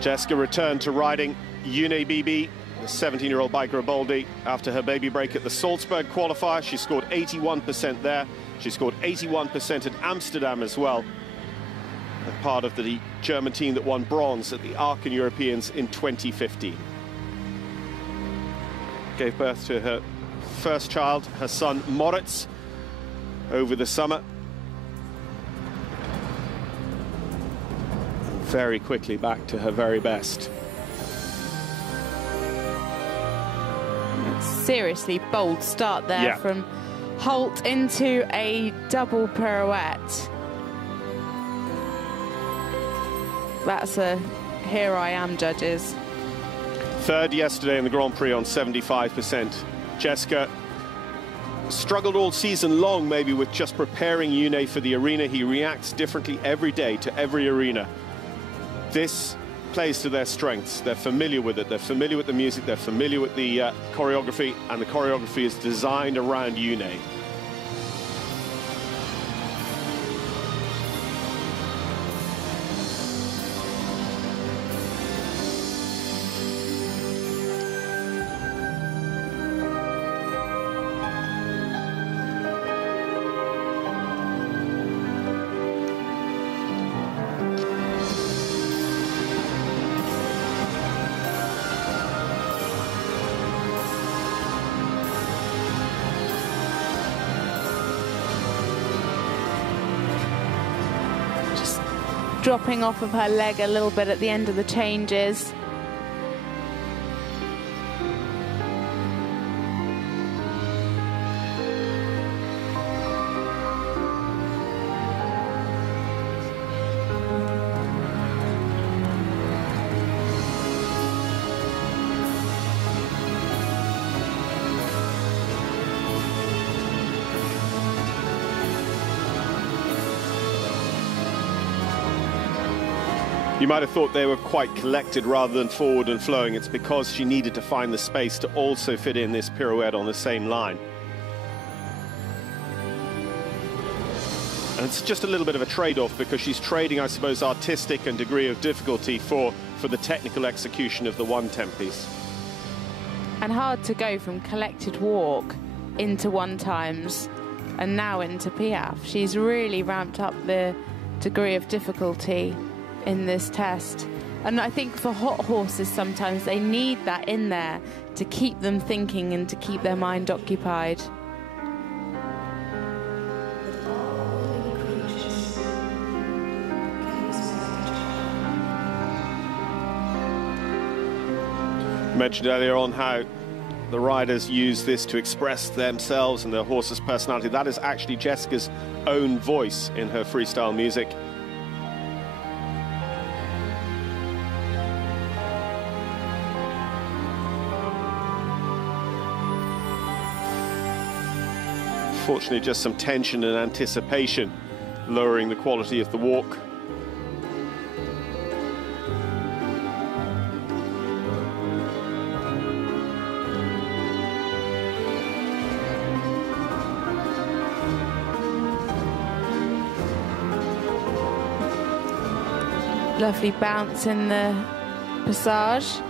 Jessica returned to riding Yune BB, the 17-year-old by Garibaldi, after her baby break at the Salzburg qualifier. She scored 81% there. She scored 81% at Amsterdam as well, as part of the German team that won bronze at the Aachen Europeans in 2015. Gave birth to her first child, her son Moritz, over the summer. Very quickly back to her very best. Seriously bold start there from Holt into a double pirouette. That's a here I am, judges. 3rd yesterday in the Grand Prix on 75%. Jessica struggled all season long maybe with just preparing Yune for the arena. He reacts differently every day to every arena. This plays to their strengths. They're familiar with it. They're familiar with the music. They're familiar with the choreography, and the choreography is designed around Yune. dropping off of her leg a little bit at the end of the changes. You might have thought they were quite collected rather than forward and flowing. It's because she needed to find the space to also fit in this pirouette on the same line. And it's just a little bit of a trade-off because she's trading, I suppose, artistic and degree of difficulty for the technical execution of the one-temp piece. And hard to go from collected walk into one-times and now into piaffe. She's really ramped up the degree of difficulty in this test. And I think for hot horses sometimes they need that in there to keep them thinking and to keep their mind occupied. I mentioned earlier on how the riders use this to express themselves and their horse's personality. That is actually Jessica's own voice in her freestyle music. Fortunately, just some tension and anticipation, lowering the quality of the walk. Lovely bounce in the passage.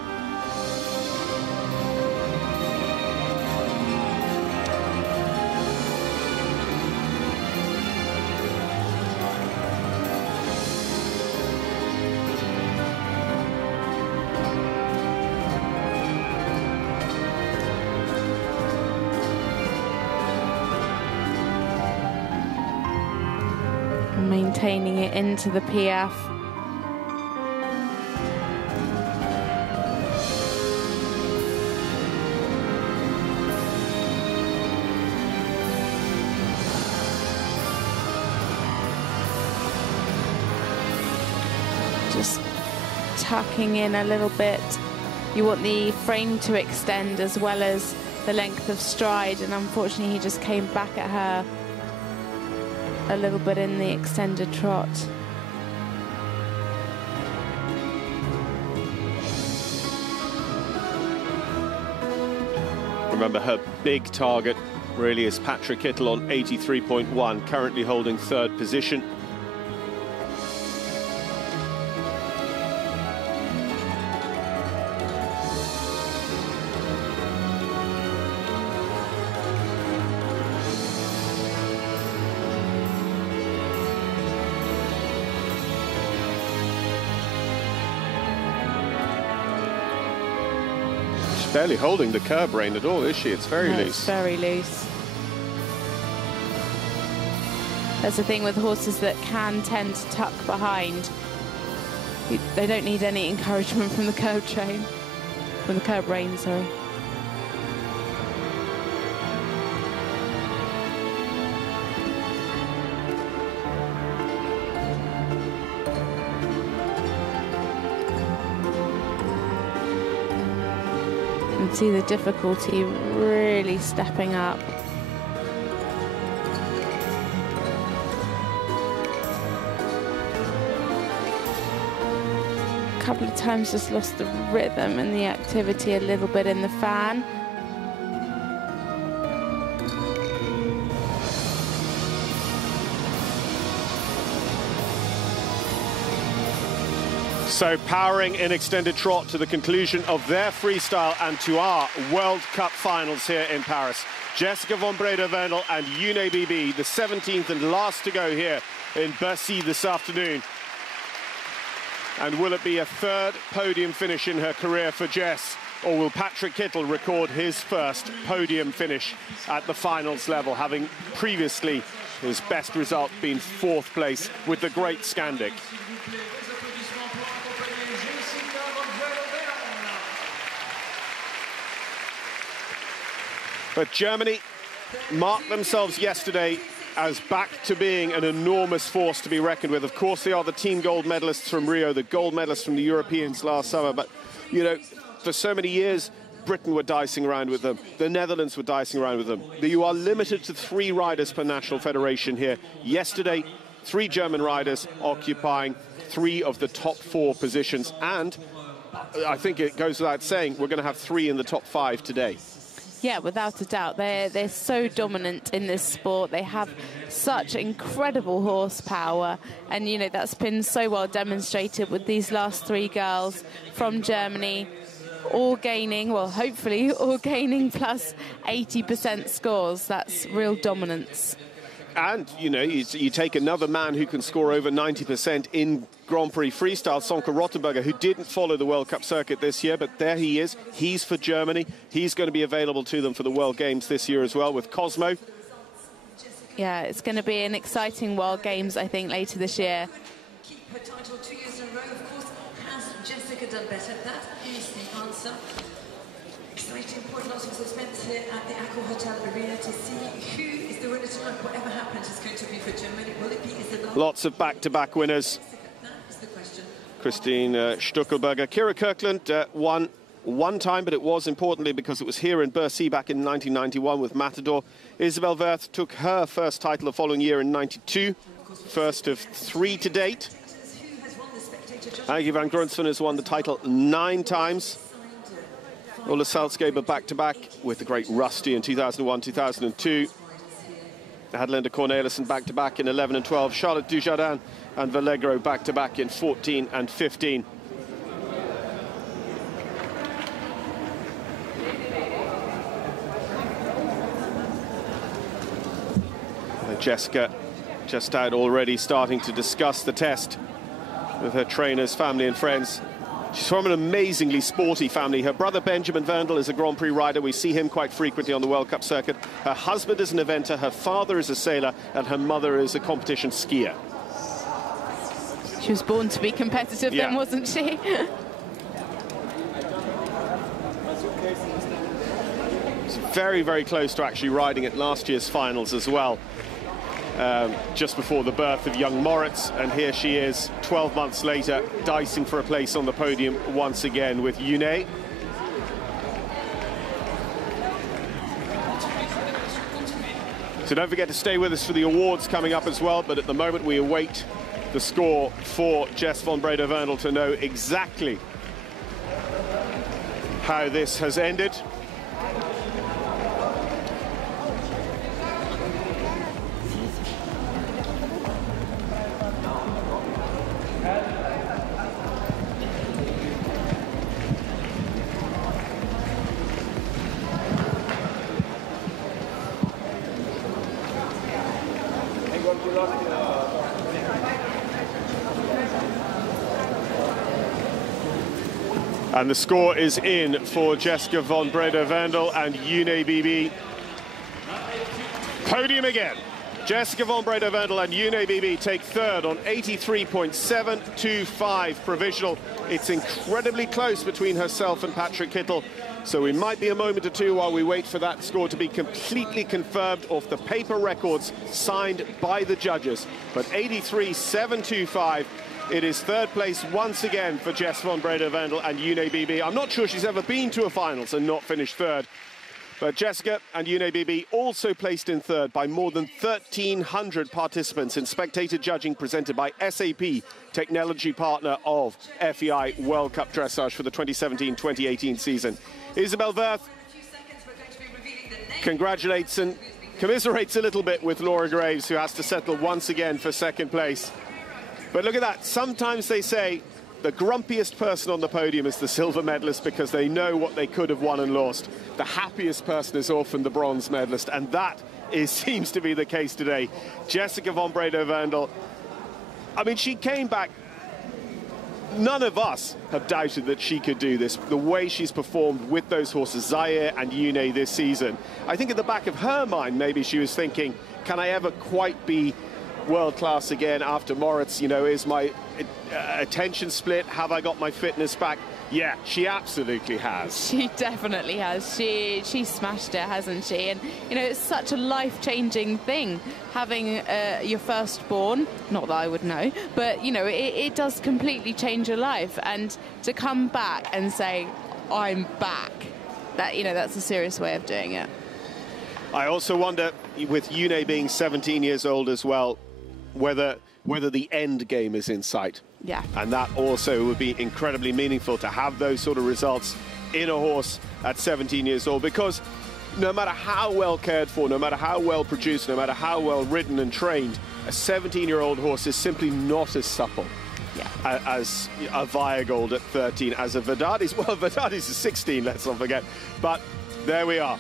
Maintaining it into the piaffe. Just tucking in a little bit. You want the frame to extend as well as the length of stride, and unfortunately he just came back at her a little bit in the extended trot. Remember, her big target really is Patrik Kittel on 83.1, currently holding third position. Barely holding the curb rein at all, is she? It's very loose. It's very loose. That's the thing with horses that can tend to tuck behind. They don't need any encouragement from the curb train, from the curb rein, sorry. See the difficulty really stepping up. A couple of times just lost the rhythm and the activity a little bit in the fan. So powering in extended trot to the conclusion of their freestyle and to our World Cup finals here in Paris. Jessica von Bredow-Werndl and Yune BB, the 17th and last to go here in Bercy this afternoon. And will it be a third podium finish in her career for Jess? or will Patrik Kittel record his first podium finish at the finals level, having previously his best result been 4th place with the great Scandic? But Germany marked themselves yesterday as back to being an enormous force to be reckoned with. Of course, they are the team gold medalists from Rio, the gold medalists from the Europeans last summer. But, you know, for so many years, Britain were dicing around with them. The Netherlands were dicing around with them. You are limited to 3 riders per national federation here. Yesterday, 3 German riders occupying 3 of the top 4 positions. And I think it goes without saying, we're going to have 3 in the top 5 today. Yeah, without a doubt. They're so dominant in this sport. They have such incredible horsepower. And, you know, that's been so well demonstrated with these last 3 girls from Germany, all gaining, well, hopefully, all gaining plus 80% scores. That's real dominance. And, you know, you take another man who can score over 90% in Grand Prix freestyle, Sonke Rottenberger, who didn't follow the World Cup circuit this year, but there he is. He's for Germany. He's going to be available to them for the World Games this year as well with Cosmo. Yeah, it's going to be an exciting World Games, I think, later this year. Keep her title 2 years in a row, of course. Has Jessica done better? That is the answer. Exciting point. Lots of suspense here at the Accor Hotel Arena to see who is the winner tonight. Whatever happens, it's going to be for Germany. Will it be Isabell? Lots of back-to-back winners. That is the question. Christine Stuckelberger. Kira Kirkland won one time, but it was importantly because it was here in Bercy back in 1991 with Matador. Isabell Werth took her first title the following year in 92, first of 3 to date. Aggie van Grunsven has won the title 9 times. Ulla Salzgeber back-to-back with the great Rusty in 2001, 2002. Adelinde Cornelissen back-to-back in 11 and 12. Charlotte Dujardin and Vallegro back-to-back in 14 and 15. Jessica just out already starting to discuss the test with her trainers, family and friends. She's from an amazingly sporty family. Her brother Benjamin Werndl is a Grand Prix rider. We see him quite frequently on the World Cup circuit. Her husband is an eventer, her father is a sailor, and her mother is a competition skier. She was born to be competitive then, wasn't she? She's very, very close to actually riding at last year's finals as well. Just before the birth of young Moritz, and here she is 12 months later dicing for a place on the podium once again with Yune. So don't forget to stay with us for the awards coming up as well, but at the moment we await the score for Jess von Bredow-Werndl to know exactly how this has ended. And the score is in for Jessica von Bredow-Werndl and Yune BB. Podium again. Jessica von Bredow-Werndl and Yune BB take third on 83.725 provisional. It's incredibly close between herself and Patrik Kittel. So we might be a moment or two while we wait for that score to be completely confirmed off the paper records signed by the judges. But 83.725. It is third place once again for Jess von Bredow-Werndl and Yune BB. I'm not sure she's ever been to a finals and not finished third. But Jessica and Yune BB also placed in third by more than 1,300 participants in spectator judging presented by SAP, technology partner of FEI World Cup Dressage for the 2017-2018 season. Isabell Werth congratulates and commiserates a little bit with Laura Graves, who has to settle once again for second place. But look at that. Sometimes they say the grumpiest person on the podium is the silver medalist because they know what they could have won and lost. The happiest person is often the bronze medalist, and that seems to be the case today. Jessica von Bredow-Werndl, I mean, she came back none of us have doubted that she could do this. The way she's performed with those horses, Zaire and Yune, this season. I think at the back of her mind, maybe she was thinking, can I ever quite be world-class again after Moritz? You know, is my attention split? Have I got my fitness back? Yeah, she absolutely has. She definitely has. She smashed it, hasn't she? And, you know, it's such a life-changing thing, having your firstborn. Not that I would know, but, you know, it does completely change your life. And to come back and say, I'm back, that, you know, that's a serious way of doing it. I also wonder, with Yune being 17 years old as well, whether the end game is in sight. Yeah. And that also would be incredibly meaningful to have those sort of results in a horse at 17 years old, because no matter how well cared for, no matter how well produced, no matter how well ridden and trained, a 17-year-old horse is simply not as supple as a Viagold at 13, as a Vedades. Well, Vedades is 16, let's not forget. But there we are.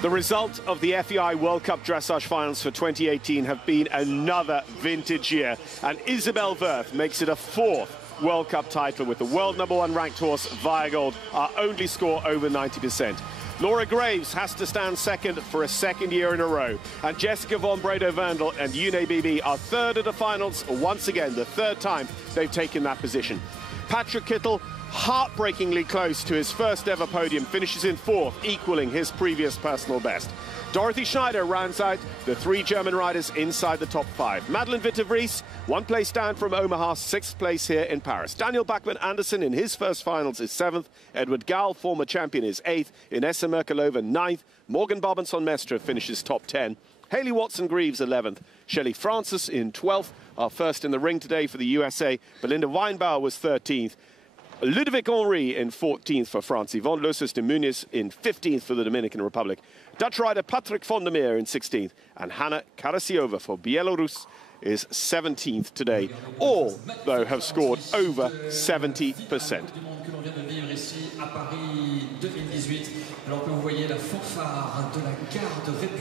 The result of the FEI World Cup Dressage Finals for 2018 have been another vintage year, and Isabell Werth makes it a 4th World Cup title with the world #1 ranked horse Viagold, our only score over 90%. Laura Greaves has to stand second for a 2nd year in a row, and Jessica von Bredow-Werndl and Yune BB are 3rd at the finals once again, the 3rd time they've taken that position. Patrik Kittel, heartbreakingly close to his first ever podium, finishes in 4th, equaling his previous personal best. Dorothee Schneider rounds out the 3 German riders inside the top 5. Madeleine Witte-Vrees, 1 place down from Omaha, 6th place here in Paris. Daniel Bachmann Andersen in his first finals is 7th. Edward Gal, former champion, is 8th. Inessa Merkulova, 9th. Morgan Barbancon finishes top 10. Hayley Watson-Greaves, 11th. Shelly Francis in 12th, our first in the ring today for the USA. Belinda Weinbauer was 13th. Ludovic Henry in 14th for France. Yvonne Losos de Muniz in 15th for the Dominican Republic. Dutch rider Patrik van der Meer in 16th. And Hanna Karasiova for Belarus is 17th today. All, though, have scored over 70%.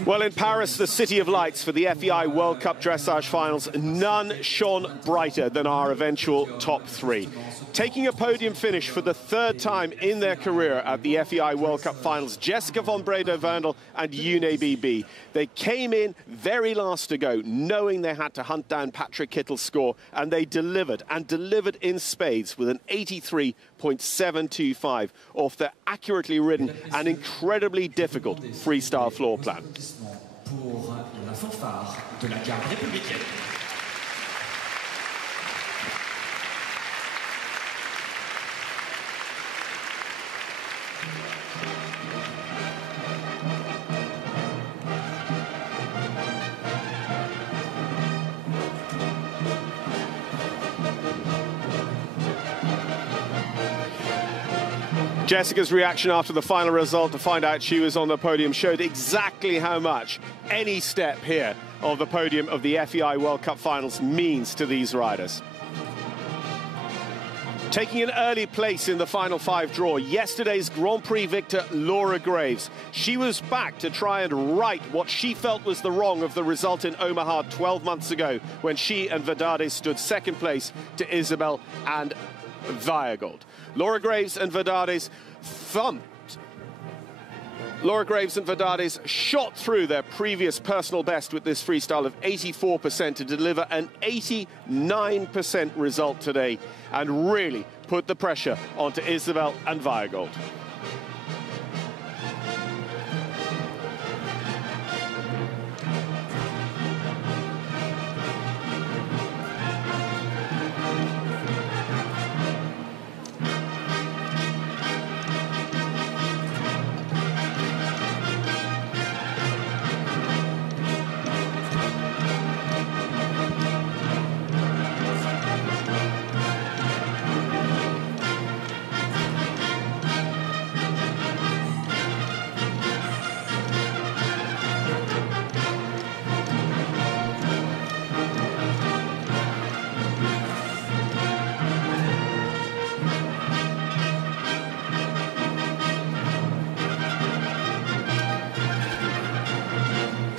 Well, in Paris, the City of Lights, for the FEI World Cup Dressage Finals, none shone brighter than our eventual top 3. Taking a podium finish for the 3rd time in their career at the FEI World Cup Finals, Jessica von Bredow-Werndl and Yune BB. They came in very last to go, knowing they had to hunt down Patrik Kittel's score, and they delivered, and delivered in spades with an 83.725 off their accurately ridden and incredibly difficult freestyle floor plan. Jessica's reaction after the final result to find out she was on the podium showed exactly how much any step here of the podium of the FEI World Cup Finals means to these riders. Taking an early place in the final 5 draw, yesterday's Grand Prix victor Laura Greaves. She was back to try and right what she felt was the wrong of the result in Omaha 12 months ago, when she and Vedades stood 2nd place to Isabell and Viagold. Laura Greaves and Vedades thumped. Laura Greaves and Vedades shot through their previous personal best with this freestyle of 84% to deliver an 89% result today, and really put the pressure onto Isabell and Viagold.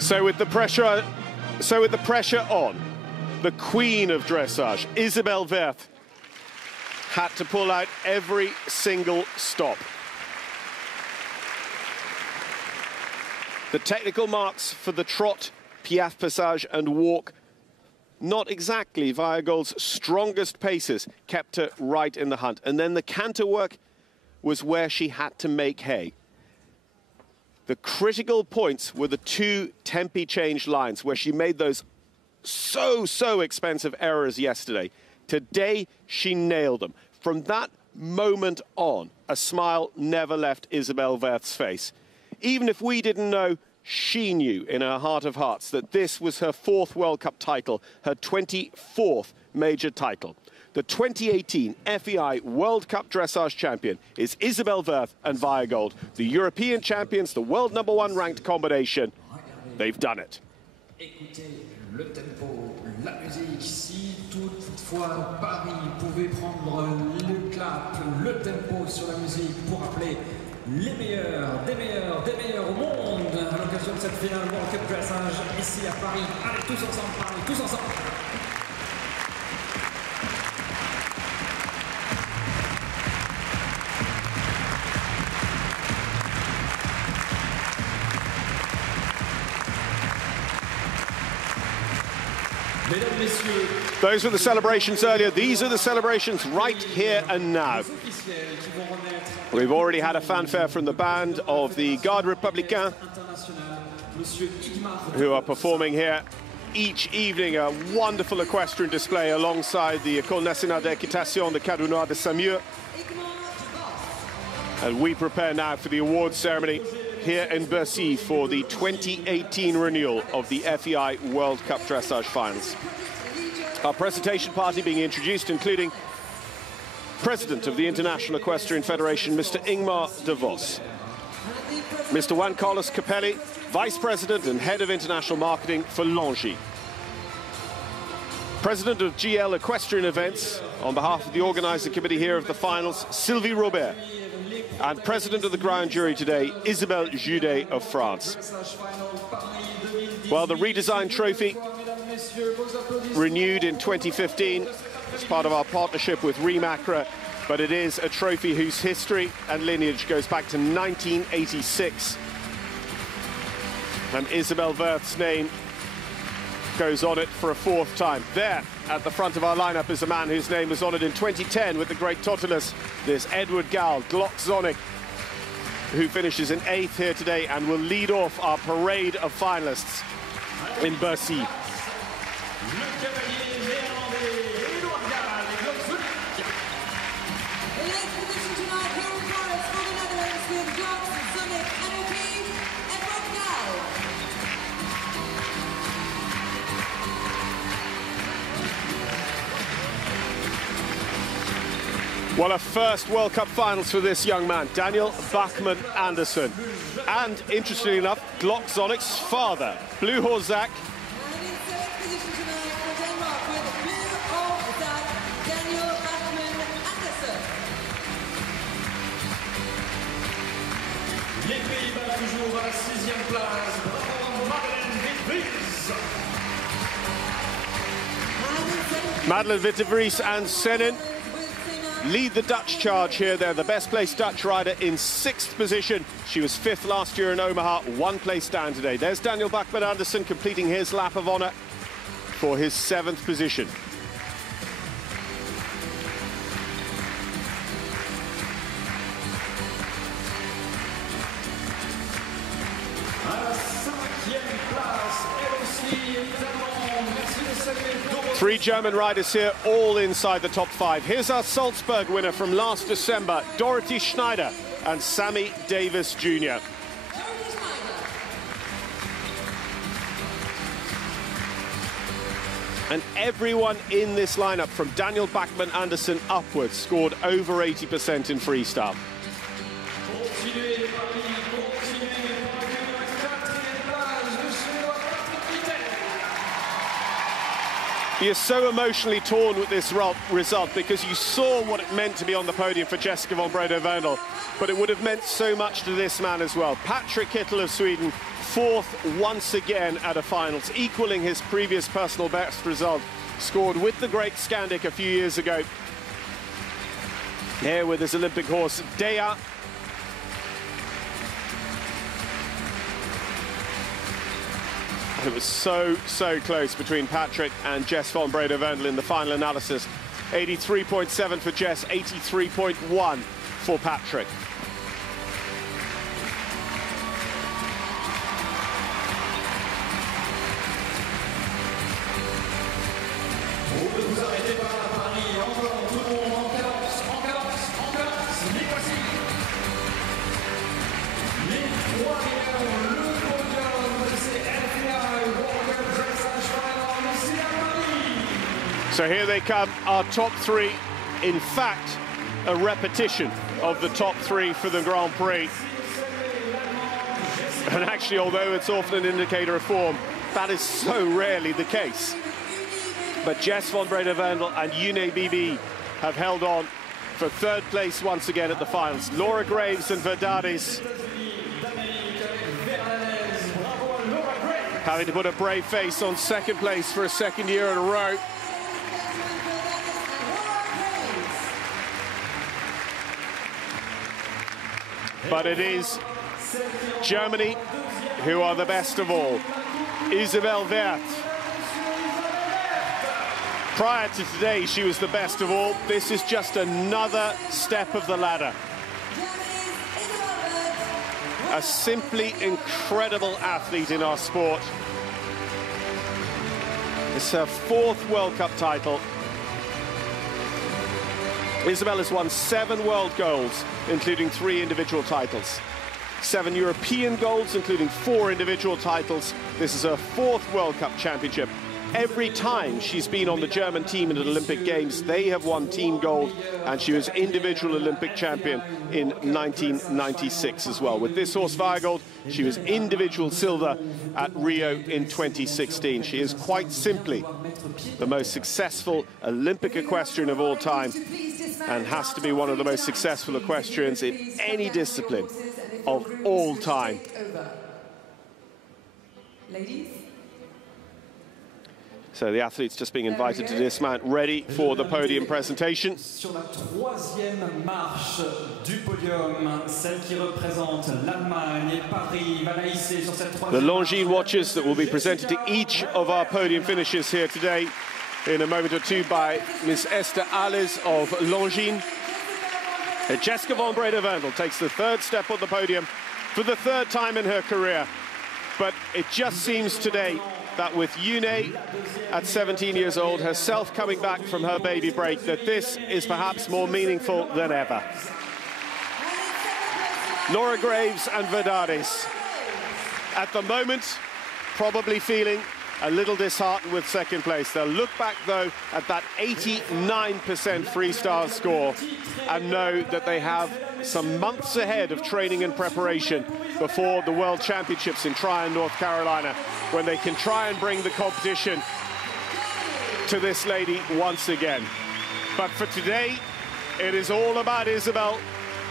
So with the pressure on, the queen of dressage, Isabell Werth, had to pull out every single stop. The technical marks for the trot, piaffe passage and walk, not exactly Weiergold's strongest paces, kept her right in the hunt. And then the canter work was where she had to make hay. The critical points were the two tempi change lines where she made those so expensive errors yesterday. Today, she nailed them. From that moment on, a smile never left Isabell Werth's face. Even if we didn't know, she knew in her heart of hearts that this was her 4th World Cup title, her 24th major title. The 2018 FEI World Cup Dressage champion is Isabell Werth and Weiergold. The European champions, the world #1 ranked combination. They've done it. Écoutez le tempo, la musique. Si toutefois Paris pouvait prendre le clap, le tempo sur la musique pour appeler les meilleurs, des meilleurs au monde à l'occasion de cette finale World Cup Dressage ici à Paris. Allez, tous ensemble, Paris, tous ensemble. Those were the celebrations earlier. These are the celebrations right here and now. We've already had a fanfare from the band of the Garde Républicaine, who are performing here each evening, a wonderful equestrian display alongside the École Nationale d'Équitation de Cadounois de Saumur. And we prepare now for the awards ceremony here in Bercy for the 2018 renewal of the FEI World Cup Dressage Finals. Our presentation party being introduced, including President of the International Equestrian Federation, Mr. Ingmar de Vos, Mr. Juan Carlos Capelli, Vice President and Head of International Marketing for Longy, President of GL Equestrian Events, on behalf of the organising committee here of the finals, Sylvie Robert, and President of the ground jury today, Isabelle Judet of France. Well, the redesigned trophy, renewed in 2015 as part of our partnership with Remacra, but it is a trophy whose history and lineage goes back to 1986. And Isabell Werth's name goes on it for a 4th time. There, at the front of our lineup, is a man whose name was honoured in 2010 with the great Totilas. There's Edward Gal, Glock-Zonic, who finishes in 8th here today and will lead off our parade of finalists in Bercy. Well, a first World Cup finals for this young man, Daniel Bachmann Andersen. And, interestingly enough, Glock-Zonic's father, Blue Horzak. Les Pays-Bas toujours à la 6e place. Bravo, Madeleine Witte-Vrees. Madeleine Witte-Vrees and Senin lead the Dutch charge here. They're the best placed Dutch rider in 6th position. She was 5th last year in Omaha, 1 place down today. There's Daniel Bachmann Andersen completing his lap of honour for his 7th position. Three German riders here, all inside the top 5. Here's our Salzburg winner from last December, Dorothee Schneider and Sammy Davis Jr. And everyone in this lineup, from Daniel Bachmann Andersen upwards, scored over 80% in freestyle. He is so emotionally torn with this result because you saw what it meant to be on the podium for Jessica von Bredow-Werndl, but it would have meant so much to this man as well. Patrik Kittel of Sweden, 4th once again at a finals, equaling his previous personal best result, scored with the great Scandic a few years ago. Here with his Olympic horse, Dea. It was so close between Patrik and Jess von Bredow-Werndl in the final analysis. 83.7 for Jess, 83.1 for Patrik. So here they come, our top three. In fact, a repetition of the top three for the Grand Prix. And actually, although it's often an indicator of form, that is so rarely the case. But Jess von Bredow-Werndl and Yune Bibi have held on for third place once again at the finals. Laura Graves and Verdades having to put a brave face on second place for a second year in a row. But it is Germany who are the best of all. Isabell Werth. Prior to today, she was the best of all. This is just another step of the ladder. A simply incredible athlete in our sport. It's her fourth World Cup title. Isabell has won 7 world golds, including 3 individual titles. 7 European golds, including 4 individual titles. This is her 4th World Cup championship. Every time she's been on the German team in the Olympic Games, they have won team gold, and she was individual Olympic champion in 1996 as well. With this horse, Viagold, she was individual silver at Rio in 2016. She is quite simply the most successful Olympic equestrian of all time, and has to be one of the most successful equestrians in any discipline of all time. Ladies. So the athletes just being invited to dismount, ready for the podium presentation. Sur la troisième marche du podium, celle qui représente l'Allemagne et Paris va la hisser sur cette troisième. The Longines watches that will be presented to each of our podium finishers here today in a moment or two by Miss Esther Alles of Longines. Jessica von Bredow-Werndl takes the 3rd step on the podium for the 3rd time in her career. But it just seems today that with Yune at 17 years old, herself coming back from her baby break, that this is perhaps more meaningful than ever. Laura Graves and Verdades, at the moment, probably feeling a little disheartened with second place. They'll look back, though, at that 89% freestyle score and know that they have some months ahead of training and preparation before the World Championships in Tryon, North Carolina, when they can try and bring the competition to this lady once again. But for today, it is all about Isabell,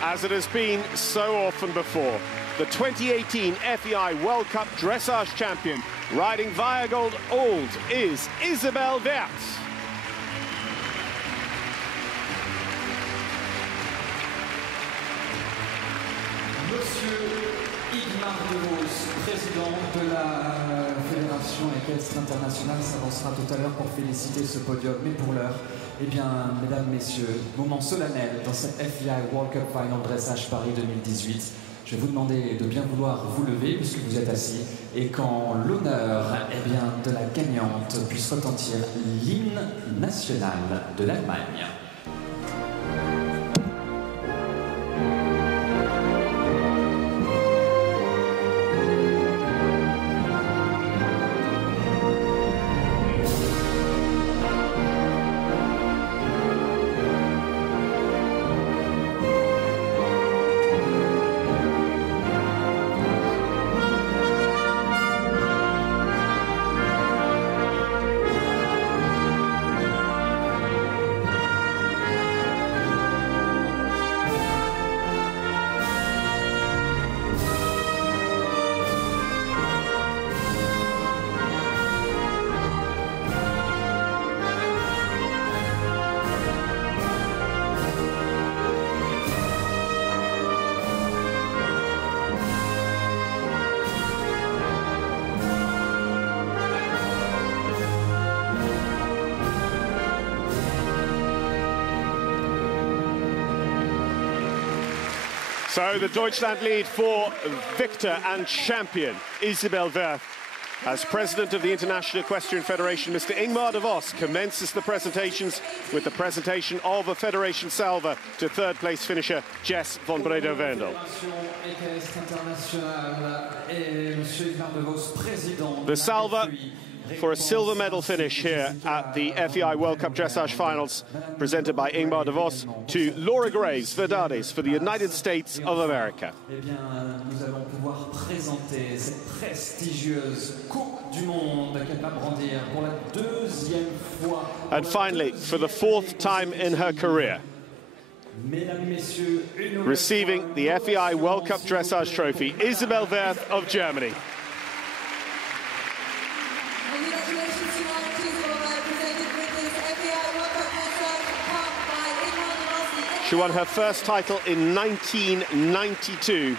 as it has been so often before. The 2018 FEI World Cup Dressage Champion, riding Viagold Old, is Isabell Werth. Président de la Fédération équestre internationale, s'avancera tout à l'heure pour féliciter ce podium. Mais pour l'heure, eh bien, mesdames, messieurs, moment solennel dans cette FEI World Cup Final Dressage Paris 2018. Je vais vous demander de bien vouloir vous lever puisque vous êtes assis et quand l'honneur de la gagnante puisse retentir l'hymne national de l'Allemagne. So the Deutschland lead for victor and champion Isabell Werth. As president of the International Equestrian Federation, Mr. Ingmar de Vos commences the presentations with the presentation of a federation salver to third-place finisher Jess von Bredow-Werndl. The salver for a silver medal finish here at the FEI World Cup Dressage Finals, presented by Ingmar de Vos to Laura Graves Verdades for the United States of America. And finally, for the fourth time in her career, receiving the FEI World Cup Dressage Trophy, Isabell Werth of Germany. She won her first title in 1992.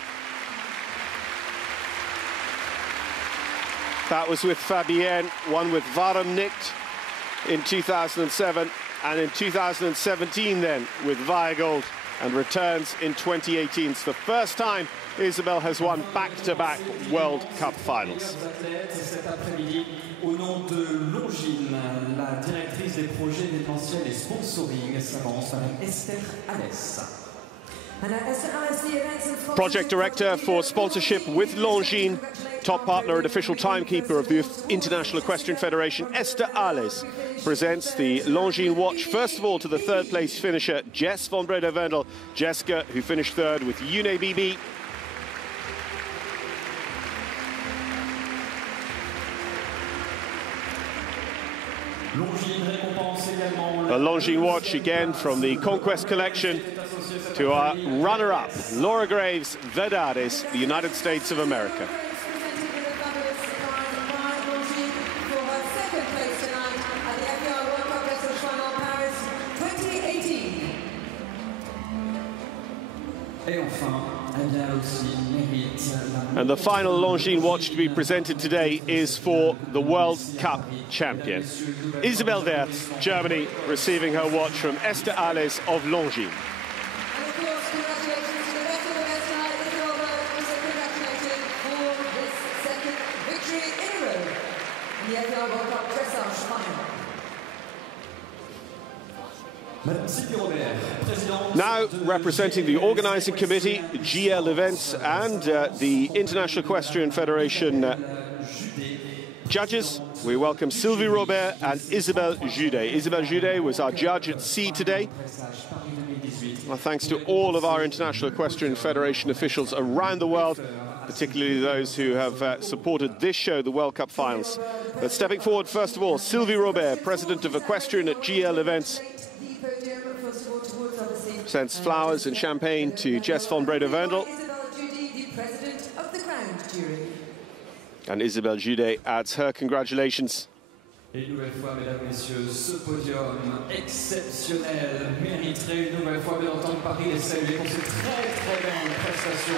That was with Fabienne, won with Warum Nicht in 2007, and in 2017 then with Weigel, and returns in 2018. It's the first time Isabell has won back-to-back World Cup finals. Au nom de Longines, la directrice des projets d'événementiel et sponsoring s'avance, Madame Esther Alès. Project Director for Sponsorship with Longines, top partner and official timekeeper of the International Equestrian Federation, Esther Alès, presents the Longines watch, first of all, to the third-place finisher, Jess von Bredow-Werndl. Jessica, who finished third with Une BB. A Longines watch again from the Conquest collection to our runner-up, Laura Graves Verdades, the United States of America. And the final Longines watch to be presented today is for the World Cup champion. Isabell Werth, Germany, receiving her watch from Esther Alès of Longines. Now representing the organising committee, GL Events, and the International Equestrian Federation judges, we welcome Sylvie Robert and Isabelle Judet. Isabelle Judet was our judge at C today. Well, thanks to all of our International Equestrian Federation officials around the world, particularly those who have supported this show, the World Cup Finals. But stepping forward, first of all, Sylvie Robert, President of Equestrian at GL Events, sends flowers and champagne to Jess von Bredow-Werndl. And Isabelle Judet adds her congratulations. Et une nouvelle fois, mesdames, messieurs, ce podium exceptionnel mériterait une nouvelle fois, bien entendu, Paris et saluer pour cette très belle prestation.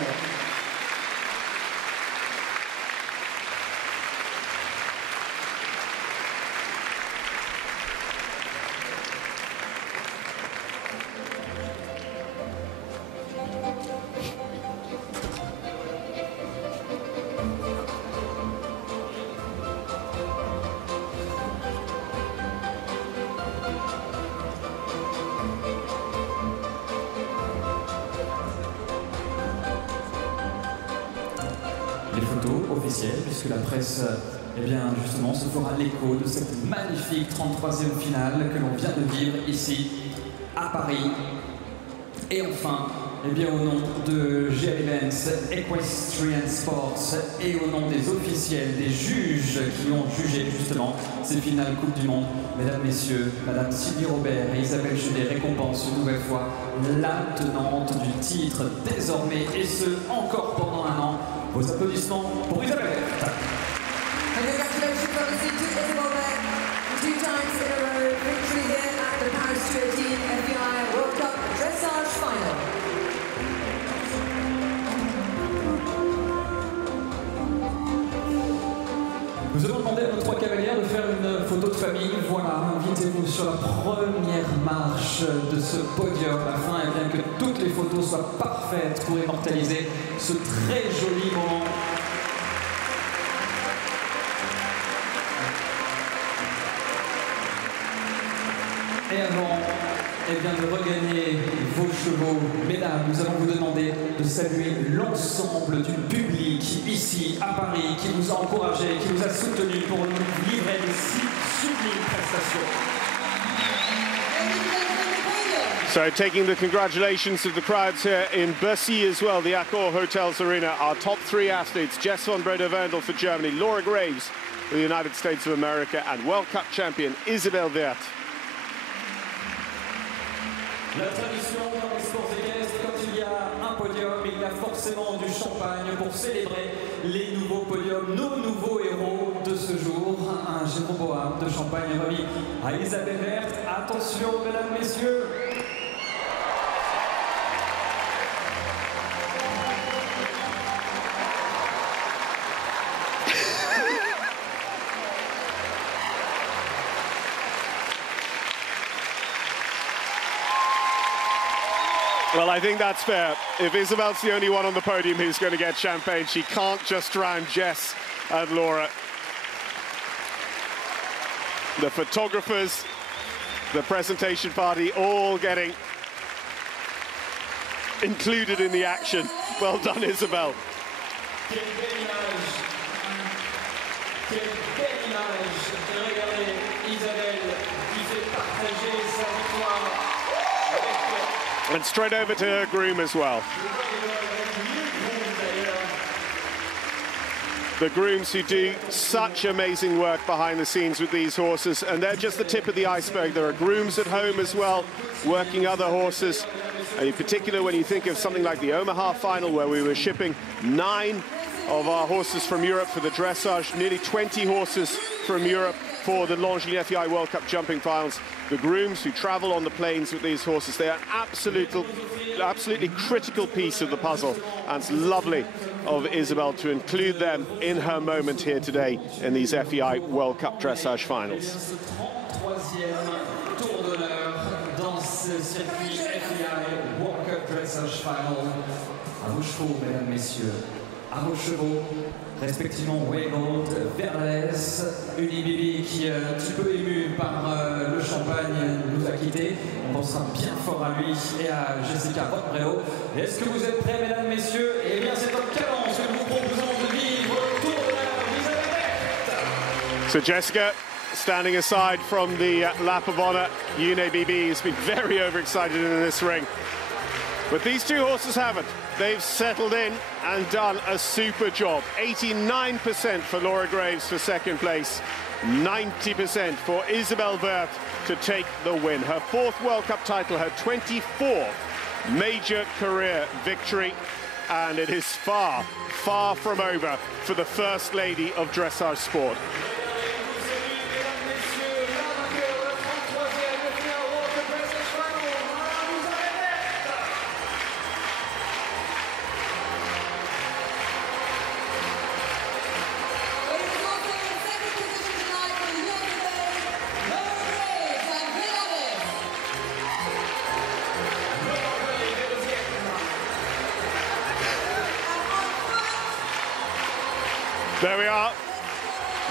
Les photos officielles, puisque la presse, eh bien, justement, se fera l'écho de cette magnifique 33e finale que l'on vient de vivre ici, à Paris. Et enfin, eh bien, au nom de GL Events, Equestrian Sports, et au nom des officiels, des juges qui ont jugé justement ces finales Coupe du Monde, mesdames, messieurs, Madame Sylvie Robert et Isabelle Judet récompensent une nouvelle fois la tenante du titre désormais, et ce, encore pendant un an. Vos applaudissements pour Isabelle. And congratulations obviously to Isabell Werth, 2 times in a row victory here at the Paris 2018 FEI World Cup Dressage Final. Nous allons demander à nos 3 cavalières de faire une photo de famille, voilà, invitez-vous sur la première marche de ce podium afin bien que toutes les photos soient parfaites pour immortaliser ce très joli moment. Et avant de regagner vos chevaux, mesdames, nous allons vous demander de saluer l'ensemble du public ici à Paris qui vous a encouragé, qui vous a soutenu pour nous livrer les 6 sublimes prestations. So taking the congratulations of the crowds here in Bercy as well, the Accor Hotels Arena, our top 3 athletes, Jess von Bredow-Werndl for Germany, Laura Graves for the United States of America, and World Cup champion Isabell Werth. La tradition dans les sports équestres, quand il y a un podium, il y a forcément du champagne pour célébrer les nouveaux podiums, nos nouveaux héros de ce jour. Un Géroboam de champagne remis à Isabell Werth. Attention, mesdames, messieurs. Well, I think that's fair. If Isabell's the only one on the podium who's going to get champagne, she can't just drown Jess and Laura. The photographers, the presentation party, all getting included in the action. Well done, Isabell. And straight over to her groom as well. The grooms who do such amazing work behind the scenes with these horses, and they're just the tip of the iceberg. There are grooms at home as well, working other horses. And in particular, when you think of something like the Omaha final, where we were shipping 9 of our horses from Europe for the dressage, nearly 20 horses from Europe for the Longines FEI World Cup jumping finals. The grooms who travel on the planes with these horses, they are absolutely critical piece of the puzzle, and it's lovely of Isabell to include them in her moment here today in these FEI World Cup dressage finals. À vos chevaux, respectivement Waygold, Verles, Unibibi qui est un petit peu ému par le champagne nous a quittés. On pensera bien fort à lui et à Jessica Bredow. Est-ce que vous êtes prêts, mesdames, messieurs? Eh bien, c'est en cadence que nous vous proposons de vivre le tour de l'heure d'Isabell Werth. So Jessica standing aside from the lap of honour. Unibibi has been very overexcited in this ring. But these two horses haven't. They've settled in and done a super job. 89% for Laura Graves for second place. 90% for Isabell Werth to take the win. Her 4th World Cup title, her 24th major career victory. And it is far, far from over for the First Lady of dressage sport. There we are.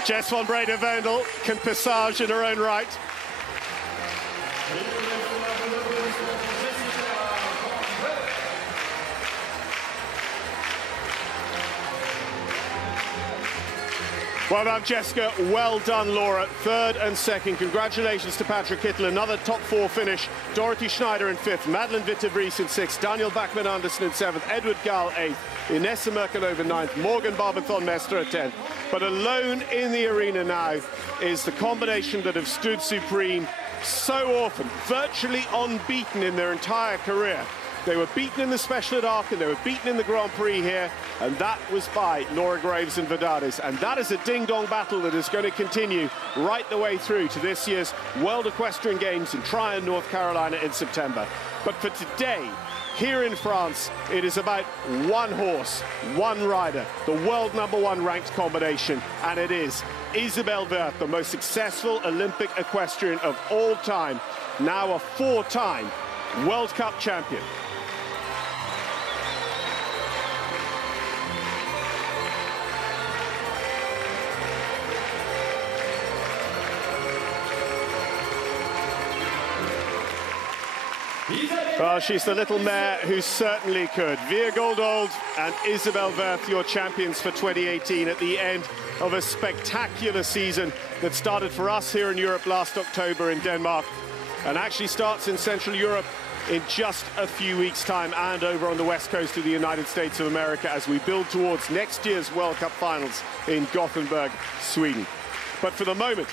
Jess von Bredow-Werndl can passage in her own right. Well done, Jessica. Well done, Laura. 3rd and 2nd. Congratulations to Patrik Kittel. Another top 4 finish. Dorothee Schneider in 5th. Madeleine Witte-Vrees in 6th. Daniel Bachmann Andersen in 7th. Edward Gall 8th. Inessa Merkulova 9th. Morgan Barbancon Mestre at 10th. But alone in the arena now is the combination that have stood supreme so often, virtually unbeaten in their entire career. They were beaten in the Special at Aachen, they were beaten in the Grand Prix here, and that was by Laura Graves and Verdades. And that is a ding-dong battle that is going to continue right the way through to this year's World Equestrian Games in Tryon, North Carolina in September. But for today, Here in France, it is about one horse, one rider, the world #1 ranked combination, and it is Isabell Werth, the most successful Olympic equestrian of all time, now a 4-time World Cup champion. Well, she's the little mare who certainly could. Veer Goldold and Isabell Werth, your champions for 2018 at the end of a spectacular season that started for us here in Europe last October in Denmark and actually starts in Central Europe in just a few weeks' time and over on the west coast of the United States of America as we build towards next year's World Cup finals in Gothenburg, Sweden. But for the moment,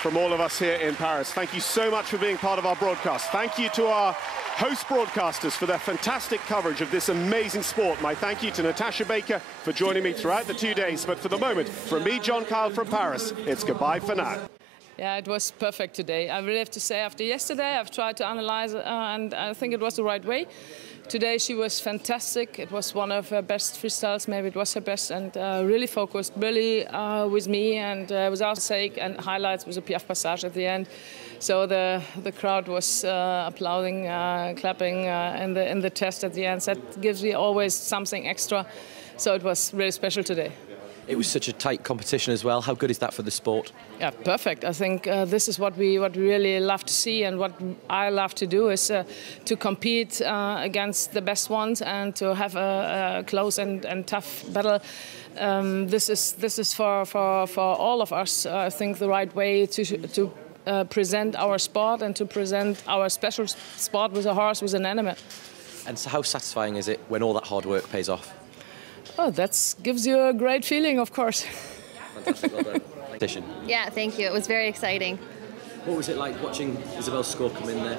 from all of us here in Paris, thank you so much for being part of our broadcast. Thank you to our host broadcasters for their fantastic coverage of this amazing sport. My thank you to Natasha Baker for joining me throughout the 2 days. But for the moment, from me, John Kyle from Paris, it's goodbye for now. Yeah, it was perfect today. I really have to say, after yesterday, I've tried to analyze and I think it was the right way. Today she was fantastic. It was one of her best freestyles, maybe it was her best, and really focused, really with me, and it was our sake, and highlights was a Piaf passage at the end. So the crowd was applauding, clapping in the test at the end. So that gives me always something extra. So it was really special today. It was such a tight competition as well. How good is that for the sport? Yeah, perfect. I think this is what we really love to see, and what I love to do is to compete against the best ones and to have a close and tough battle. This is for all of us. I think the right way to present our sport and to present our special sport with a horse, with an animal. And so how satisfying is it when all that hard work pays off? Oh, that gives you a great feeling, of course. Fantastic, well done. Yeah, thank you. It was very exciting. What was it like watching Isabell's score come in there?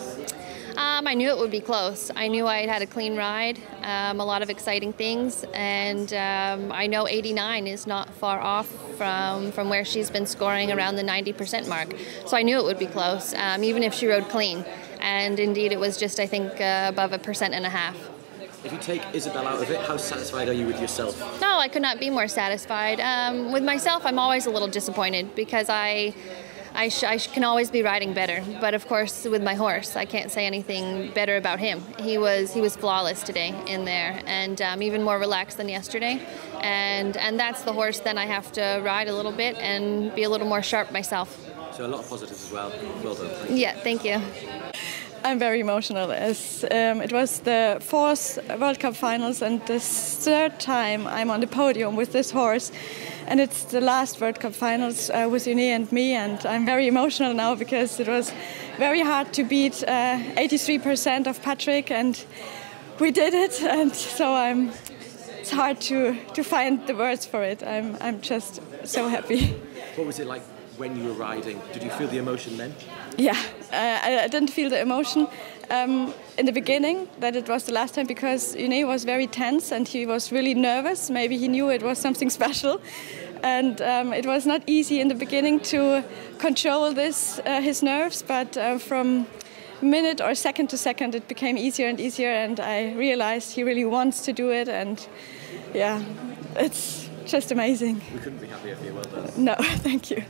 I knew it would be close. I knew I had a clean ride, a lot of exciting things, and I know 89 is not far off from where she's been scoring around the 90% mark. So I knew it would be close, even if she rode clean. And indeed, it was just, I think, above 1.5%. If you take Isabell out of it, how satisfied are you with yourself? No, I could not be more satisfied. With myself, I'm always a little disappointed because I can always be riding better. But of course, with my horse, I can't say anything better about him. He was flawless today in there, and even more relaxed than yesterday. And that's the horse then I have to ride a little bit and be a little more sharp myself. So a lot of positives as well. Well done. Thank you. Yeah, thank you. I'm very emotional as it was the 4th World Cup finals and the 3rd time I'm on the podium with this horse, and it's the last World Cup finals with Inessa and me, and I'm very emotional now because it was very hard to beat 83% of Patrik, and we did it, and so it's hard to find the words for it. I'm just so happy. What was it like when you were riding? Did you feel the emotion then? Yeah, I didn't feel the emotion in the beginning that it was the last time because Inessa was very tense and he was really nervous. Maybe he knew it was something special, and it was not easy in the beginning to control his nerves. But from minute or second to second, it became easier and easier, and I realized he really wants to do it. And yeah, it's just amazing. We couldn't be happier for you. Well done. No, thank you.